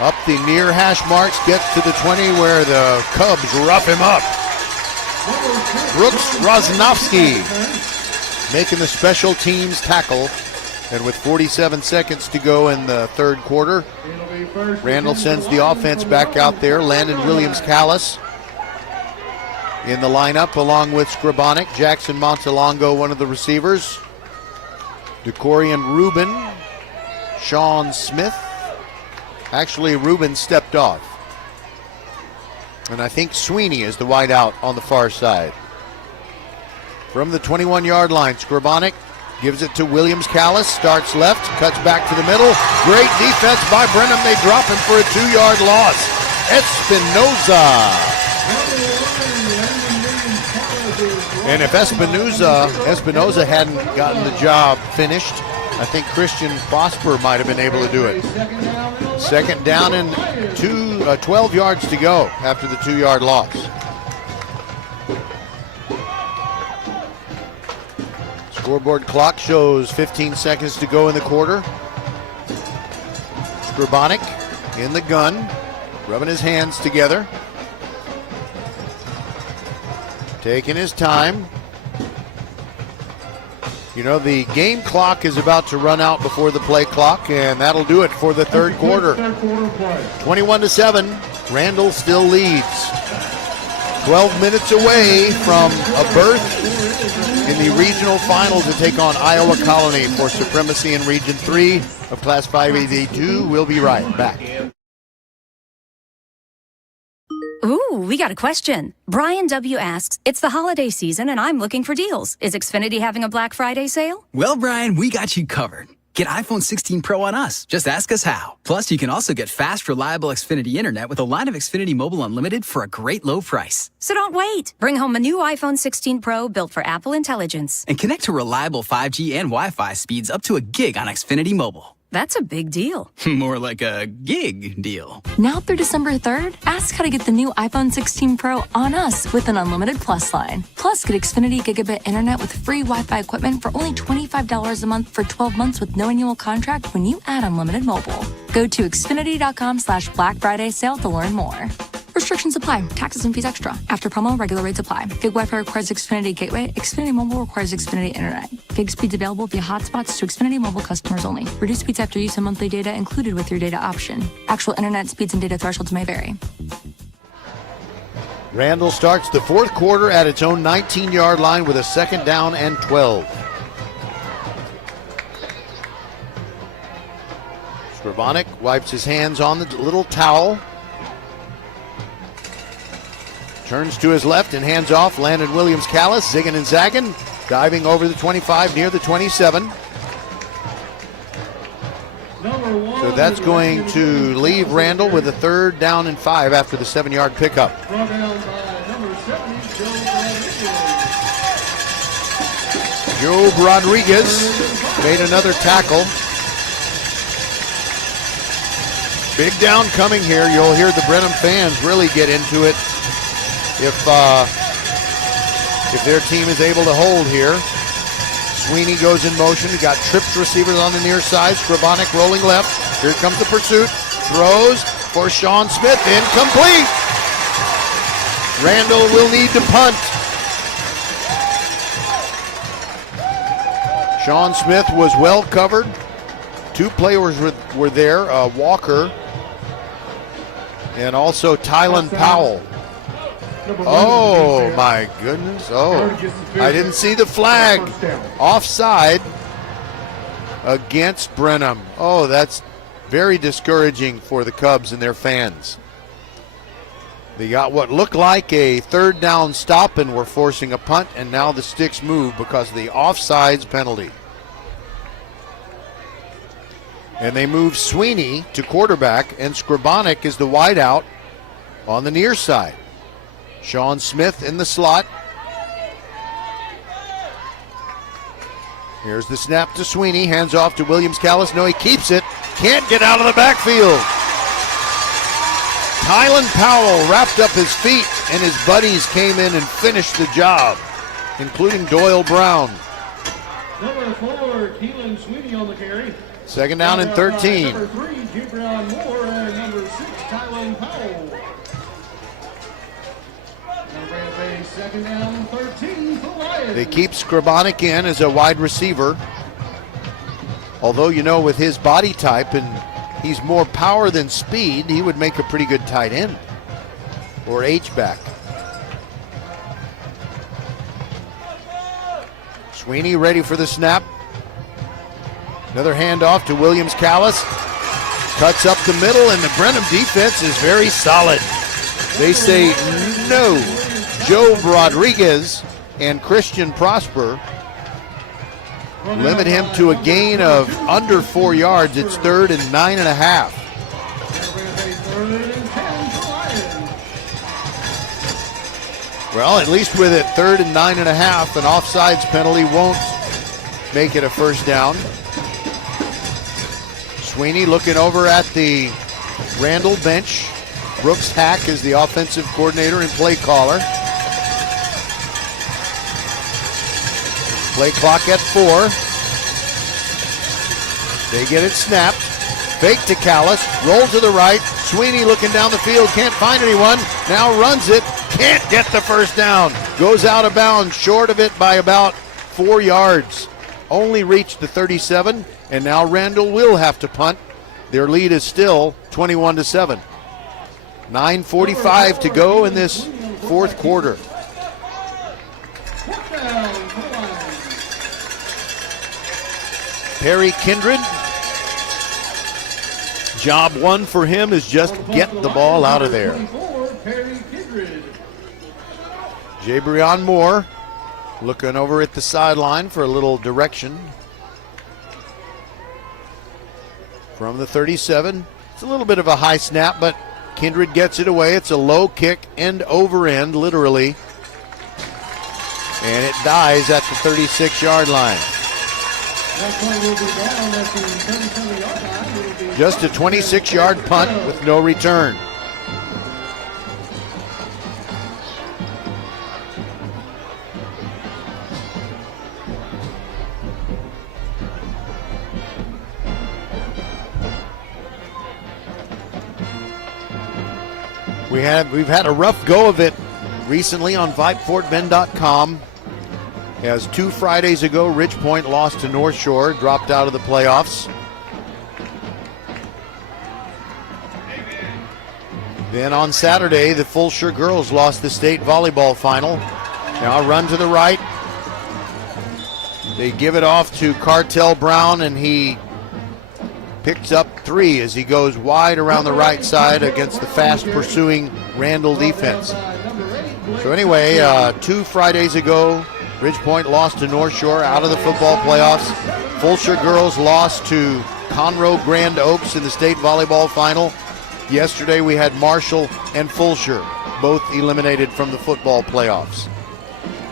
Up the near hash marks, gets to the 20 where the Cubs rough him up. Brooks Rosnowski making the special teams tackle. And with 47 seconds to go in the third quarter, Randle sends the offense back out there. Landon Williams-Callis in the lineup along with Scribonic. Jackson Montalongo, one of the receivers. DeCorian Rubin. Sean Smith. Actually, Rubin stepped off. And I think Sweeney is the wide out on the far side. From the 21-yard line, Scribonic gives it to Williams-Callis, starts left, cuts back to the middle. Great defense by Brenham. They drop him for a 2-yard loss. Espinoza. And if Espinoza hadn't gotten the job finished, I think Christian Prosper might have been able to do it. Second down and 12 yards to go after the 2-yard loss. Scoreboard clock shows 15 seconds to go in the quarter. Scribonic in the gun, rubbing his hands together. Taking his time. You know, the game clock is about to run out before the play clock, and that'll do it for the third quarter. 21-7, Randle still leads. 12 minutes away from a berth in the regional final to take on Iowa Colony for supremacy in Region 3 of Class 5A2. We'll be right back. Ooh, we got a question. Brian W. asks, it's the holiday season and I'm looking for deals. Is Xfinity having a Black Friday sale? Well, Brian, we got you covered. Get iPhone 16 Pro on us. Just ask us how. Plus, you can also get fast, reliable Xfinity Internet with a line of Xfinity Mobile Unlimited for a great low price. So don't wait. Bring home a new iPhone 16 Pro built for Apple Intelligence. And connect to reliable 5G and Wi-Fi speeds up to a gig on Xfinity Mobile. That's a big deal. More like a gig deal. Now through December 3rd, ask how to get the new iPhone 16 Pro on us with an unlimited Plus line. Plus, get Xfinity Gigabit Internet with free Wi-Fi equipment for only $25 a month for 12 months with no annual contract when you add unlimited mobile. Go to Xfinity.com/Black Friday sale to learn more. Restrictions apply. Taxes and fees extra. After promo, regular rates apply. Gig Wi-Fi requires Xfinity Gateway. Xfinity Mobile requires Xfinity Internet. Gig speeds available via hotspots to Xfinity Mobile customers only. Reduced speeds after use of monthly data included with your data option. Actual Internet speeds and data thresholds may vary. Randle starts the fourth quarter at its own 19-yard line with a second down and 12. Scribonic wipes his hands on the little towel. Turns to his left and hands off. Landon Williams-Callis zigging and zagging. Diving over the 25 near the 27. So that's going to leave Randle with a third down and 5 after the 7-yard pickup. Job Rodriguez made another tackle. Big down coming here. You'll hear the Brenham fans really get into it if their team is able to hold here. Sweeney goes in motion. He got tripped receivers on the near side. Scribonic rolling left. Here comes the pursuit. Throws for Sean Smith. Incomplete. Randle will need to punt. Sean Smith was well covered. Two players were there. Walker and also Tylen Powell. Oh, my goodness. Oh, I didn't see the flag. Offside against Brenham. Oh, that's very discouraging for the Cubs and their fans. They got what looked like a third down stop and were forcing a punt, and now the sticks move because of the offsides penalty. And they move Sweeney to quarterback, and Scribonic is the wideout on the near side. Sean Smith in the slot. Here's the snap to Sweeney, hands off to Williams-Callis. No, he keeps it. Can't get out of the backfield. Tylan Powell wrapped up his feet, and his buddies came in and finished the job, including Doyle Brown. Number 4, Keelan Sweeney on the carry. Second down and 13. Number 3, Jubron Moore, and number 6, Tylan Powell. Second down, 13 for Lions. They keep Scribonic in as a wide receiver. Although, you know, with his body type and he's more power than speed, he would make a pretty good tight end or H-back. Sweeney ready for the snap. Another handoff to Williams-Callis. Cuts up the middle, and the Brenham defense is very solid. They say no. Joe Rodriguez and Christian Prosper limit him to a gain of under 4 yards. It's 3rd and 9.5. Well, at least with it 3rd and 9.5, an offsides penalty won't make it a first down. Sweeney looking over at the Randle bench. Brooks Hack is the offensive coordinator and play caller. Play clock at 4. They get it snapped. Fake to Callis. Roll to the right. Sweeney looking down the field. Can't find anyone. Now runs it. Can't get the first down. Goes out of bounds. Short of it by about 4 yards. Only reached the 37. And now Randle will have to punt. Their lead is still 21-7. 9:45 to go in this fourth quarter. Perry Kindred, job one for him is just get the ball out of there. Jabrion Moore looking over at the sideline for a little direction. From the 37, it's a little bit of a high snap, but Kindred gets it away. It's a low kick, end over end, literally. And it dies at the 36-yard line. Just a 26-yard punt with no return. We've had a rough go of it recently on VypeFortBend.com. As 2 Fridays ago, Ridge Point lost to North Shore, dropped out of the playoffs. Then on Saturday, the Fulshire girls lost the state volleyball final. Now run to the right. They give it off to Cartel Brown, and he picks up 3 as he goes wide around the right side against the fast pursuing Randle defense. So anyway, 2 Fridays ago, Ridge Point lost to North Shore out of the football playoffs. Fulshire girls lost to Conroe Grand Oaks in the state volleyball final. Yesterday we had Marshall and Fulshire, both eliminated from the football playoffs.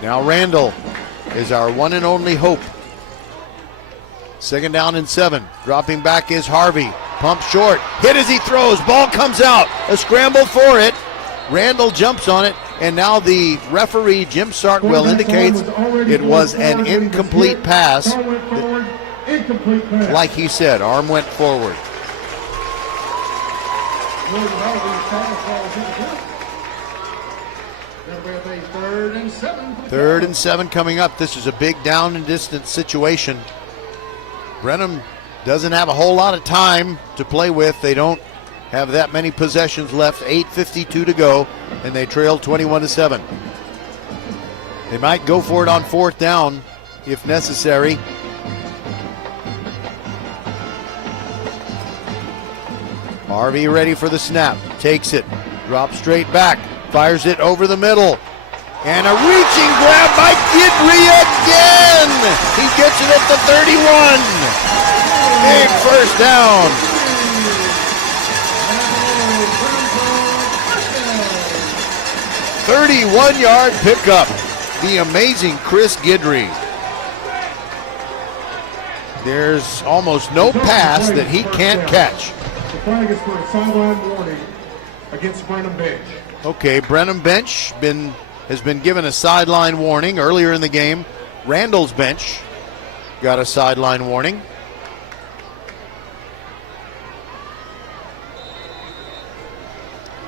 Now Randle is our one and only hope. Second down and 7. Dropping back is Harvey. Pump short. Hit as he throws. Ball comes out. A scramble for it. Randle jumps on it. And now the referee, Jim Sartwell, indicates it was an incomplete pass. Like he said, arm went forward. Third and 7 coming up. This is a big down and distance situation. Brenham doesn't have a whole lot of time to play with. They don't have that many possessions left. 8:52 to go, and they trail 21-7. They might go for it on 4th down if necessary. Harvey ready for the snap. Takes it. Drops straight back. Fires it over the middle. And a reaching grab by Guidry again. He gets it at the 31. Big first down. "31-yard pickup." The amazing Chris Guidry. There's almost no pass that he can't catch. The flag is for a sideline warning against Brenham bench. Okay, Brenham bench has been given a sideline warning earlier in the game. Randle's bench got a sideline warning.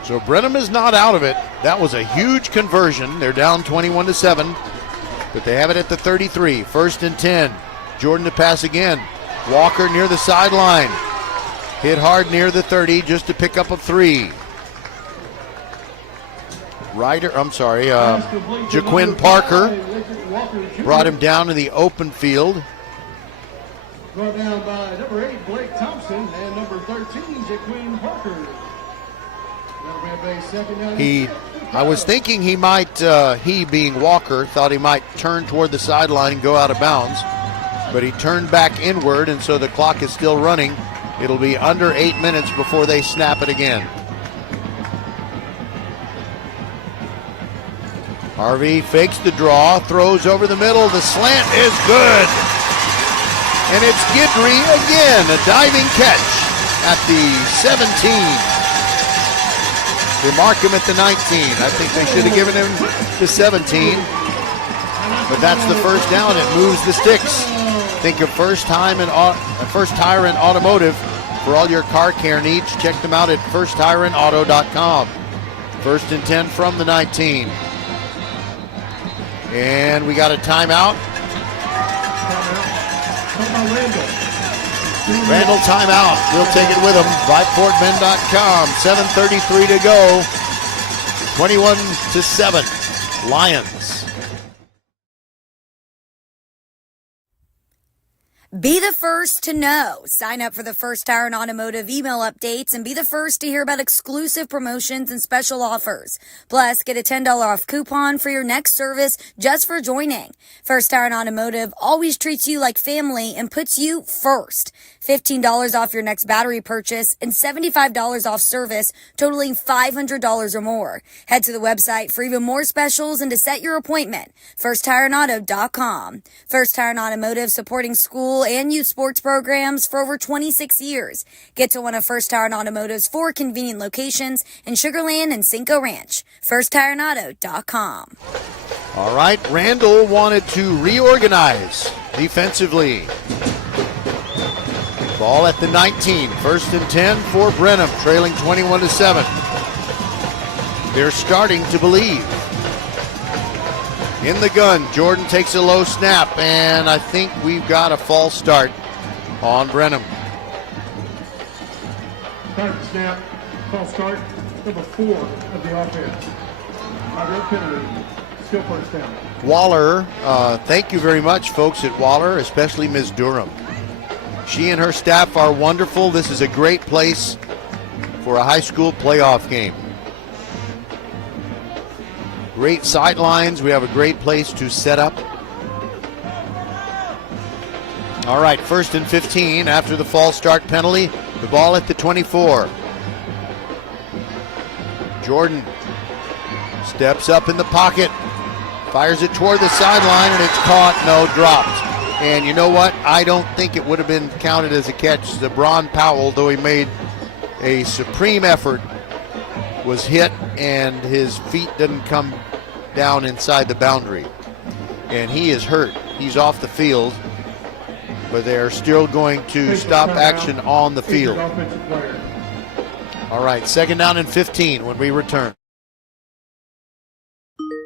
So Brenham is not out of it. That was a huge conversion. They're down 21-7, but they have it at the 33. 1st and 10. Jordan to pass again. Walker near the sideline. Hit hard near the 30 just to pick up a 3. Jaquin Parker brought him down to the open field. Brought down by number 8, Blake Thompson, and number 13, Jaquin Parker. I was thinking he might, he being Walker, thought he might turn toward the sideline and go out of bounds, but he turned back inward, and so the clock is still running. It'll be under 8 minutes before they snap it again. Harvey fakes the draw, throws over the middle. The slant is good. And it's Guidry again, a diving catch at the 17. They mark him at the 19. I think they should have given him the 17. But that's the first down. It moves the sticks. Think of First Tire and Automotive. For all your car care needs, check them out at firsttireandauto.com. 1st and 10 from the 19. And we got a timeout. Randle timeout. We'll take it with him. VypeFortBend.com. 7:33 to go. 21-7. Lions. Be the first to know. Sign up for the First Tire and Automotive email updates and be the first to hear about exclusive promotions and special offers. Plus, get a $10 off coupon for your next service just for joining. First Tire and Automotive always treats you like family and puts you first. $15 off your next battery purchase and $75 off service totaling $500 or more. Head to the website for even more specials and to set your appointment. FirstTireandAuto.com. First Tire and Automotive, supporting school and youth sports programs for over 26 years. Get to one of First Tire and Automotive's 4 convenient locations in Sugar Land and Cinco Ranch. FirstTireandAuto.com. All right, Randle wanted to reorganize defensively. Ball at the 19. 1st and 10 for Brenham, trailing 21-7. They're starting to believe. In the gun, Jordan takes a low snap, and I think we've got a false start on Brenham. Start the snap, false start, number 4 of the offense. Red penalty, still first down. Waller, thank you very much, folks at Waller, especially Ms. Durham. She and her staff are wonderful. This is a great place for a high school playoff game. Great sight lines. We have a great place to set up. All right, 1st and 15 after the false start penalty. The ball at the 24. Jordan steps up in the pocket, fires it toward the sideline, and it's caught. No, dropped. And you know what? I don't think it would have been counted as a catch. Zebron Powell, though he made a supreme effort, was hit, and his feet didn't come down inside the boundary. And he is hurt. He's off the field, but they're still going to stop action on the field. All right, 2nd down and 15 when we return.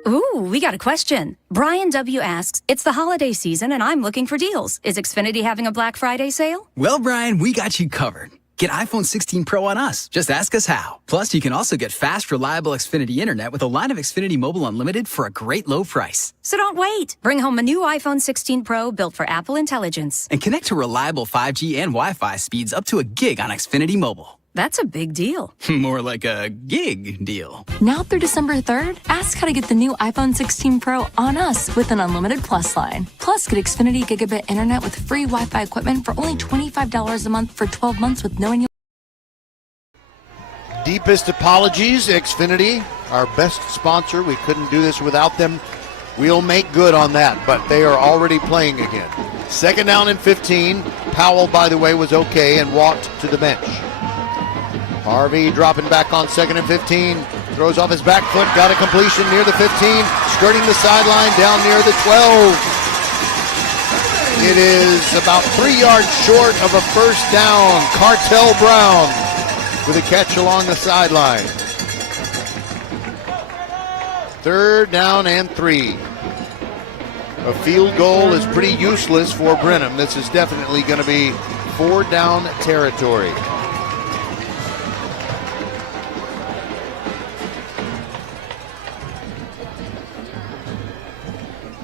Ooh, we got a question. Brian W. asks, it's the holiday season and I'm looking for deals. Is Xfinity having a Black Friday sale? Well, Brian, we got you covered. Get iPhone 16 Pro on us. Just ask us how. Plus, you can also get fast, reliable Xfinity Internet with a line of Xfinity Mobile Unlimited for a great low price. So don't wait. Bring home a new iPhone 16 Pro built for Apple Intelligence. And connect to reliable 5G and Wi-Fi speeds up to a gig on Xfinity Mobile. That's a big deal. More like a gig deal. Now through December 3rd, ask how to get the new iPhone 16 Pro on us with an unlimited Plus line. Plus, get Xfinity Gigabit Internet with free Wi-Fi equipment for only $25 a month for 12 months with no annual. Deepest apologies, Xfinity, our best sponsor. We couldn't do this without them. We'll make good on that, but they are already playing again. 2nd down and 15. Powell, by the way, was okay and walked to the bench. Harvey dropping back on 2nd and 15. Throws off his back foot, got a completion near the 15, skirting the sideline down near the 12. It is about 3 yards short of a first down. Cartel Brown with a catch along the sideline. 3rd down and 3. A field goal is pretty useless for Brenham. This is definitely going to be 4th down territory.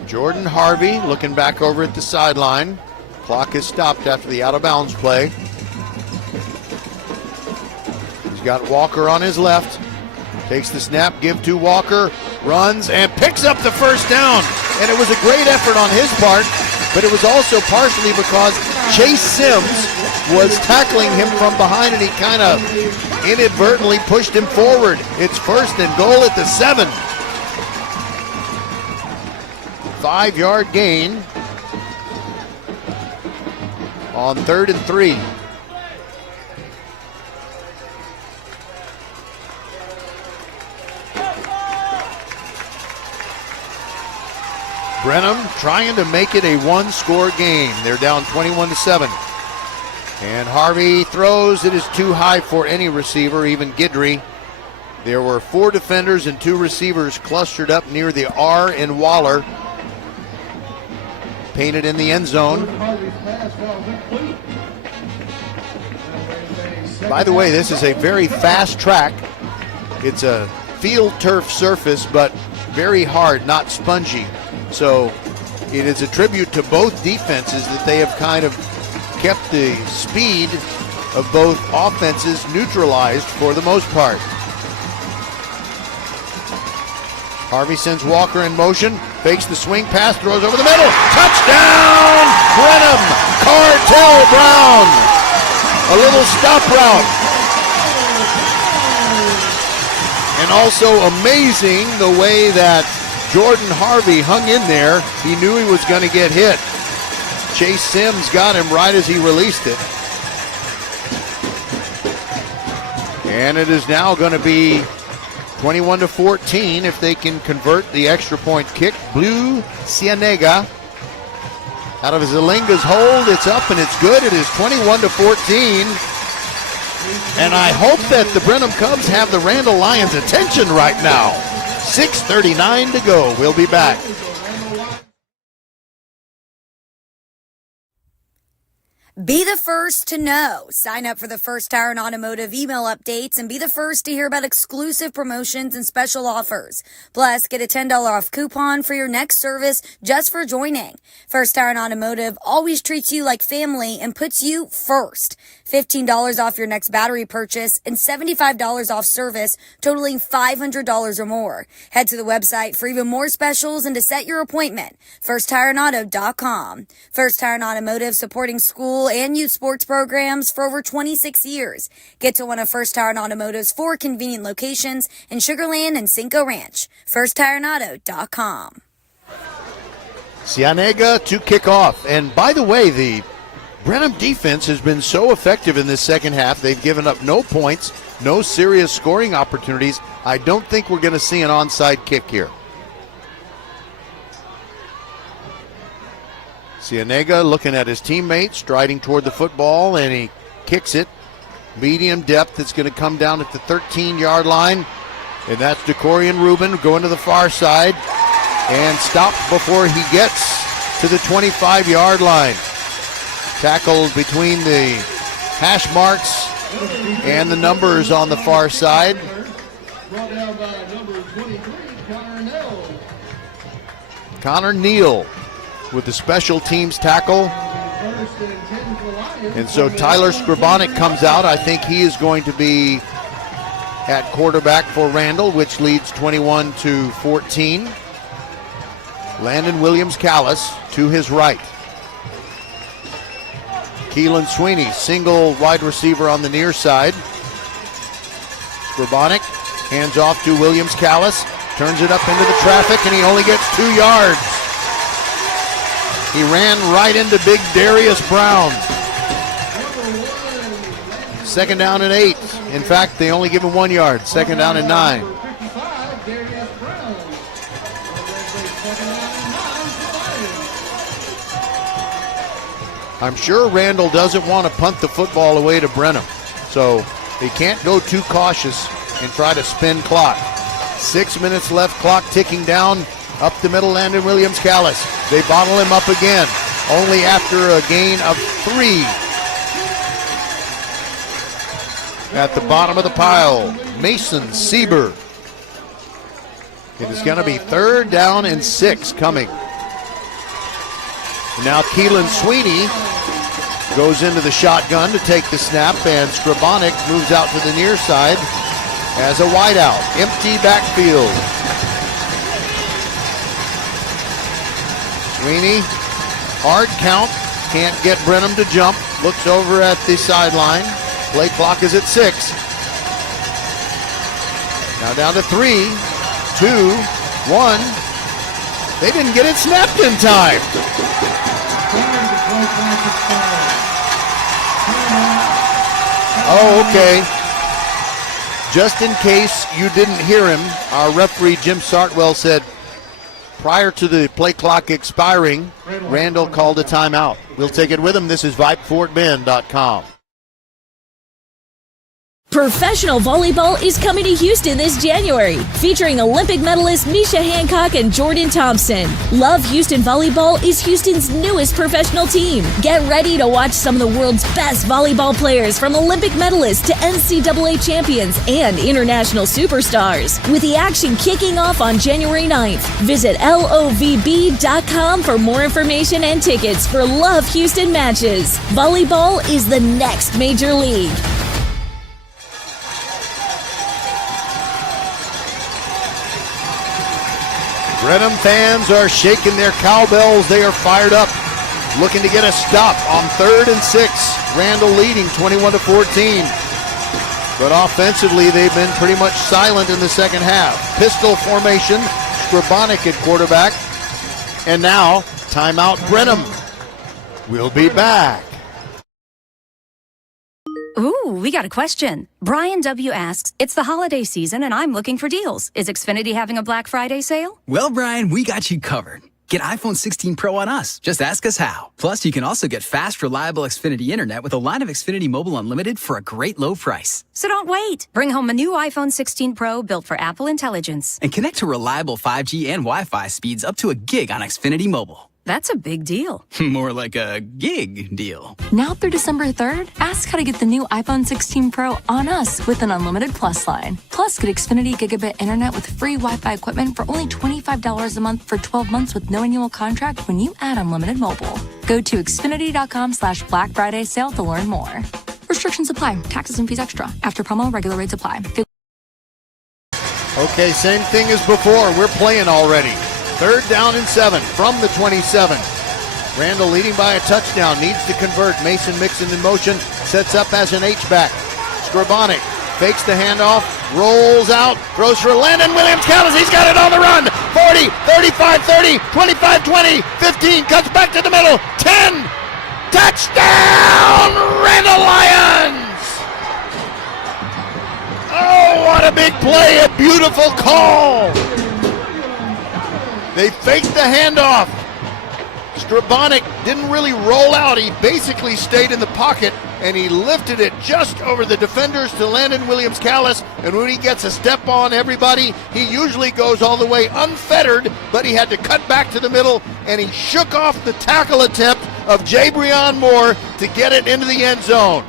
Jordan Harvey looking back over at the sideline. Clock is stopped after the out-of-bounds play. He's got Walker on his left. Takes the snap, give to Walker, runs, and picks up the first down. And it was a great effort on his part, but it was also partially because Chase Sims was tackling him from behind, and he kind of inadvertently pushed him forward. It's 1st and goal at the 7. 5-yard gain on 3rd and 3. Brenham trying to make it a one-score game. They're down 21-7. And Harvey throws. It is too high for any receiver, even Guidry. There were 4 defenders and 2 receivers clustered up near the R in Waller. Painted in the end zone. By the way, this is a very fast track. It's a field turf surface, but very hard, not spongy. So it is a tribute to both defenses that they have kind of kept the speed of both offenses neutralized for the most part. Harvey sends Walker in motion, fakes the swing pass, throws over the middle. Touchdown, Brenham! Cartel Brown! A little stop route. And also amazing the way that Jordan Harvey hung in there. He knew he was going to get hit. Chase Sims got him right as he released it. And it is now going to be 21-14 if they can convert the extra point kick. Blue Cienega out of Zelinga's hold. It's up and it's good. It is 21-14. And I hope that the Brenham Cubs have the Randle Lions' attention right now. 6:39 to go. We'll be back. Be the first to know. Sign up for the First Tire and Automotive email updates and be the first to hear about exclusive promotions and special offers. Plus, get a $10 off coupon for your next service just for joining. First Tire and Automotive always treats you like family and puts you first. $15 off your next battery purchase and $75 off service totaling $500 or more. Head to the website for even more specials and to set your appointment. FirstTireandAuto.com. First Tire and Automotive, supporting school and youth sports programs for over 26 years. Get to one of First Tire and Automotive's 4 convenient locations in Sugar Land and Cinco Ranch. FirstTireandAuto.com. Cienega to kick off. And by the way, the Brenham defense has been so effective in this second half. They've given up no points, no serious scoring opportunities. I don't think we're going to see an onside kick here. Cienega looking at his teammate, striding toward the football, and he kicks it. Medium depth. It's going to come down at the 13-yard line. And that's DeCorian Rubin going to the far side and stopped before he gets to the 25-yard line. Tackled between the hash marks and the numbers on the far side. Brought down by number 23, Connor Neal with the special teams tackle. First and 10 for the Lions. And so Tyler Scribonic comes out. I think he is going to be at quarterback for Randle, which leads 21-14. Landon Williams-Callis to his right. Keelan Sweeney, single wide receiver on the near side. Scribonic hands off to Williams-Callis, turns it up into the traffic, and he only gets 2 yards. He ran right into big Darius Brown. 2nd down and 8. In fact, they only give him 1 yard. 2nd down and 9. I'm sure Randle doesn't want to punt the football away to Brenham. So they can't go too cautious and try to spin clock. 6 minutes left, clock ticking down. Up the middle, Landon Williams-Callis. They bottle him up again, only after a gain of 3. At the bottom of the pile, Mason Sieber. It is going to be 3rd down and 6 coming. Now Keelan Sweeney goes into the shotgun to take the snap, and Scribonic moves out to the near side as a wideout. Empty backfield. Sweeney, hard count, can't get Brenham to jump. Looks over at the sideline. Play clock is at 6. Now down to 3, 2, 1. They didn't get it snapped in time. Oh, okay. Just in case you didn't hear him, our referee Jim Sartwell said prior to the play clock expiring, Randle called a timeout. We'll take it with him. This is VypeFortBend.com. Professional volleyball is coming to Houston this January, featuring Olympic medalists Misha Hancock and Jordan Thompson. Love Houston Volleyball is Houston's newest professional team. Get ready to watch some of the world's best volleyball players, from Olympic medalists to NCAA champions and international superstars. With the action kicking off on January 9th, visit lovb.com for more information and tickets for Love Houston matches. Volleyball is the next major league. Brenham fans are shaking their cowbells. They are fired up, looking to get a stop on 3rd and 6. Randle leading 21-14. But offensively, they've been pretty much silent in the second half. Pistol formation, Scribonic at quarterback. And now, timeout Brenham. We'll be back. Ooh, we got a question. Brian W. asks, it's the holiday season and I'm looking for deals. Is Xfinity having a Black Friday sale? Well, Brian, we got you covered. Get iPhone 16 Pro on us. Just ask us how. Plus, you can also get fast, reliable Xfinity internet with a line of Xfinity Mobile Unlimited for a great low price. So don't wait. Bring home a new iPhone 16 Pro built for Apple Intelligence. And connect to reliable 5G and Wi-Fi speeds up to a gig on Xfinity Mobile. That's a big deal. More like a gig deal. Now through December 3rd, ask how to get the new iPhone 16 Pro on us with an unlimited Plus line. Plus, get Xfinity Gigabit Internet with free Wi-Fi equipment for only $25 a month for 12 months with no annual contract when you add unlimited mobile. Go to Xfinity.com/Black Friday sale to learn more. Restrictions apply. Taxes and fees extra. After promo, regular rates apply. Okay, same thing as before. We're playing already. 3rd down and 7 from the 27. Randle leading by a touchdown, needs to convert. Mason Mixon in motion, sets up as an H-back. Scribonic fakes the handoff, rolls out, throws for Landon Williams-Callis. He's got it on the run. 40, 35, 30, 25, 20, 15, cuts back to the middle. 10, touchdown, Randle Lions! Oh, what a big play, a beautiful call. They faked the handoff. Scribonic didn't really roll out. He basically stayed in the pocket, and he lifted it just over the defenders to Landon Williams-Callis. And when he gets a step on everybody, he usually goes all the way unfettered, but he had to cut back to the middle, and he shook off the tackle attempt of Jabrion Moore to get it into the end zone.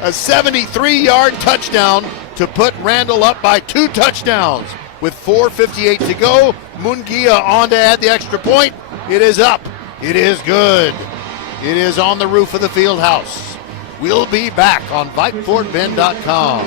A 73-yard touchdown to put Randle up by 2 touchdowns. With 4:58 to go, Mungia on to add the extra point. It is up. It is good. It is on the roof of the field house. We'll be back on VypeFortBend.com.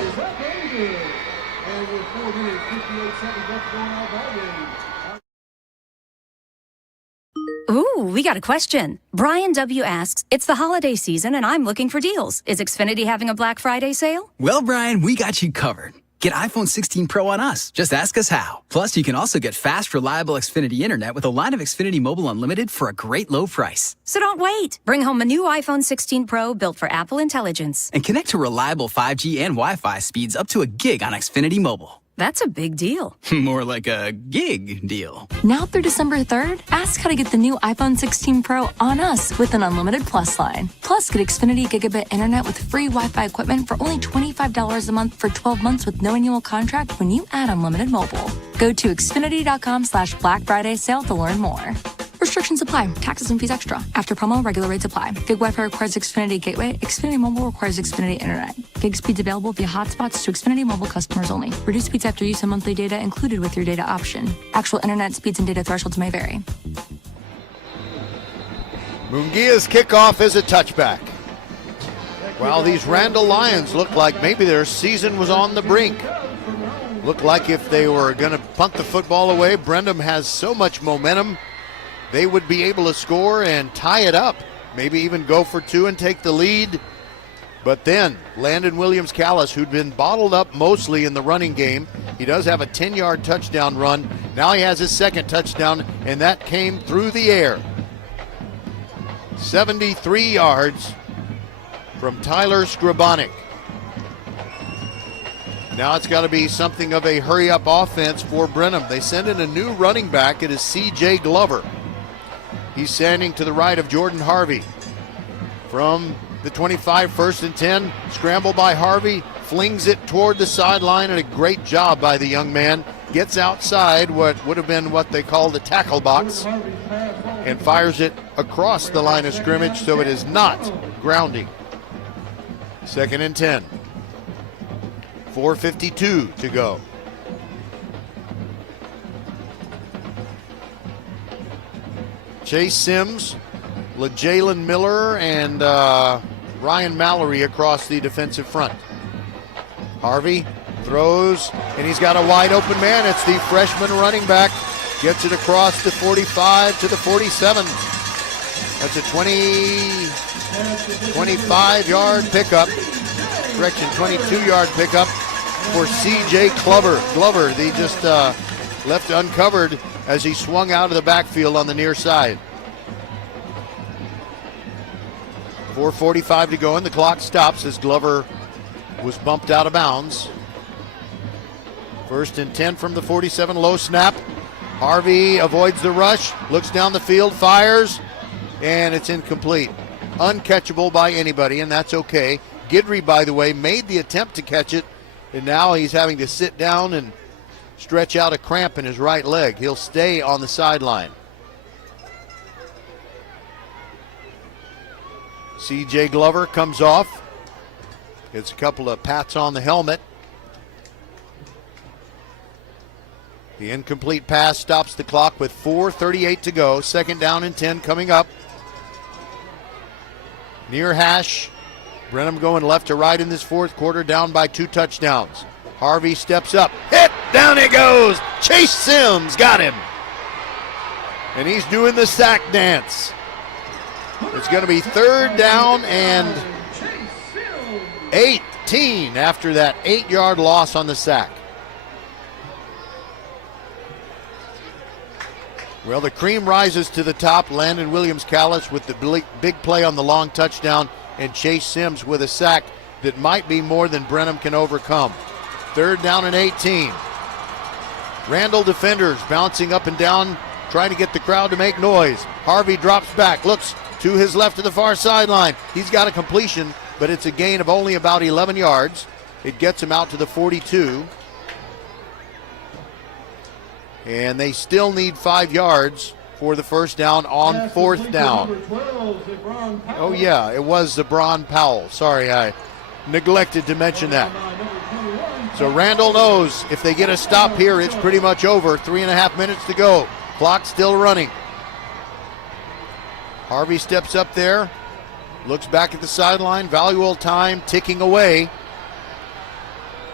Ooh, we got a question. Brian W. asks, it's the holiday season and I'm looking for deals. Is Xfinity having a Black Friday sale? Well, Brian, we got you covered. Get iPhone 16 Pro on us. Just ask us how. Plus, you can also get fast, reliable Xfinity Internet with a line of Xfinity Mobile Unlimited for a great low price. So don't wait. Bring home a new iPhone 16 Pro built for Apple Intelligence. And connect to reliable 5G and Wi-Fi speeds up to a gig on Xfinity Mobile. That's a big deal. More like a gig deal. Now through December 3rd, ask how to get the new iPhone 16 Pro on us with an unlimited Plus line. Plus, get Xfinity Gigabit Internet with free Wi-Fi equipment for only $25 a month for 12 months with no annual contract when you add unlimited mobile. Go to Xfinity.com/Black Friday sale to learn more. Restrictions apply. Taxes and fees extra. After promo, regular rates apply. Gig Wi-Fi requires Xfinity Gateway. Xfinity Mobile requires Xfinity Internet. Gig speeds available via hotspots to Xfinity Mobile customers only. Reduced speeds after use of monthly data included with your data option. Actual internet speeds and data thresholds may vary. Mungia's kickoff is a touchback. Well, these Randle Lions look like maybe their season was on the brink. Looked like if they were going to punt the football away, Brenham has so much momentum, they would be able to score and tie it up. Maybe even go for two and take the lead. But then Landon Williams-Callis, who'd been bottled up mostly in the running game, he does have a 10-yard touchdown run. Now he has his second touchdown, and that came through the air. 73 yards from Tyler Skrabonic. Now it's got to be something of a hurry-up offense for Brenham. They send in a new running back. It is C.J. Glover. He's standing to the right of Jordan Harvey. From the 25, 1st and 10, scramble by Harvey, flings it toward the sideline, and a great job by the young man. Gets outside what would have been what they call the tackle box and fires it across the line of scrimmage, so it is not grounding. 2nd and 10. 4:52 to go. Chase Sims, LeJalen Miller, and Ryan Mallory across the defensive front. Harvey throws, and he's got a wide open man. It's the freshman running back. Gets it across the 45 to the 47. That's a 25-yard pickup. Correction, 22-yard pickup for C.J. Glover. They just left uncovered as he swung out of the backfield on the near side. 4:45 to go, and the clock stops as Glover was bumped out of bounds. 1st and 10 from the 47, low snap. Harvey avoids the rush, looks down the field, fires, and it's incomplete. Uncatchable by anybody, and that's okay. Guidry, by the way, made the attempt to catch it, and now he's having to sit down and stretch out a cramp in his right leg. He'll stay on the sideline. C.J. Glover comes off. Gets a couple of pats on the helmet. The incomplete pass stops the clock with 4:38 to go. 2nd down and 10 coming up. Near hash. Brenham going left to right in this 4th quarter, down by 2 touchdowns. Harvey steps up. Hit! Down he goes! Chase Sims got him. And he's doing the sack dance. It's going to be 3rd down and 18 after that 8-yard loss on the sack. Well, the cream rises to the top. Landon Williams-Callis with the big play on the long touchdown, and Chase Sims with a sack that might be more than Brenham can overcome. 3rd down and 18. Randle defenders bouncing up and down, trying to get the crowd to make noise. Harvey drops back, looks to his left to the far sideline. He's got a completion, but it's a gain of only about 11 yards. It gets him out to the 42. And they still need 5 yards for the 1st down on 4th down. Oh, yeah, it was Zabron Powell. Sorry, I neglected to mention that. So Randle knows if they get a stop here, it's pretty much over. 3.5 minutes to go. Clock still running. Harvey steps up there, looks back at the sideline. Valuable time ticking away.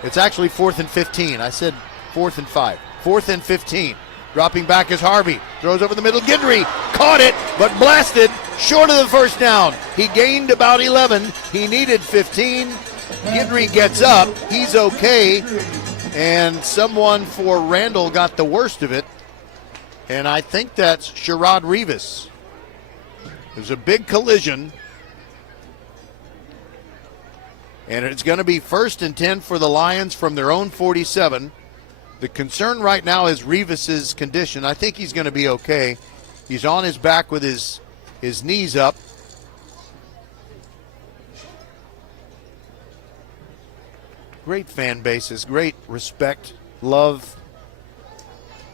It's actually 4th and 15. I said 4th and 5. 4th and 15. Dropping back is Harvey. Throws over the middle. Guidry caught it, but blasted short of the first down. He gained about 11. He needed 15. Guidry gets up. He's okay. And someone for Randle got the worst of it. And I think that's Sherrod Rivas. There's a big collision. And it's going to be 1st and 10 for the Lions from their own 47. The concern right now is Rivas's condition. I think he's going to be okay. He's on his back with his knees up. Great fan bases, great respect, love,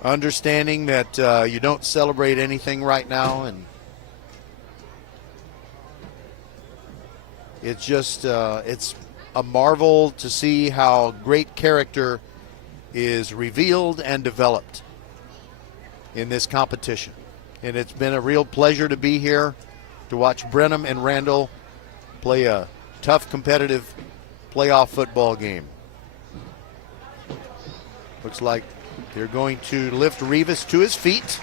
understanding that you don't celebrate anything right now, and it's just it's a marvel to see how great character is revealed and developed in this competition. And it's been a real pleasure to be here to watch Brenham and Randle play a tough, competitive playoff football game. Looks like they're going to lift Rivas to his feet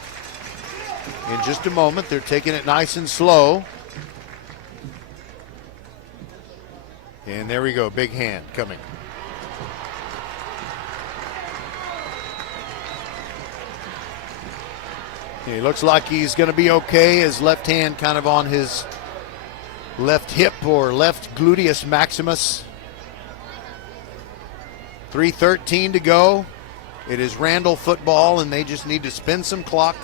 in just a moment. They're taking it nice and slow. And there we go, big hand coming. He looks like he's going to be okay. His left hand kind of on his left hip or left gluteus maximus. 3:13 to go. It is Randle football, and they just need to spend some clock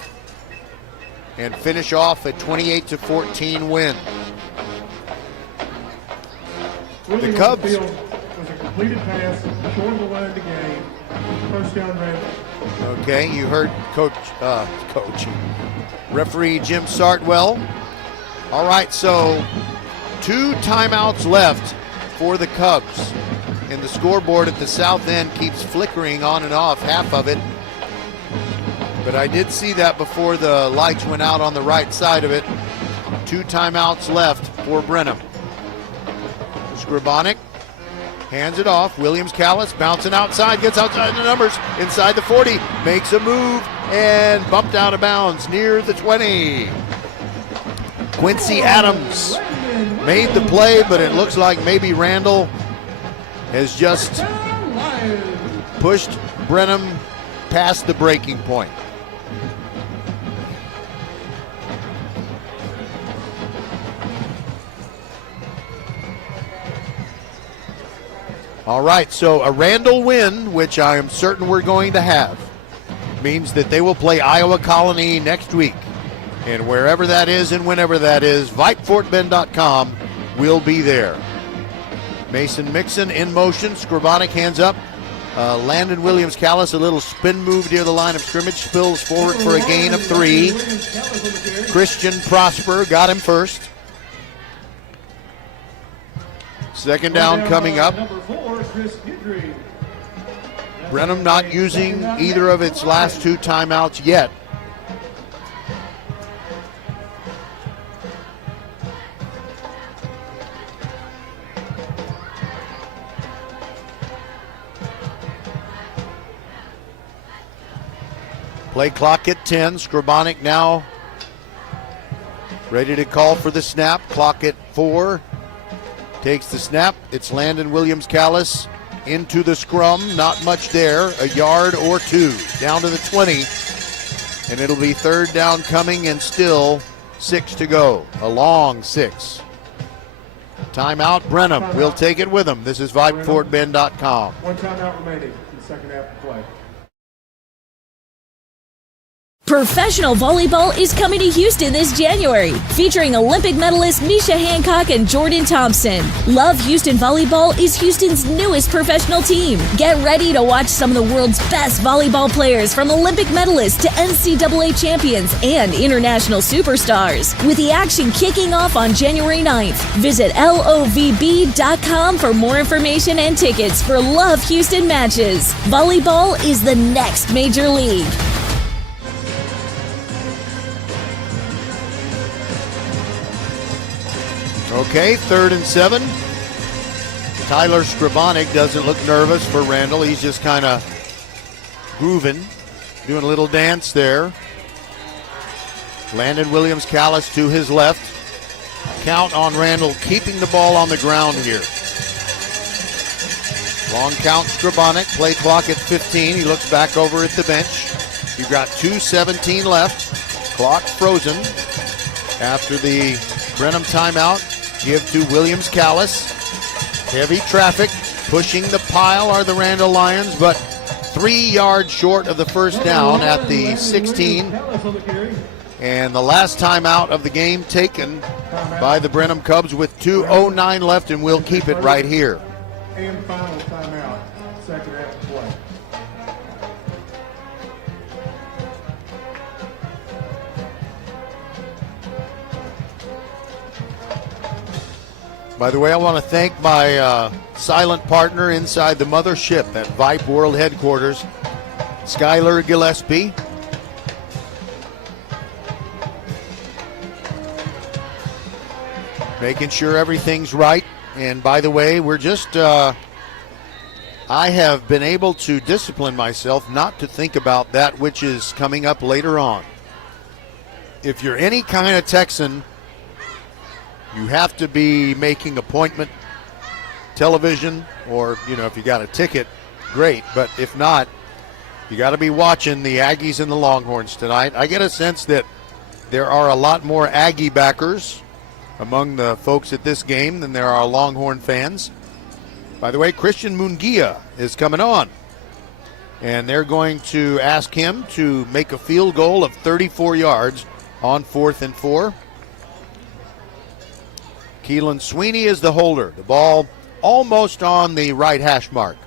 and finish off a 28-14 win. The Cubs. Was a completed pass, short of the line of the game. First down, Randle. Okay, you heard Coach referee Jim Sartwell. All right, so 2 timeouts left for the Cubs. And the scoreboard at the south end keeps flickering on and off, half of it. But I did see that before the lights went out on the right side of it. 2 timeouts left for Brenham. Scribonic hands it off. Williams Callis bouncing outside, gets outside the numbers, inside the 40, makes a move, and bumped out of bounds near the 20. Quincy Adams made the play, but it looks like maybe Randle has just pushed Brenham past the breaking point. All right, so a Randle win, which I am certain we're going to have, means that they will play Iowa Colony next week. And wherever that is and whenever that is, VypeFortBend.com will be there. Mason Mixon in motion, Scribonic hands up. Landon Williams Callis, a little spin move near the line of scrimmage, spills forward for a gain of 3. Christian Prosper got him first. Second down coming up. Brenham not using either of its last 2 timeouts yet. Play clock at 10. Scribonic now ready to call for the snap. Clock at 4. Takes the snap. It's Landon Williams Callis into the scrum. Not much there. A yard or 2. Down to the 20. And it'll be 3rd down coming and still 6 to go. A long 6. Timeout Brenham. We'll take it with him. This is VypeFortBend.com. 1 timeout remaining in the second half of play. Professional volleyball is coming to Houston this January, featuring Olympic medalists Misha Hancock and Jordan Thompson. Love Houston Volleyball is Houston's newest professional team. Get ready to watch some of the world's best volleyball players, from Olympic medalists to NCAA champions and international superstars, with the action kicking off on January 9th. Visit lovb.com for more information and tickets for Love Houston matches. Volleyball is the next major league. Okay, 3rd and 7. Tyler Scribonic doesn't look nervous for Randle. He's just kind of grooving, doing a little dance there. Landon Williams-Callis to his left. Count on Randle keeping the ball on the ground here. Long count Scribonic, play clock at 15. He looks back over at the bench. You've got 2:17 left. Clock frozen after the Brenham timeout. Give to Williams-Callis. Heavy traffic. Pushing the pile are the Randle Lions, but 3 yards short of the first down at the 16. And the last timeout of the game taken by the Brenham Cubs with 2:09 left, and we'll keep it right here. And final timeout, second half play. By the way, I want to thank my silent partner inside the mothership at Vype World Headquarters, Skylar Gillespie. Making sure everything's right. And by the way, we're just, I have been able to discipline myself not to think about that which is coming up later on. If you're any kind of Texan, you have to be making appointment television, or, you know, if you got a ticket, great. But if not, you got to be watching the Aggies and the Longhorns tonight. I get a sense that there are a lot more Aggie backers among the folks at this game than there are Longhorn fans. By the way, Christian Munguia is coming on, and they're going to ask him to make a field goal of 34 yards on 4th and 4. Keelan Sweeney is the holder. The ball almost on the right hash mark.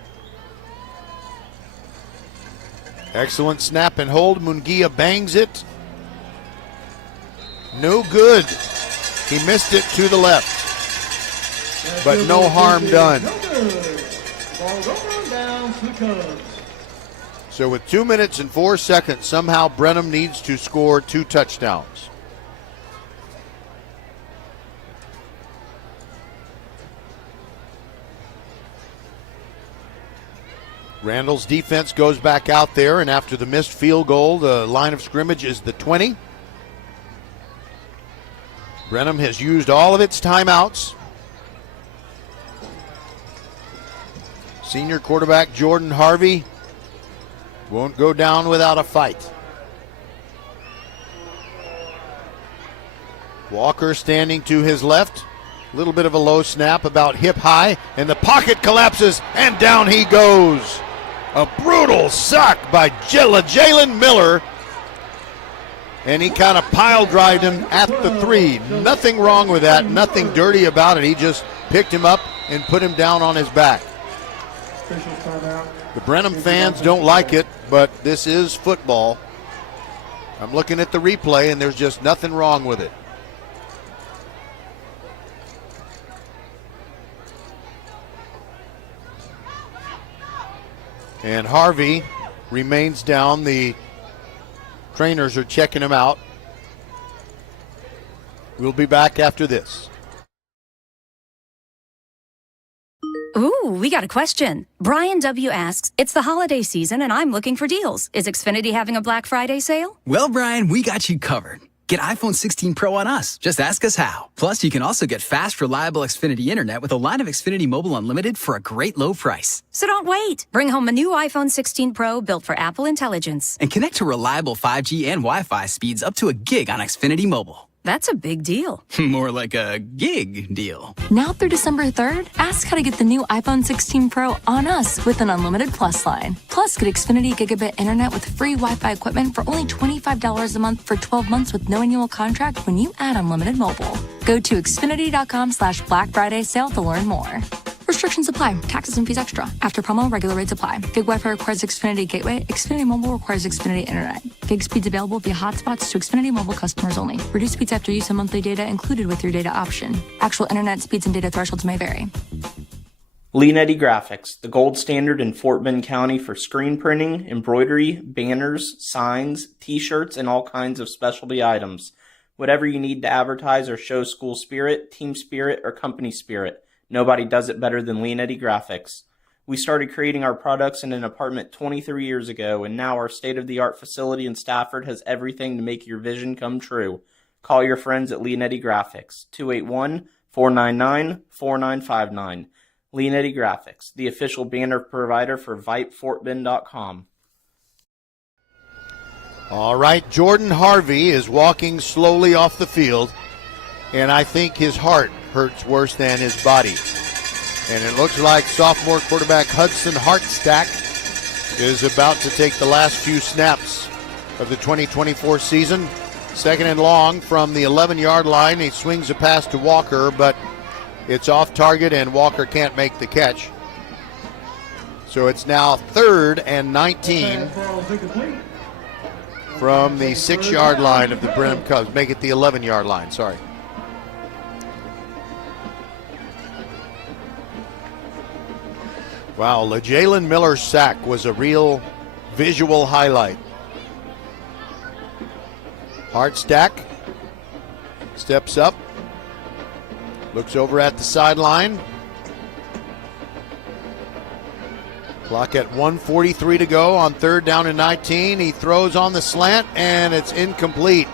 Excellent snap and hold. Munguia bangs it. No good. He missed it to the left, but no harm done. So with 2 minutes and 4 seconds, somehow Brenham needs to score 2 touchdowns. Randle's defense goes back out there, and after the missed field goal, the line of scrimmage is the 20. Brenham has used all of its timeouts. Senior quarterback Jordan Harvey won't go down without a fight. Walker standing to his left. A little bit of a low snap, about hip high, and the pocket collapses, and down he goes. A brutal sack by Jalen Miller. And he kind of pile drived him at the 3. Nothing wrong with that, nothing dirty about it. He just picked him up and put him down on his back. The Brenham fans don't like it, but this is football. I'm looking at the replay, and there's just nothing wrong with it. And Harvey remains down. The trainers are checking him out. We'll be back after this. Ooh, we got a question. Brian W. asks, it's the holiday season and I'm looking for deals. Is Xfinity having a Black Friday sale? Well, Brian, we got you covered. Get iPhone 16 Pro on us. Just ask us how. Plus, you can also get fast, reliable Xfinity internet with a line of Xfinity Mobile Unlimited for a great low price. So don't wait. Bring home a new iPhone 16 Pro built for Apple Intelligence. And connect to reliable 5G and Wi-Fi speeds up to a gig on Xfinity Mobile. That's a big deal. More like a gig deal. Now through December 3rd, ask how to get the new iPhone 16 Pro on us with an unlimited Plus line. Plus, get Xfinity Gigabit Internet with free Wi-Fi equipment for only $25 a month for 12 months with no annual contract when you add unlimited mobile. Go to Xfinity.com/Black Friday sale to learn more. Restrictions apply. Taxes and fees extra. After promo, regular rates apply. Gig Wi-Fi requires Xfinity Gateway. Xfinity Mobile requires Xfinity Internet. Gig speeds available via hotspots to Xfinity Mobile customers only. Reduced speeds after use of monthly data included with your data option. Actual internet speeds and data thresholds may vary. Leanetti Graphics, the gold standard in Fort Bend County for screen printing, embroidery, banners, signs, t-shirts, and all kinds of specialty items. Whatever you need to advertise or show school spirit, team spirit, or company spirit, nobody does it better than Leonetti Graphics. We started creating our products in an apartment 23 years ago, and now our state-of-the-art facility in Stafford has everything to make your vision come true. Call your friends at Leonetti Graphics, 281-499-4959. Leonetti Graphics, the official banner provider for VypeFortBend.com. All right, Jordan Harvey is walking slowly off the field, and I think his heart hurts worse than his body. And it looks like sophomore quarterback Hudson Hartstack is about to take the last few snaps of the 2024 season. Second and long from the 11-yard line. He swings a pass to Walker, but it's off target, and Walker can't make the catch. So it's now 3rd and 19 from the 6-yard line of the Brenham Cubs. Make it the 11-yard line, sorry. Wow, Jalen Miller's sack was a real visual highlight. Hartstack steps up, looks over at the sideline. Clock at 1:43 to go on 3rd down and 19. He throws on the slant, and it's incomplete.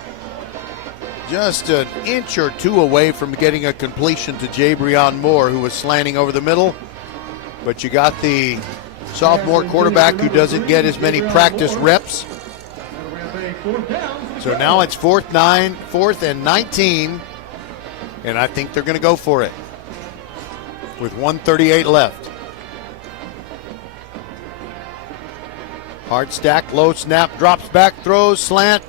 Just an inch or two away from getting a completion to Jabrion Moore, who was slanting over the middle. But you got the sophomore quarterback who doesn't get as many practice reps. So now it's 4th and 19, and I think they're going to go for it with 1:38 left. Hartstack, low snap, drops back, throws, slant,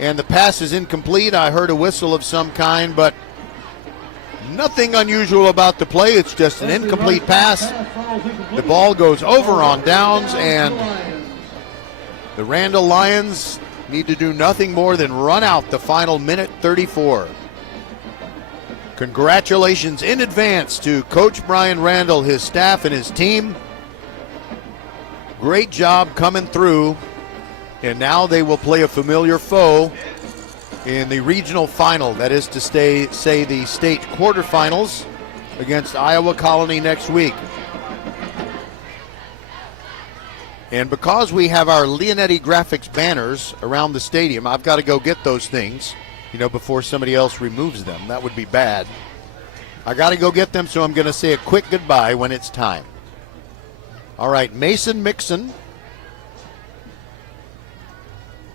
and the pass is incomplete. I heard a whistle of some kind, but nothing unusual about the play. It's just an incomplete pass. The ball goes over on downs, and the Randle Lions need to do nothing more than run out the final minute 34. Congratulations in advance to Coach Brian Randle, his staff, and his team. Great job coming through, and now they will play a familiar foe in the regional final. That is to say the state quarterfinals against Iowa Colony next week. And because we have our Leonetti Graphics banners around the stadium, I've got to go get those things, before somebody else removes them. That would be bad. I got to go get them, so I'm going to say a quick goodbye when it's time. All right, Mason Mixon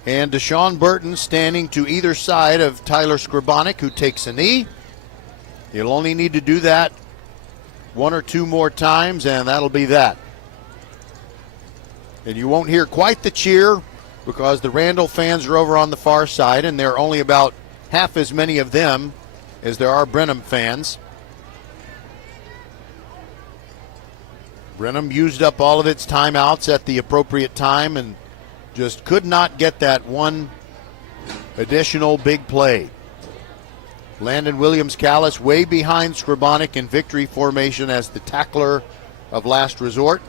and Deshaun Burton standing to either side of Tyler Scribonic, who takes a knee. He'll only need to do that 1 or 2 more times, and that'll be that. And you won't hear quite the cheer because the Randle fans are over on the far side, and there are only about half as many of them as there are Brenham fans. Brenham used up all of its timeouts at the appropriate time and just could not get that one additional big play. Landon Williams-Callis way behind Scribonic in victory formation as the tackler of last resort.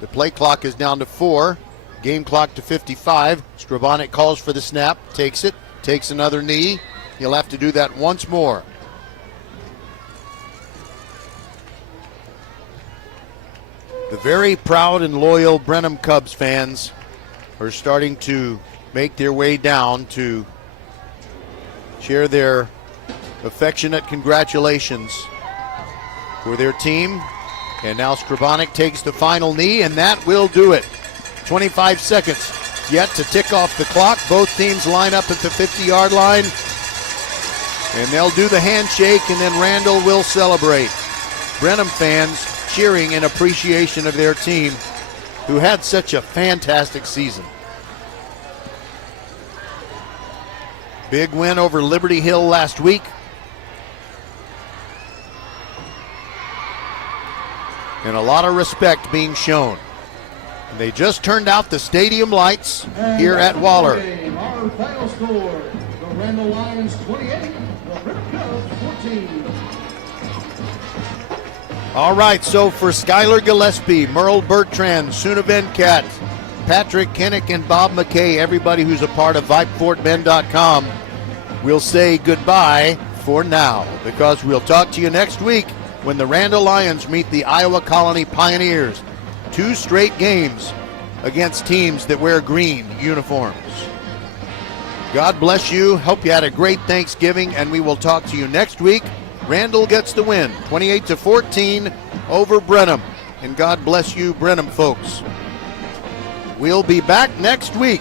The play clock is down to 4, game clock to 55. Scribonic calls for the snap, takes it, takes another knee. He'll have to do that once more. The very proud and loyal Brenham Cubs fans are starting to make their way down to share their affectionate congratulations for their team. And now Scribonic takes the final knee, and that will do it. 25 seconds yet to tick off the clock. Both teams line up at the 50-yard line, and they'll do the handshake, and then Randle will celebrate. Brenham fans cheering in appreciation of their team, who had such a fantastic season. Big win over Liberty Hill last week. And a lot of respect being shown. And they just turned out the stadium lights here at Waller. Our final score, the Randle Lions 28, the Brenham Cubs 14. All right, so for Skylar Gillespie, Merle Bertrand, Suna Venkat, Patrick Kinnick, and Bob McKay, everybody who's a part of VypeFortBend.com, we'll say goodbye for now, because we'll talk to you next week when the Randle Lions meet the Iowa Colony Pioneers. 2 straight games against teams that wear green uniforms. God bless you. Hope you had a great Thanksgiving, and we will talk to you next week. Randle gets the win, 28-14 over Brenham. And God bless you, Brenham folks. We'll be back next week